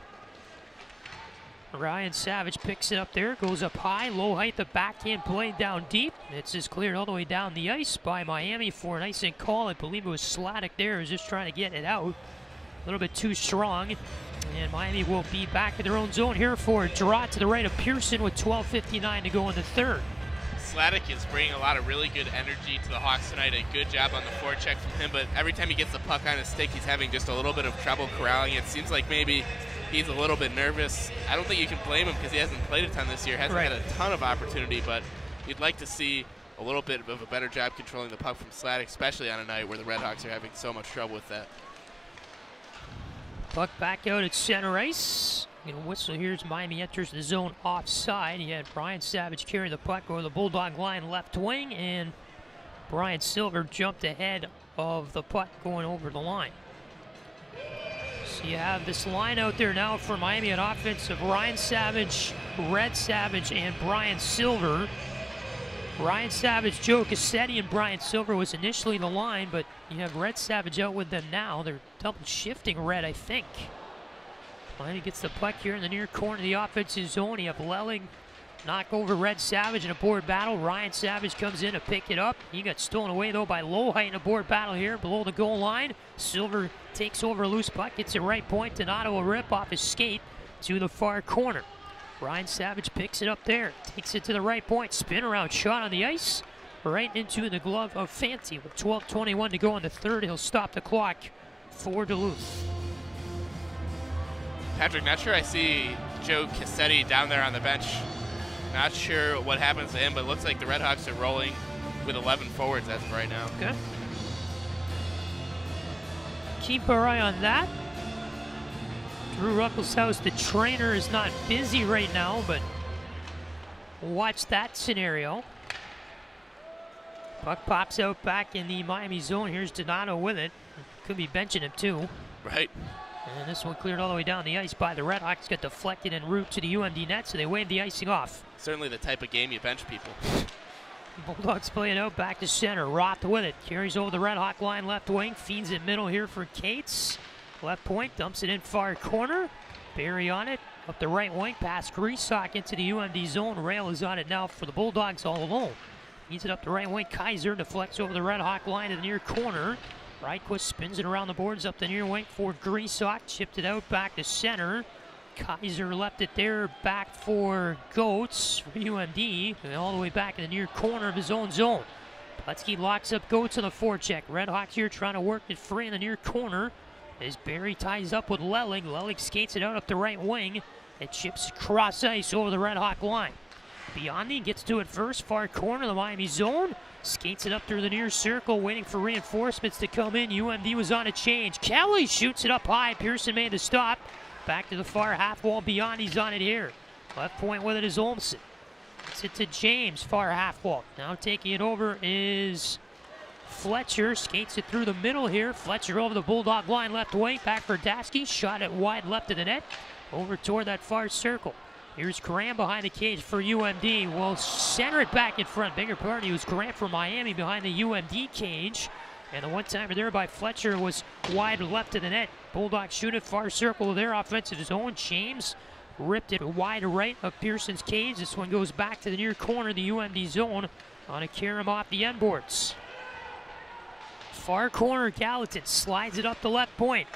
Ryan Savage picks it up there. Goes up high. Low height. The backhand play down deep. It's just cleared all the way down the ice by Miami for an icing call. I believe it was Sladek there. Is just trying to get it out. A little bit too strong. And Miami will be back in their own zone here for a draw to the right of Pearson with 12:59 to go in the third. Sladek is bringing a lot of really good energy to the Hawks tonight. A good job on the forecheck from him, but every time he gets the puck on his stick, he's having just a little bit of trouble corralling it. It seems like maybe he's a little bit nervous. I don't think you can blame him because he hasn't played a ton this year, hasn't had a ton of opportunity, but you'd like to see a little bit of a better job controlling the puck from Sladek, especially on a night where the RedHawks are having so much trouble with that. Puck back out at center ice. Whistle here as Miami enters the zone offside. He had Brian Savage carry the puck over the Bulldog line left wing, and Brian Silver jumped ahead of the puck going over the line. So you have this line out there now for Miami on offense of Ryan Savage, Red Savage, and Brian Silver. Ryan Savage, Joe Cassetti, and Brian Silver was initially the line, but you have Red Savage out with them now. They're double shifting Red, I think. Miami gets the puck here in the near corner of the offensive zone. You have Lelling knock over Red Savage in a board battle. Ryan Savage comes in to pick it up. He got stolen away, though, by Low Height in a board battle here below the goal line. Silver takes over a loose puck, gets it right point. Donato a rip off his skate to the far corner. Ryan Savage picks it up there, takes it to the right point, spin around shot on the ice, right into the glove of Fanti. With 12:21 to go in the third, he'll stop the clock for Duluth. Patrick, not sure I see Joe Cassetti down there on the bench. Not sure what happens to him, but it looks like the RedHawks are rolling with 11 forwards as of right now. Okay. Keep our eye on that. Drew Ruckelshaus, the trainer, is not busy right now, but watch that scenario. Puck pops out back in the Miami zone. Here's Donato with it. Could be benching him too. Right. And this one cleared all the way down the ice by the RedHawks. Got deflected en route to the UMD net, so they wave the icing off. Certainly the type of game you bench people. Bulldogs play it out back to center. Roth with it. Carries over the RedHawk line left wing. Feeds it middle here for Cates. Left point, dumps it in far corner. Barry on it, up the right wing, past Greasock into the UMD zone. Rail is on it now for the Bulldogs all alone. Feeds it up the right wing, Kaiser deflects over the Red Hawk line to the near corner. Ryquist spins it around the boards up the near wing for Greasock, chipped it out back to center. Kaiser left it there, back for Goetz for UMD, and all the way back in the near corner of his own zone. Pletzky locks up Goetz on the forecheck. Red Hawks here trying to work it free in the near corner. As Barry ties up with Lelling. Lelling skates it out up the right wing. It chips cross ice over the Red Hawk line. Biondi gets to it first, far corner of the Miami zone. Skates it up through the near circle, waiting for reinforcements to come in. UMD was on a change. Kelly shoots it up high. Pearson made the stop. Back to the far half wall. Biondi's on it here. Left point with it is Olmsen. Gets it to James, far half wall. Now taking it over is Fletcher. Skates it through the middle here. Fletcher over the Bulldog line left wing. Back for Dasky. Shot it wide left of the net. Over toward that far circle. Here's Graham behind the cage for UMD. Will center it back in front. Bigger party was Graham for Miami behind the UMD cage. And the one-timer there by Fletcher was wide left of the net. Bulldogs shoot it far circle of their offensive zone. James ripped it wide right of Pearson's cage. This one goes back to the near corner of the UMD zone on a carry him off the end boards. Far corner, Gallatin slides it up the left point.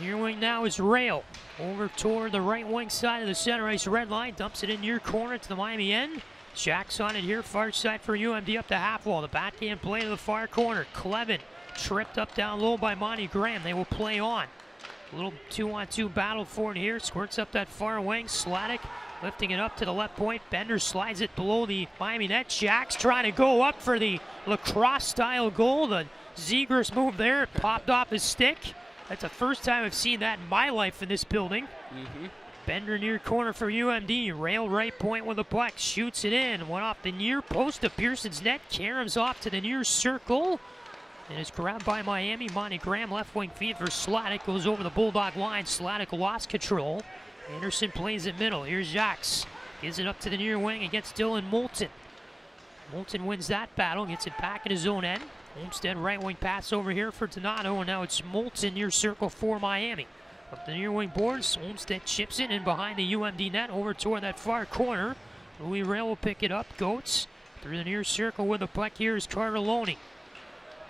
Near wing now is Rail. Over toward the right wing side of the center ice red line. Dumps it in near corner to the Miami end. Jack's on it here, far side for UMD up the half wall. The backhand play to the far corner. Clevin tripped up down low by Monty Graham. They will play on. A little 2-on-2 battle for it here. Squirts up that far wing. Sladek lifting it up to the left point. Bender slides it below the Miami net. Jack's trying to go up for the lacrosse-style goal. The Zegers move there. It popped off his stick. That's the first time I've seen that in my life in this building. Bender near corner for UMD. Rail right point with the puck. Shoots it in. Went off the near post of Pearson's net. Karam's off to the near circle. And is grabbed by Miami. Monty Graham left wing feed for Sladek. Goes over the Bulldog line. Sladek lost control. Anderson plays it middle. Here's Jacques. Gives it up to the near wing against Dylan Moulton. Moulton wins that battle, gets it back in his own end. Olmsted right wing pass over here for Donato, and now it's Moulton near circle for Miami. Up the near wing boards, Olmsted chips it in behind the UMD net over toward that far corner. Louis Rail will pick it up. Goats through the near circle with the puck. Here is Carter Loney.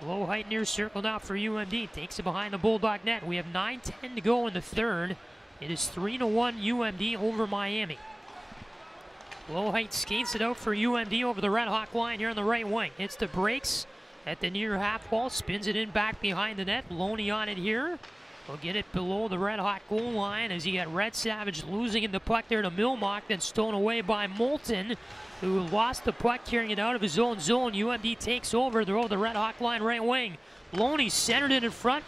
Low height near circle now for UMD. Takes it behind the Bulldog net. We have 9:10 to go in the third. It is 3-1 UMD over Miami. Low height skates it out for UMD over the Red Hawk line here on the right wing. Hits the brakes at the near half wall. Spins it in back behind the net. Loney on it here. He'll get it below the Red Hawk goal line as you got Red Savage losing in the puck there to Milmock, then stolen away by Moulton, who lost the puck carrying it out of his own zone. UMD takes over. They're over the Red Hawk line right wing. Loney centered it in front.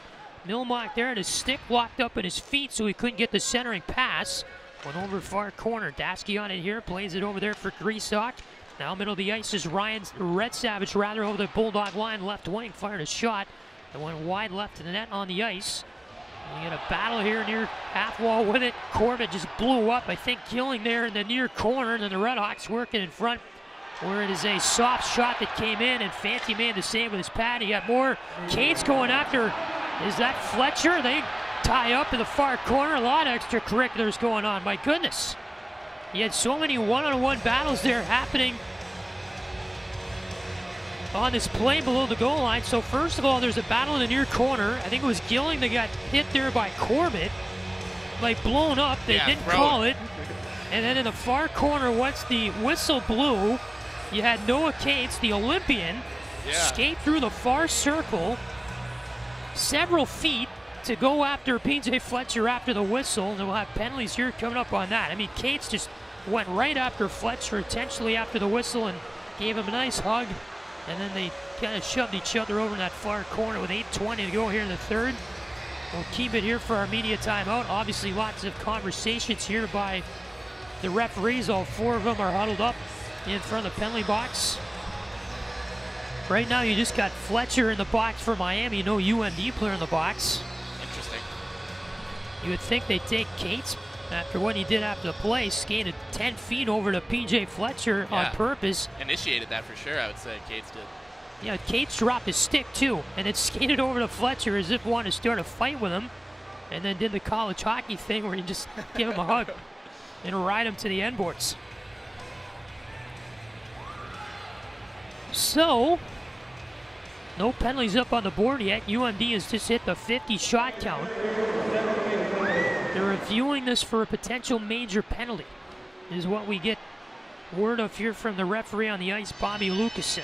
Milmock there, and his stick locked up at his feet, so he couldn't get the centering pass. Went over far corner. Dasky on it here, plays it over there for Griesok. Now middle of the ice is Red Savage over the Bulldog line, left wing, fired a shot that went wide left to the net on the ice. We got a battle here near half wall with it. Corbett just blew up, I think, killing there in the near corner, and then the Redhawks working in front where it is a soft shot that came in, and Fanti made the save with his pad. He got more. Cade's going after. Is that Fletcher? They tie up in the far corner. A lot of extracurriculars going on. My goodness. He had so many one-on-one battles there happening on this play below the goal line. So first of all, there's a battle in the near corner. I think it was Gilling that got hit there by Corbett. Like blown up. They didn't call it. And then in the far corner, once the whistle blew, you had Noah Cates, the Olympian, skate through the far circle several feet to go after PJ Fletcher after the whistle, and we'll have penalties here coming up on that. I mean, Cates just went right after Fletcher intentionally after the whistle and gave him a nice hug, and then they kind of shoved each other over in that far corner with 8:20 to go here in the third. We'll keep it here for our media timeout. Obviously, lots of conversations here by the referees. All four of them are huddled up in front of the penalty box. Right now, you just got Fletcher in the box for Miami. No UMD player in the box. Interesting. You would think they'd take Cates after what he did after the play. Skated 10 feet over to PJ Fletcher on purpose. Initiated that for sure, I would say Cates did. Yeah, Cates dropped his stick too, and it skated over to Fletcher as if wanted to start a fight with him, and then did the college hockey thing where you just give him a hug and ride him to the end boards. So, no penalties up on the board yet. UMD has just hit the 50 shot count. They're reviewing this for a potential major penalty, is what we get word of here from the referee on the ice, Bobby Lucasen.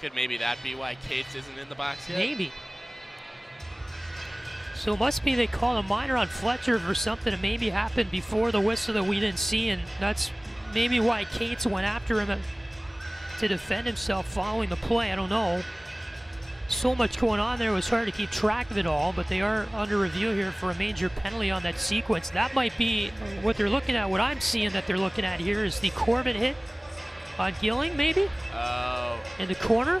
Could maybe that be why Cates isn't in the box yet? Maybe. So it must be they called a minor on Fletcher for something that maybe happened before the whistle that we didn't see, and that's maybe why Cates went after him to defend himself following the play. I don't know. So much going on there, it was hard to keep track of it all, but they are under review here for a major penalty on that sequence. That might be what they're looking at. What I'm seeing that they're looking at here is the Corbett hit on Gilling, maybe? Oh. In the corner.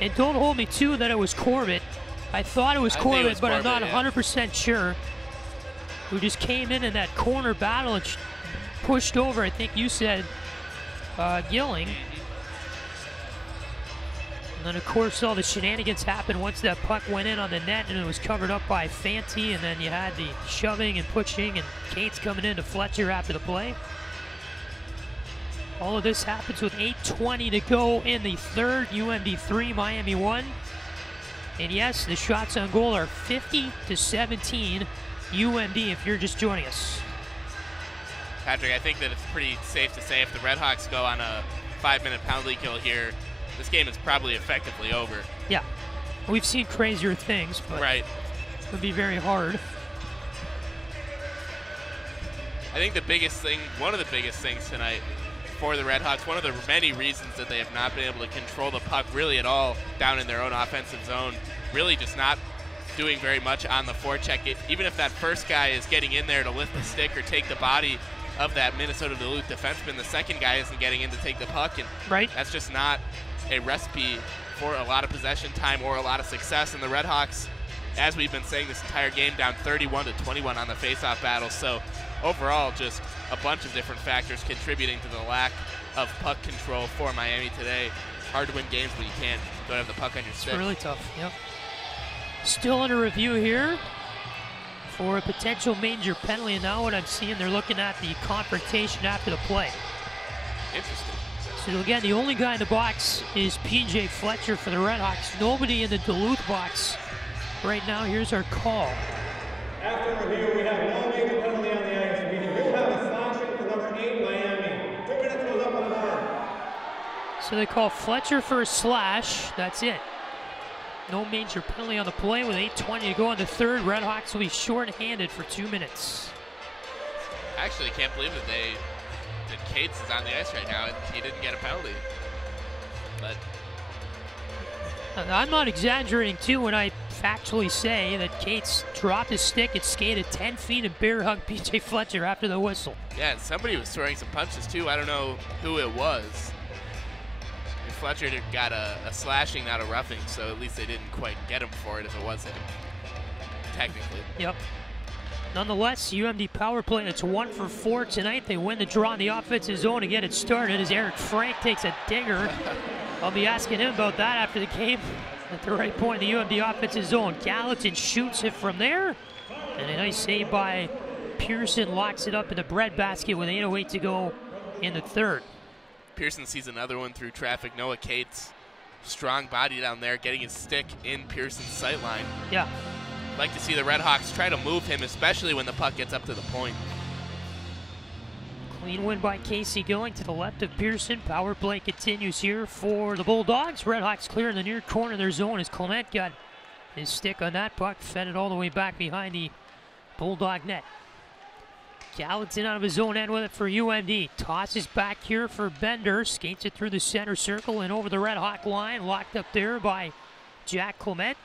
And don't hold me to that it was Corbett. I thought it was Corbett, but I'm not 100% sure. Who just came in that corner battle and pushed over, I think you said, Gilling. And then, of course, all the shenanigans happened once that puck went in on the net, and it was covered up by Fanti, and then you had the shoving and pushing, and Cates coming into Fletcher after the play. All of this happens with 8:20 to go in the third. UMD 3, Miami 1. And yes, the shots on goal are 50-17 UMD if you're just joining us. Patrick, I think that it's pretty safe to say if the Redhawks go on a 5-minute penalty kill here, this game is probably effectively over. Yeah. We've seen crazier things, but it would be very hard. I think the biggest thing, one of the biggest things tonight for the Redhawks, one of the many reasons that they have not been able to control the puck really at all down in their own offensive zone, really just not doing very much on the forecheck. Even if that first guy is getting in there to lift the stick or take the body of that Minnesota-Duluth defenseman, the second guy isn't getting in to take the puck, and that's just not a recipe for a lot of possession time or a lot of success. And the Redhawks, as we've been saying this entire game, down 31-21 on the faceoff battle. So overall, just a bunch of different factors contributing to the lack of puck control for Miami today. Hard to win games when you don't have the puck on your stick. It's really tough, yep. Still under review here for a potential major penalty. And now what I'm seeing, they're looking at the confrontation after the play. Interesting. So again, the only guy in the box is P.J. Fletcher for the RedHawks. Nobody in the Duluth box right now. Here's our call. After review, we have no major penalty on the ice. We do have a slashing for number 8, Miami. 2 minutes goes up on the board. So they call Fletcher for a slash. That's it. No major penalty on the play with 8:20 to go in the third. RedHawks will be short-handed for 2 minutes. I actually can't believe that Cates is on the ice right now and he didn't get a penalty. But I'm not exaggerating too when I factually say that Cates dropped his stick and skated 10 feet and bear hugged P.J. Fletcher after the whistle. yeah, and somebody was throwing some punches too. I don't know who it was. And Fletcher got a slashing, not a roughing, so at least they didn't quite get him for it if it was him, technically. Yep. Nonetheless, UMD power play, it's 1 for 4 tonight. They win the draw in the offensive zone to get it started as Eric Frank takes a dinger. I'll be asking him about that after the game. At the right point in the UMD offensive zone. Gallatin shoots it from there. And a nice save by Pearson, locks it up in the breadbasket with 8:08 to go in the third. Pearson sees another one through traffic. Noah Cates, strong body down there, getting his stick in Pearson's sight line. Yeah. Like to see the RedHawks try to move him, especially when the puck gets up to the point. Clean win by Casey going to the left of Pearson. Power play continues here for the Bulldogs. RedHawks clear in the near corner of their zone as Clement got his stick on that puck, fed it all the way back behind the Bulldog net. Gallatin out of his own end with it for UMD. Tosses back here for Bender. Skates it through the center circle and over the RedHawk line. Locked up there by Jack Clement.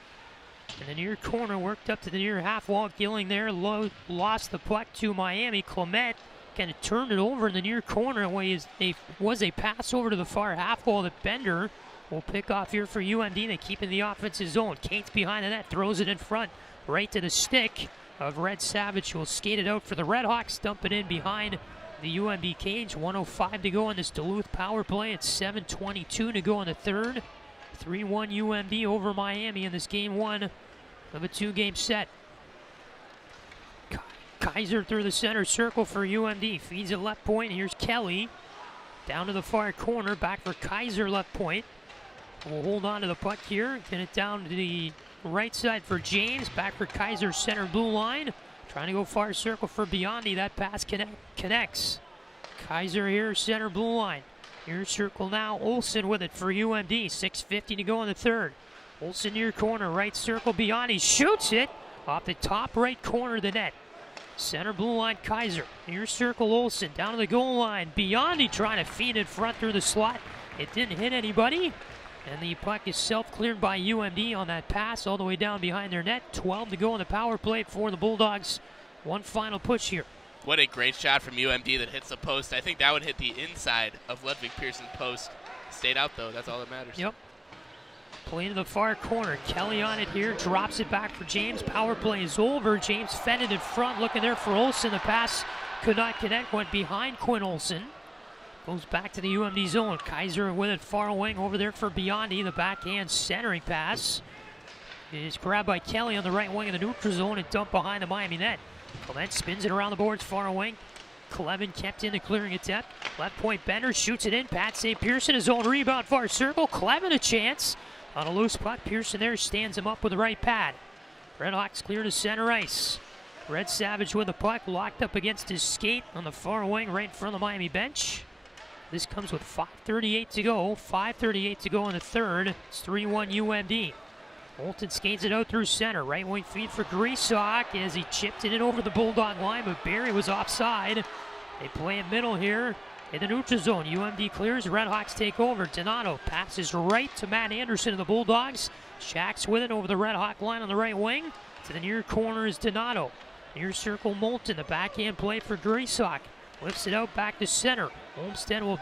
In the near corner, worked up to the near half wall. Gilling there, lost the puck to Miami. Clement kind of turned it over in the near corner. Was a pass over to the far half wall that Bender will pick off here for UMD. They keep in the offensive zone. Cates behind the net, throws it in front, right to the stick of Red Savage, who will skate it out for the RedHawks. Dump it in behind the UMD cage. 1:05 to go in this Duluth power play. It's 7:22 to go in the third. 3-1 UMD over Miami in this game one of a 2-game set. Kaiser through the center circle for UMD. Feeds it left point. Here's Kelly. Down to the far corner. Back for Kaiser left point. We'll hold on to the puck here. Get it down to the right side for James. Back for Kaiser, center blue line. Trying to go far circle for Biondi. That pass connects. Kaiser here, center blue line. Near circle now. Olsen with it for UMD. 6:50 to go in the third. Olsen near corner, right circle. Biondi shoots it off the top right corner of the net. Center blue line, Kaiser. Near circle, Olsen down to the goal line. Biondi trying to feed in front through the slot. It didn't hit anybody. And the puck is self-cleared by UMD on that pass all the way down behind their net. 12 to go in the power play for the Bulldogs. One final push here. What a great shot from UMD that hits the post. I think that would hit the inside of Ludwig Pearson's post. Stayed out, though. That's all that matters. Yep. Play to the far corner. Kelly on it here. Drops it back for James. Power play is over. James fed it in front. Looking there for Olsen. The pass could not connect. Went behind Quinn Olsen. Goes back to the UMD zone. Kaiser with it far wing over there for Biondi. The backhand centering pass is grabbed by Kelly on the right wing of the neutral zone and dumped behind the Miami net. Clement spins it around the boards far wing. Clevin kept in the clearing attempt. Left point Bender shoots it in. Pat St. Pearson, his own rebound far circle. Clevin a chance on a loose puck. Pearson there stands him up with the right pad. RedHawks clear to center ice. Red Savage with the puck locked up against his skate on the far wing right in front of the Miami bench. This comes with 5:38 to go. 5:38 to go in the third. It's 3-1 UMD. Bolton skates it out through center. Right wing feed for Griesbach as he chipped it in over the Bulldog line, but Barry was offside. They play in middle here in the neutral zone. UMD clears. RedHawks take over. Donato passes right to Matt Anderson of the Bulldogs. Shack's with it over the RedHawk line on the right wing. To the near corner is Donato. Near circle Moulton. The backhand play for Griesbach. Lifts it out back to center. Olmsted will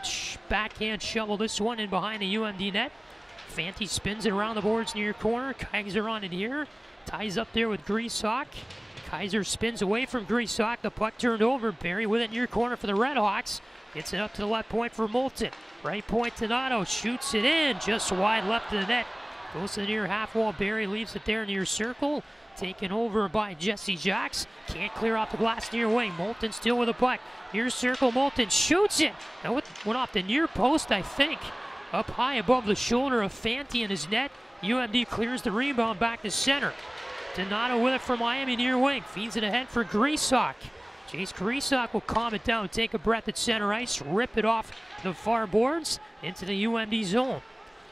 backhand shovel this one in behind the UMD net. Fanti spins it around the boards near corner. Kaiser on it here. ties up there with Greasock. Kaiser spins away from Greasock. The puck turned over. Barry with it near corner for the RedHawks. Gets it up to the left point for Moulton. Right point, Donato shoots it in. Just wide left of the net. Goes to the near half wall. Barry leaves it there near circle. Taken over by Jesse Jacks. Can't clear off the glass near wing. Moulton still with a puck. Near circle, Moulton shoots it. That went off the near post, I think. Up high above the shoulder of Fanti in his net. UMD clears the rebound back to center. Donato with it from Miami near wing. Feeds it ahead for Greasock. Chase Greasock will calm it down, take a breath at center ice, rip it off the far boards into the UMD zone.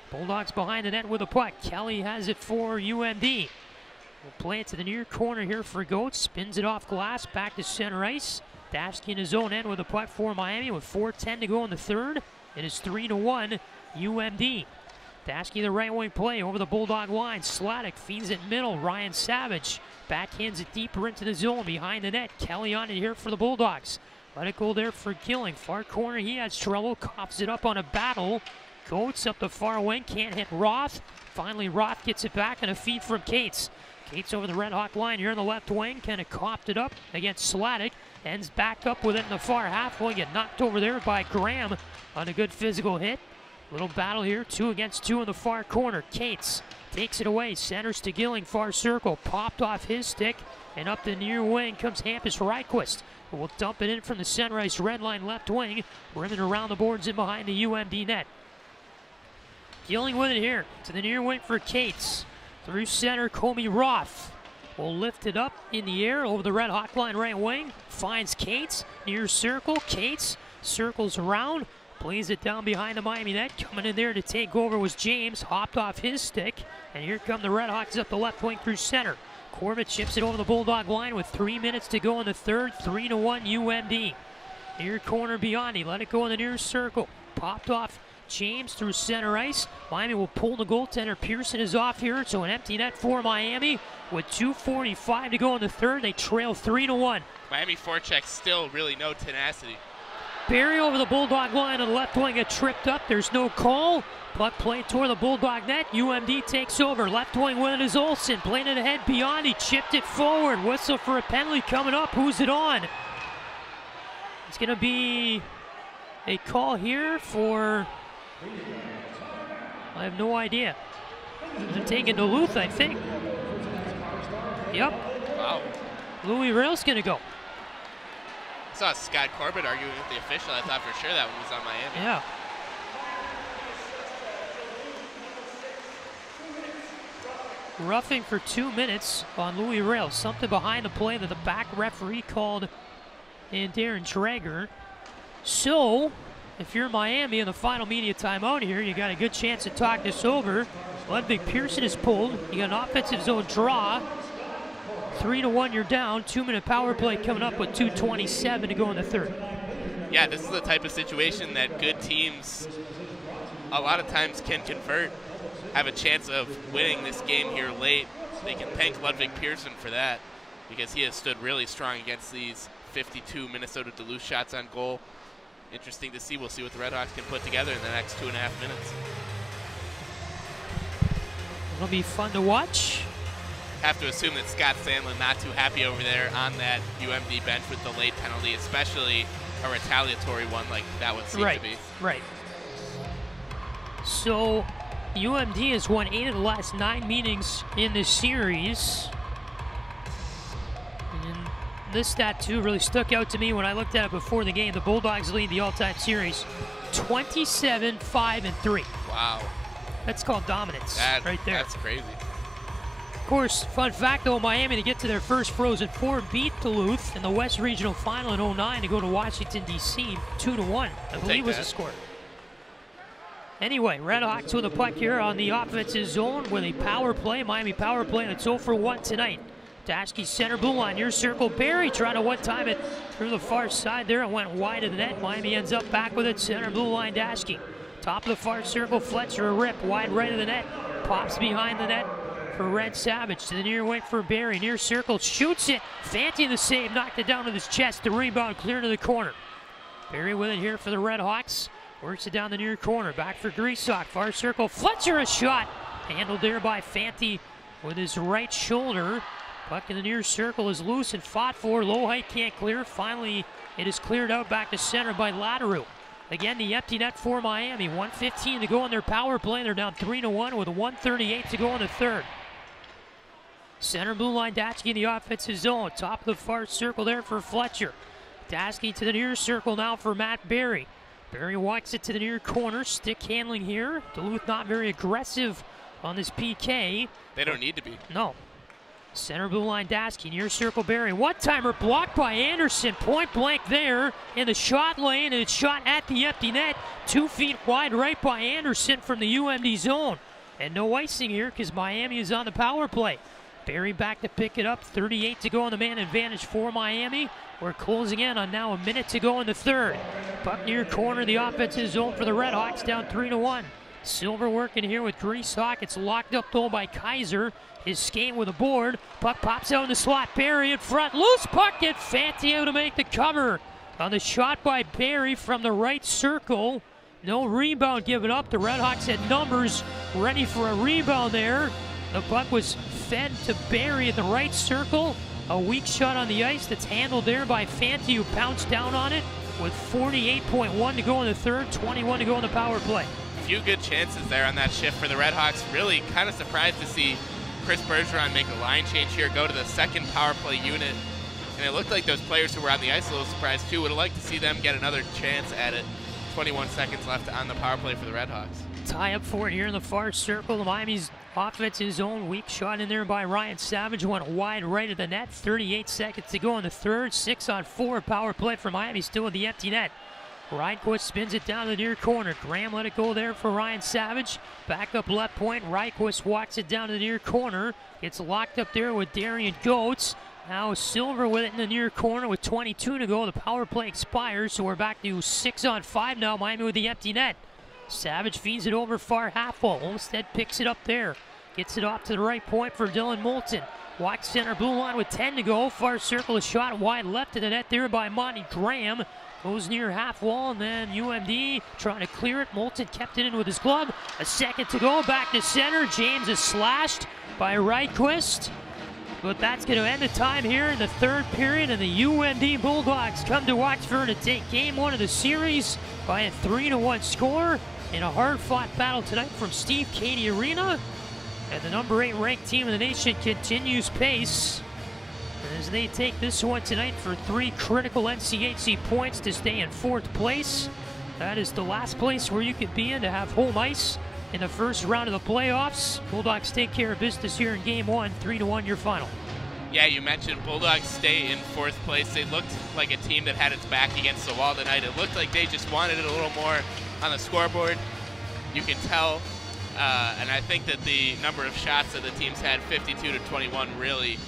Bulldogs behind the net with a puck. Kelly has it for UMD. We'll play it to the near corner here for Goats. Spins it off glass, back to center ice. Dashke in his own end with a puck for Miami with 4:10 to go in the third. It is 3-1 UMD. Dashke the right wing play over the Bulldog line. Sladek feeds it middle. Ryan Savage backhands it deeper into the zone behind the net. Kelly on it here for the Bulldogs. Let it go there for Gilling. Far corner, he has trouble. Coughs it up on a battle. Goats up the far wing. Can't hit Roth. Finally, Roth gets it back and a feed from Cates. Cates over the Red Hawk line here in the left wing. Kind of coughed it up against Sladek. Ends back up with it in the far half. Will get knocked over there by Graham on a good physical hit. Little battle here, 2 against 2 in the far corner. Cates takes it away, centers to Gilling, far circle, popped off his stick, and up the near wing comes Hampus Ryquist, who will dump it in from the center ice red line left wing, rimming around the boards in behind the UMD net. Gilling with it here, to the near wing for Cates. Through center, Comey Roth will lift it up in the air over the Red Hawk line right wing, finds Cates, near circle, Cates circles around, plays it down behind the Miami net. Coming in there to take over was James. Hopped off his stick. And here come the RedHawks up the left wing through center. Corbett chips it over the Bulldog line with 3 minutes to go in the third. 3-1 UMD. Near corner Biondi. Let it go in the near circle. Popped off James through center ice. Miami will pull the goaltender. Pearson is off here. So an empty net for Miami. With 2:45 to go in the third. They trail 3-1. Miami forecheck still really no tenacity. Barry over the Bulldog line on the left wing got tripped up. There's no call. Puck played toward the Bulldog net. UMD takes over. Left wing with it is Olsen. Playing it ahead. Biondi chipped it forward. Whistle for a penalty coming up. Who's it on? It's going to be a call here for... I have no idea. They're taking Duluth, I think. Yep. Wow. Louis Rail's going to go. I saw Scott Corbett arguing with the official. I thought for sure that one was on Miami. Yeah. Roughing for 2 minutes on Louis Rail. Something behind the play that the back referee called in Darren Traeger. So, if you're Miami in the final media timeout here, you got a good chance to talk this over. Ludwig Pearson is pulled. You got an offensive zone draw. 3-1, you're down. 2-minute power play coming up with 2:27 to go in the third. Yeah, this is the type of situation that good teams a lot of times can convert, have a chance of winning this game here late. They can thank Ludwig Pearson for that because he has stood really strong against these 52 Minnesota-Duluth shots on goal. Interesting to see. We'll see what the RedHawks can put together in the next 2.5 minutes. It'll be fun to watch. Have to assume that Scott Sandlin not too happy over there on that UMD bench with the late penalty, especially a retaliatory one like that one seemed to be. Right. So UMD has won 8 of the last 9 meetings in this series. And this stat too really stuck out to me when I looked at it before the game. The Bulldogs lead the all-time series 27-5-3. Wow. That's called dominance right there. That's crazy. Of course, fun fact though, Miami to get to their first Frozen Four beat Duluth in the West Regional Final in 09 to go to Washington, D.C. 2-1, I believe was the score. Anyway, RedHawks with a puck here on the offensive zone with a power play, Miami power play, and it's 0-for-1 tonight. Dashke center blue line, near circle, Barry trying to one-time it through the far side there. It went wide of the net. Miami ends up back with it, center blue line, Dashke. Top of the far circle, Fletcher a rip, wide right of the net, pops behind the net for Red Savage, to the near wing for Barry, near circle, shoots it, Fanti the save, knocked it down with his chest, the rebound clear to the corner. Barry with it here for the RedHawks, works it down the near corner, back for Greasock, far circle, Fletcher a shot, handled there by Fanti with his right shoulder. Puck in the near circle is loose and fought for. Low height can't clear. Finally, it is cleared out back to center by Laderoux. Again, the empty net for Miami. 1:15 to go on their power play. They're down 3-1 with 1:38 to go in the third. Center blue line, Daschke in the offensive zone. Top of the far circle there for Fletcher. Daschke to the near circle now for Matt Barry. Barry walks it to the near corner. Stick handling here. Duluth not very aggressive on this PK. They don't need to be. No. Center blue line, Daschke, near circle Barry. One-timer blocked by Anderson, point blank there in the shot lane, and it's shot at the empty net. 2 feet wide right by Anderson from the UMD zone. And no icing here because Miami is on the power play. Barry back to pick it up, 38 to go on the man advantage for Miami. We're closing in on now a minute to go in the third. Puck near corner, the offensive zone for the RedHawks, down 3-1. Silver working here with Greasock. It's locked up though by Kaiser. His skate with a board. Puck pops out in the slot. Barry in front. Loose puck. Get Fantio to make the cover. On the shot by Barry from the right circle. No rebound given up. The RedHawks had numbers ready for a rebound there. The puck was fed to Barry in the right circle. A weak shot on the ice that's handled there by Fantio, who pounced down on it with 48.1 to go in the third, 21 to go in the power play. Few good chances there on that shift for the RedHawks. Really kind of surprised to see Chris Bergeron make a line change here, go to the second power play unit. And it looked like those players who were on the ice a little surprised too. Would have liked to see them get another chance at it. 21 seconds left on the power play for the RedHawks. Tie up for it here in the far circle. The Miami's offensive zone. Weak shot in there by Ryan Savage. Went wide right of the net. 38 seconds to go in the third. 6-on-4 power play for Miami, still with the empty net. Ryquist spins it down to the near corner. Graham let it go there for Ryan Savage. Back up left point. Ryquist walks it down to the near corner. Gets locked up there with Darian Goetz. Now Silver with it in the near corner with 22 to go. The power play expires, so we're back to 6-on-5 now. Miami with the empty net. Savage feeds it over far half wall. Olmstead picks it up there. Gets it off to the right point for Dylan Moulton. Walks center blue line with 10 to go. Far circle, a shot wide left of the net there by Monty Graham. Goes near half wall, and then UMD trying to clear it. Moulton kept it in with his glove. A second to go, back to center. James is slashed by Ryquist. But that's going to end the time here in the third period, and the UMD Bulldogs come to Oxford to take game one of the series by a 3-1 score in a hard-fought battle tonight from Steve Cady Arena. And the number 8 ranked team in the nation continues pace as they take this one tonight for 3 critical NCHC points to stay in 4th place. That is the last place where you could be in to have home ice in the first round of the playoffs. Bulldogs take care of business here in game one. 3-1 your final. Yeah, you mentioned Bulldogs stay in 4th place. They looked like a team that had its back against the wall tonight. It looked like they just wanted it a little more on the scoreboard. You can tell, and I think that the number of shots that the teams had, 52-21, really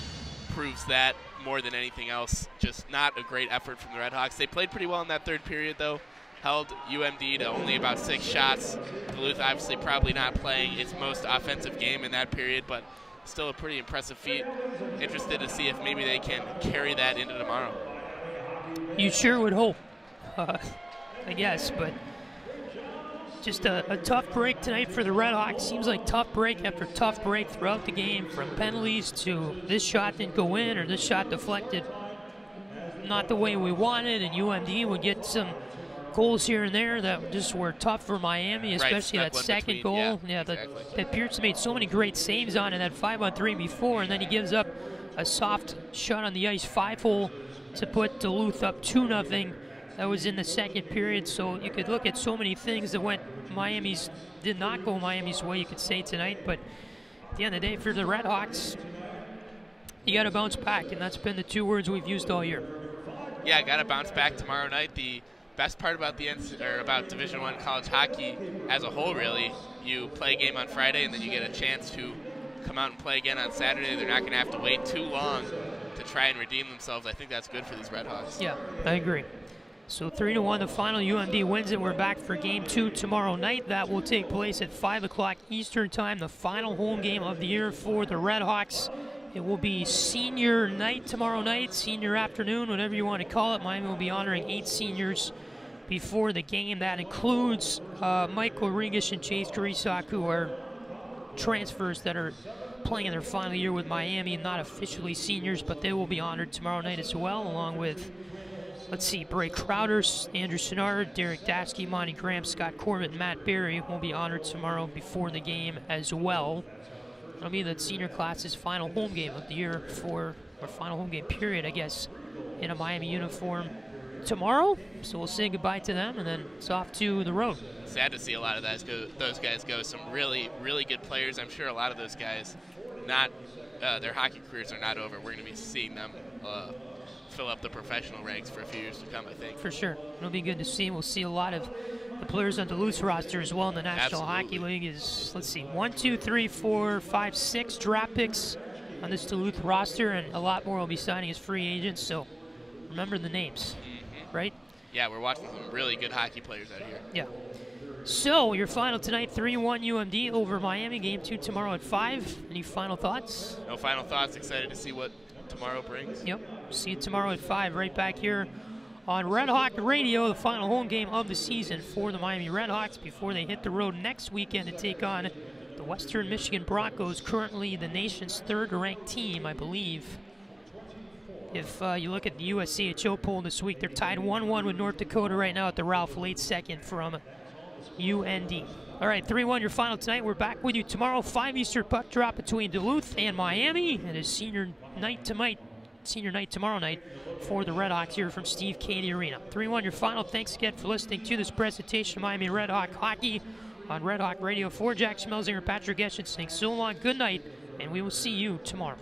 proves that more than anything else. Just not a great effort from the RedHawks. They played pretty well in that third period, though. Held UMD to only about 6 shots. Duluth obviously probably not playing its most offensive game in that period, but still a pretty impressive feat. Interested to see if maybe they can carry that into tomorrow. You sure would hope, I guess, but just a tough break tonight for the RedHawks. Seems like tough break after tough break throughout the game, from penalties to this shot didn't go in or this shot deflected not the way we wanted, and UMD would get some goals here and there that just were tough for Miami, especially right, that second goal. Yeah, exactly. that Pearson made so many great saves on in that 5-on-3 before, and then he gives up a soft shot on the ice 5-hole to put Duluth up 2-0. That was in the second period, so you could look at so many things that did not go Miami's way, you could say, tonight. But at the end of the day, for the RedHawks, you got to bounce back, and that's been the 2 words we've used all year. Yeah, got to bounce back tomorrow night. The best part about about Division I college hockey as a whole, really, you play a game on Friday, and then you get a chance to come out and play again on Saturday. They're not going to have to wait too long to try and redeem themselves. I think that's good for these RedHawks. Yeah, I agree. So 3-1, the final. UMD wins it. We're back for game 2 tomorrow night. That will take place at 5 o'clock Eastern time, the final home game of the year for the RedHawks. It will be senior night tomorrow night, senior afternoon, whatever you want to call it. Miami will be honoring 8 seniors before the game. That includes Michael Regish and Chase Greasock, who are transfers that are playing in their final year with Miami, not officially seniors, but they will be honored tomorrow night as well, along with, let's see, Bray Crowder, Andrew Sinnard, Derek Daskey, Monty Graham, Scott Corbett, and Matt Berry will be honored tomorrow before the game as well. It'll be the senior class's final home game of the year or final home game period, I guess, in a Miami uniform tomorrow. So we'll say goodbye to them, and then it's off to the road. Sad to see a lot of those guys go. Some really, really good players. I'm sure a lot of those guys, their hockey careers are not over. We're going to be seeing them fill up the professional ranks for a few years to come, I think. For sure. It'll be good to see. We'll see a lot of the players on Duluth's roster as well in the National Hockey League. Is, let's see, 1, 2, 3, 4, 5, 6 draft picks on this Duluth roster, and a lot more will be signing as free agents, so remember the names, right? Yeah, we're watching some really good hockey players out here. Yeah. So, your final tonight, 3-1 UMD over Miami. Game 2 tomorrow at 5. Any final thoughts? No final thoughts. Excited to see what tomorrow brings. Yep. See you tomorrow at 5 right back here on Red Hawk Radio, the final home game of the season for the Miami RedHawks before they hit the road next weekend to take on the Western Michigan Broncos, currently the nation's third-ranked team, I believe. If you look at the USCHO poll this week, they're tied 1-1 with North Dakota right now at the Ralph late second from UND. All right, 3-1 your final tonight. We're back with you tomorrow, 5 Eastern puck drop between Duluth and Miami. It is senior night tomorrow night for the RedHawks here from Steve Cady Arena. 3-1 your final. Thanks again for listening to this presentation of Miami RedHawk Hockey on Red Hawk Radio. For Jack Schmelzinger, Patrick Geshan saying so long, good night, and we will see you tomorrow.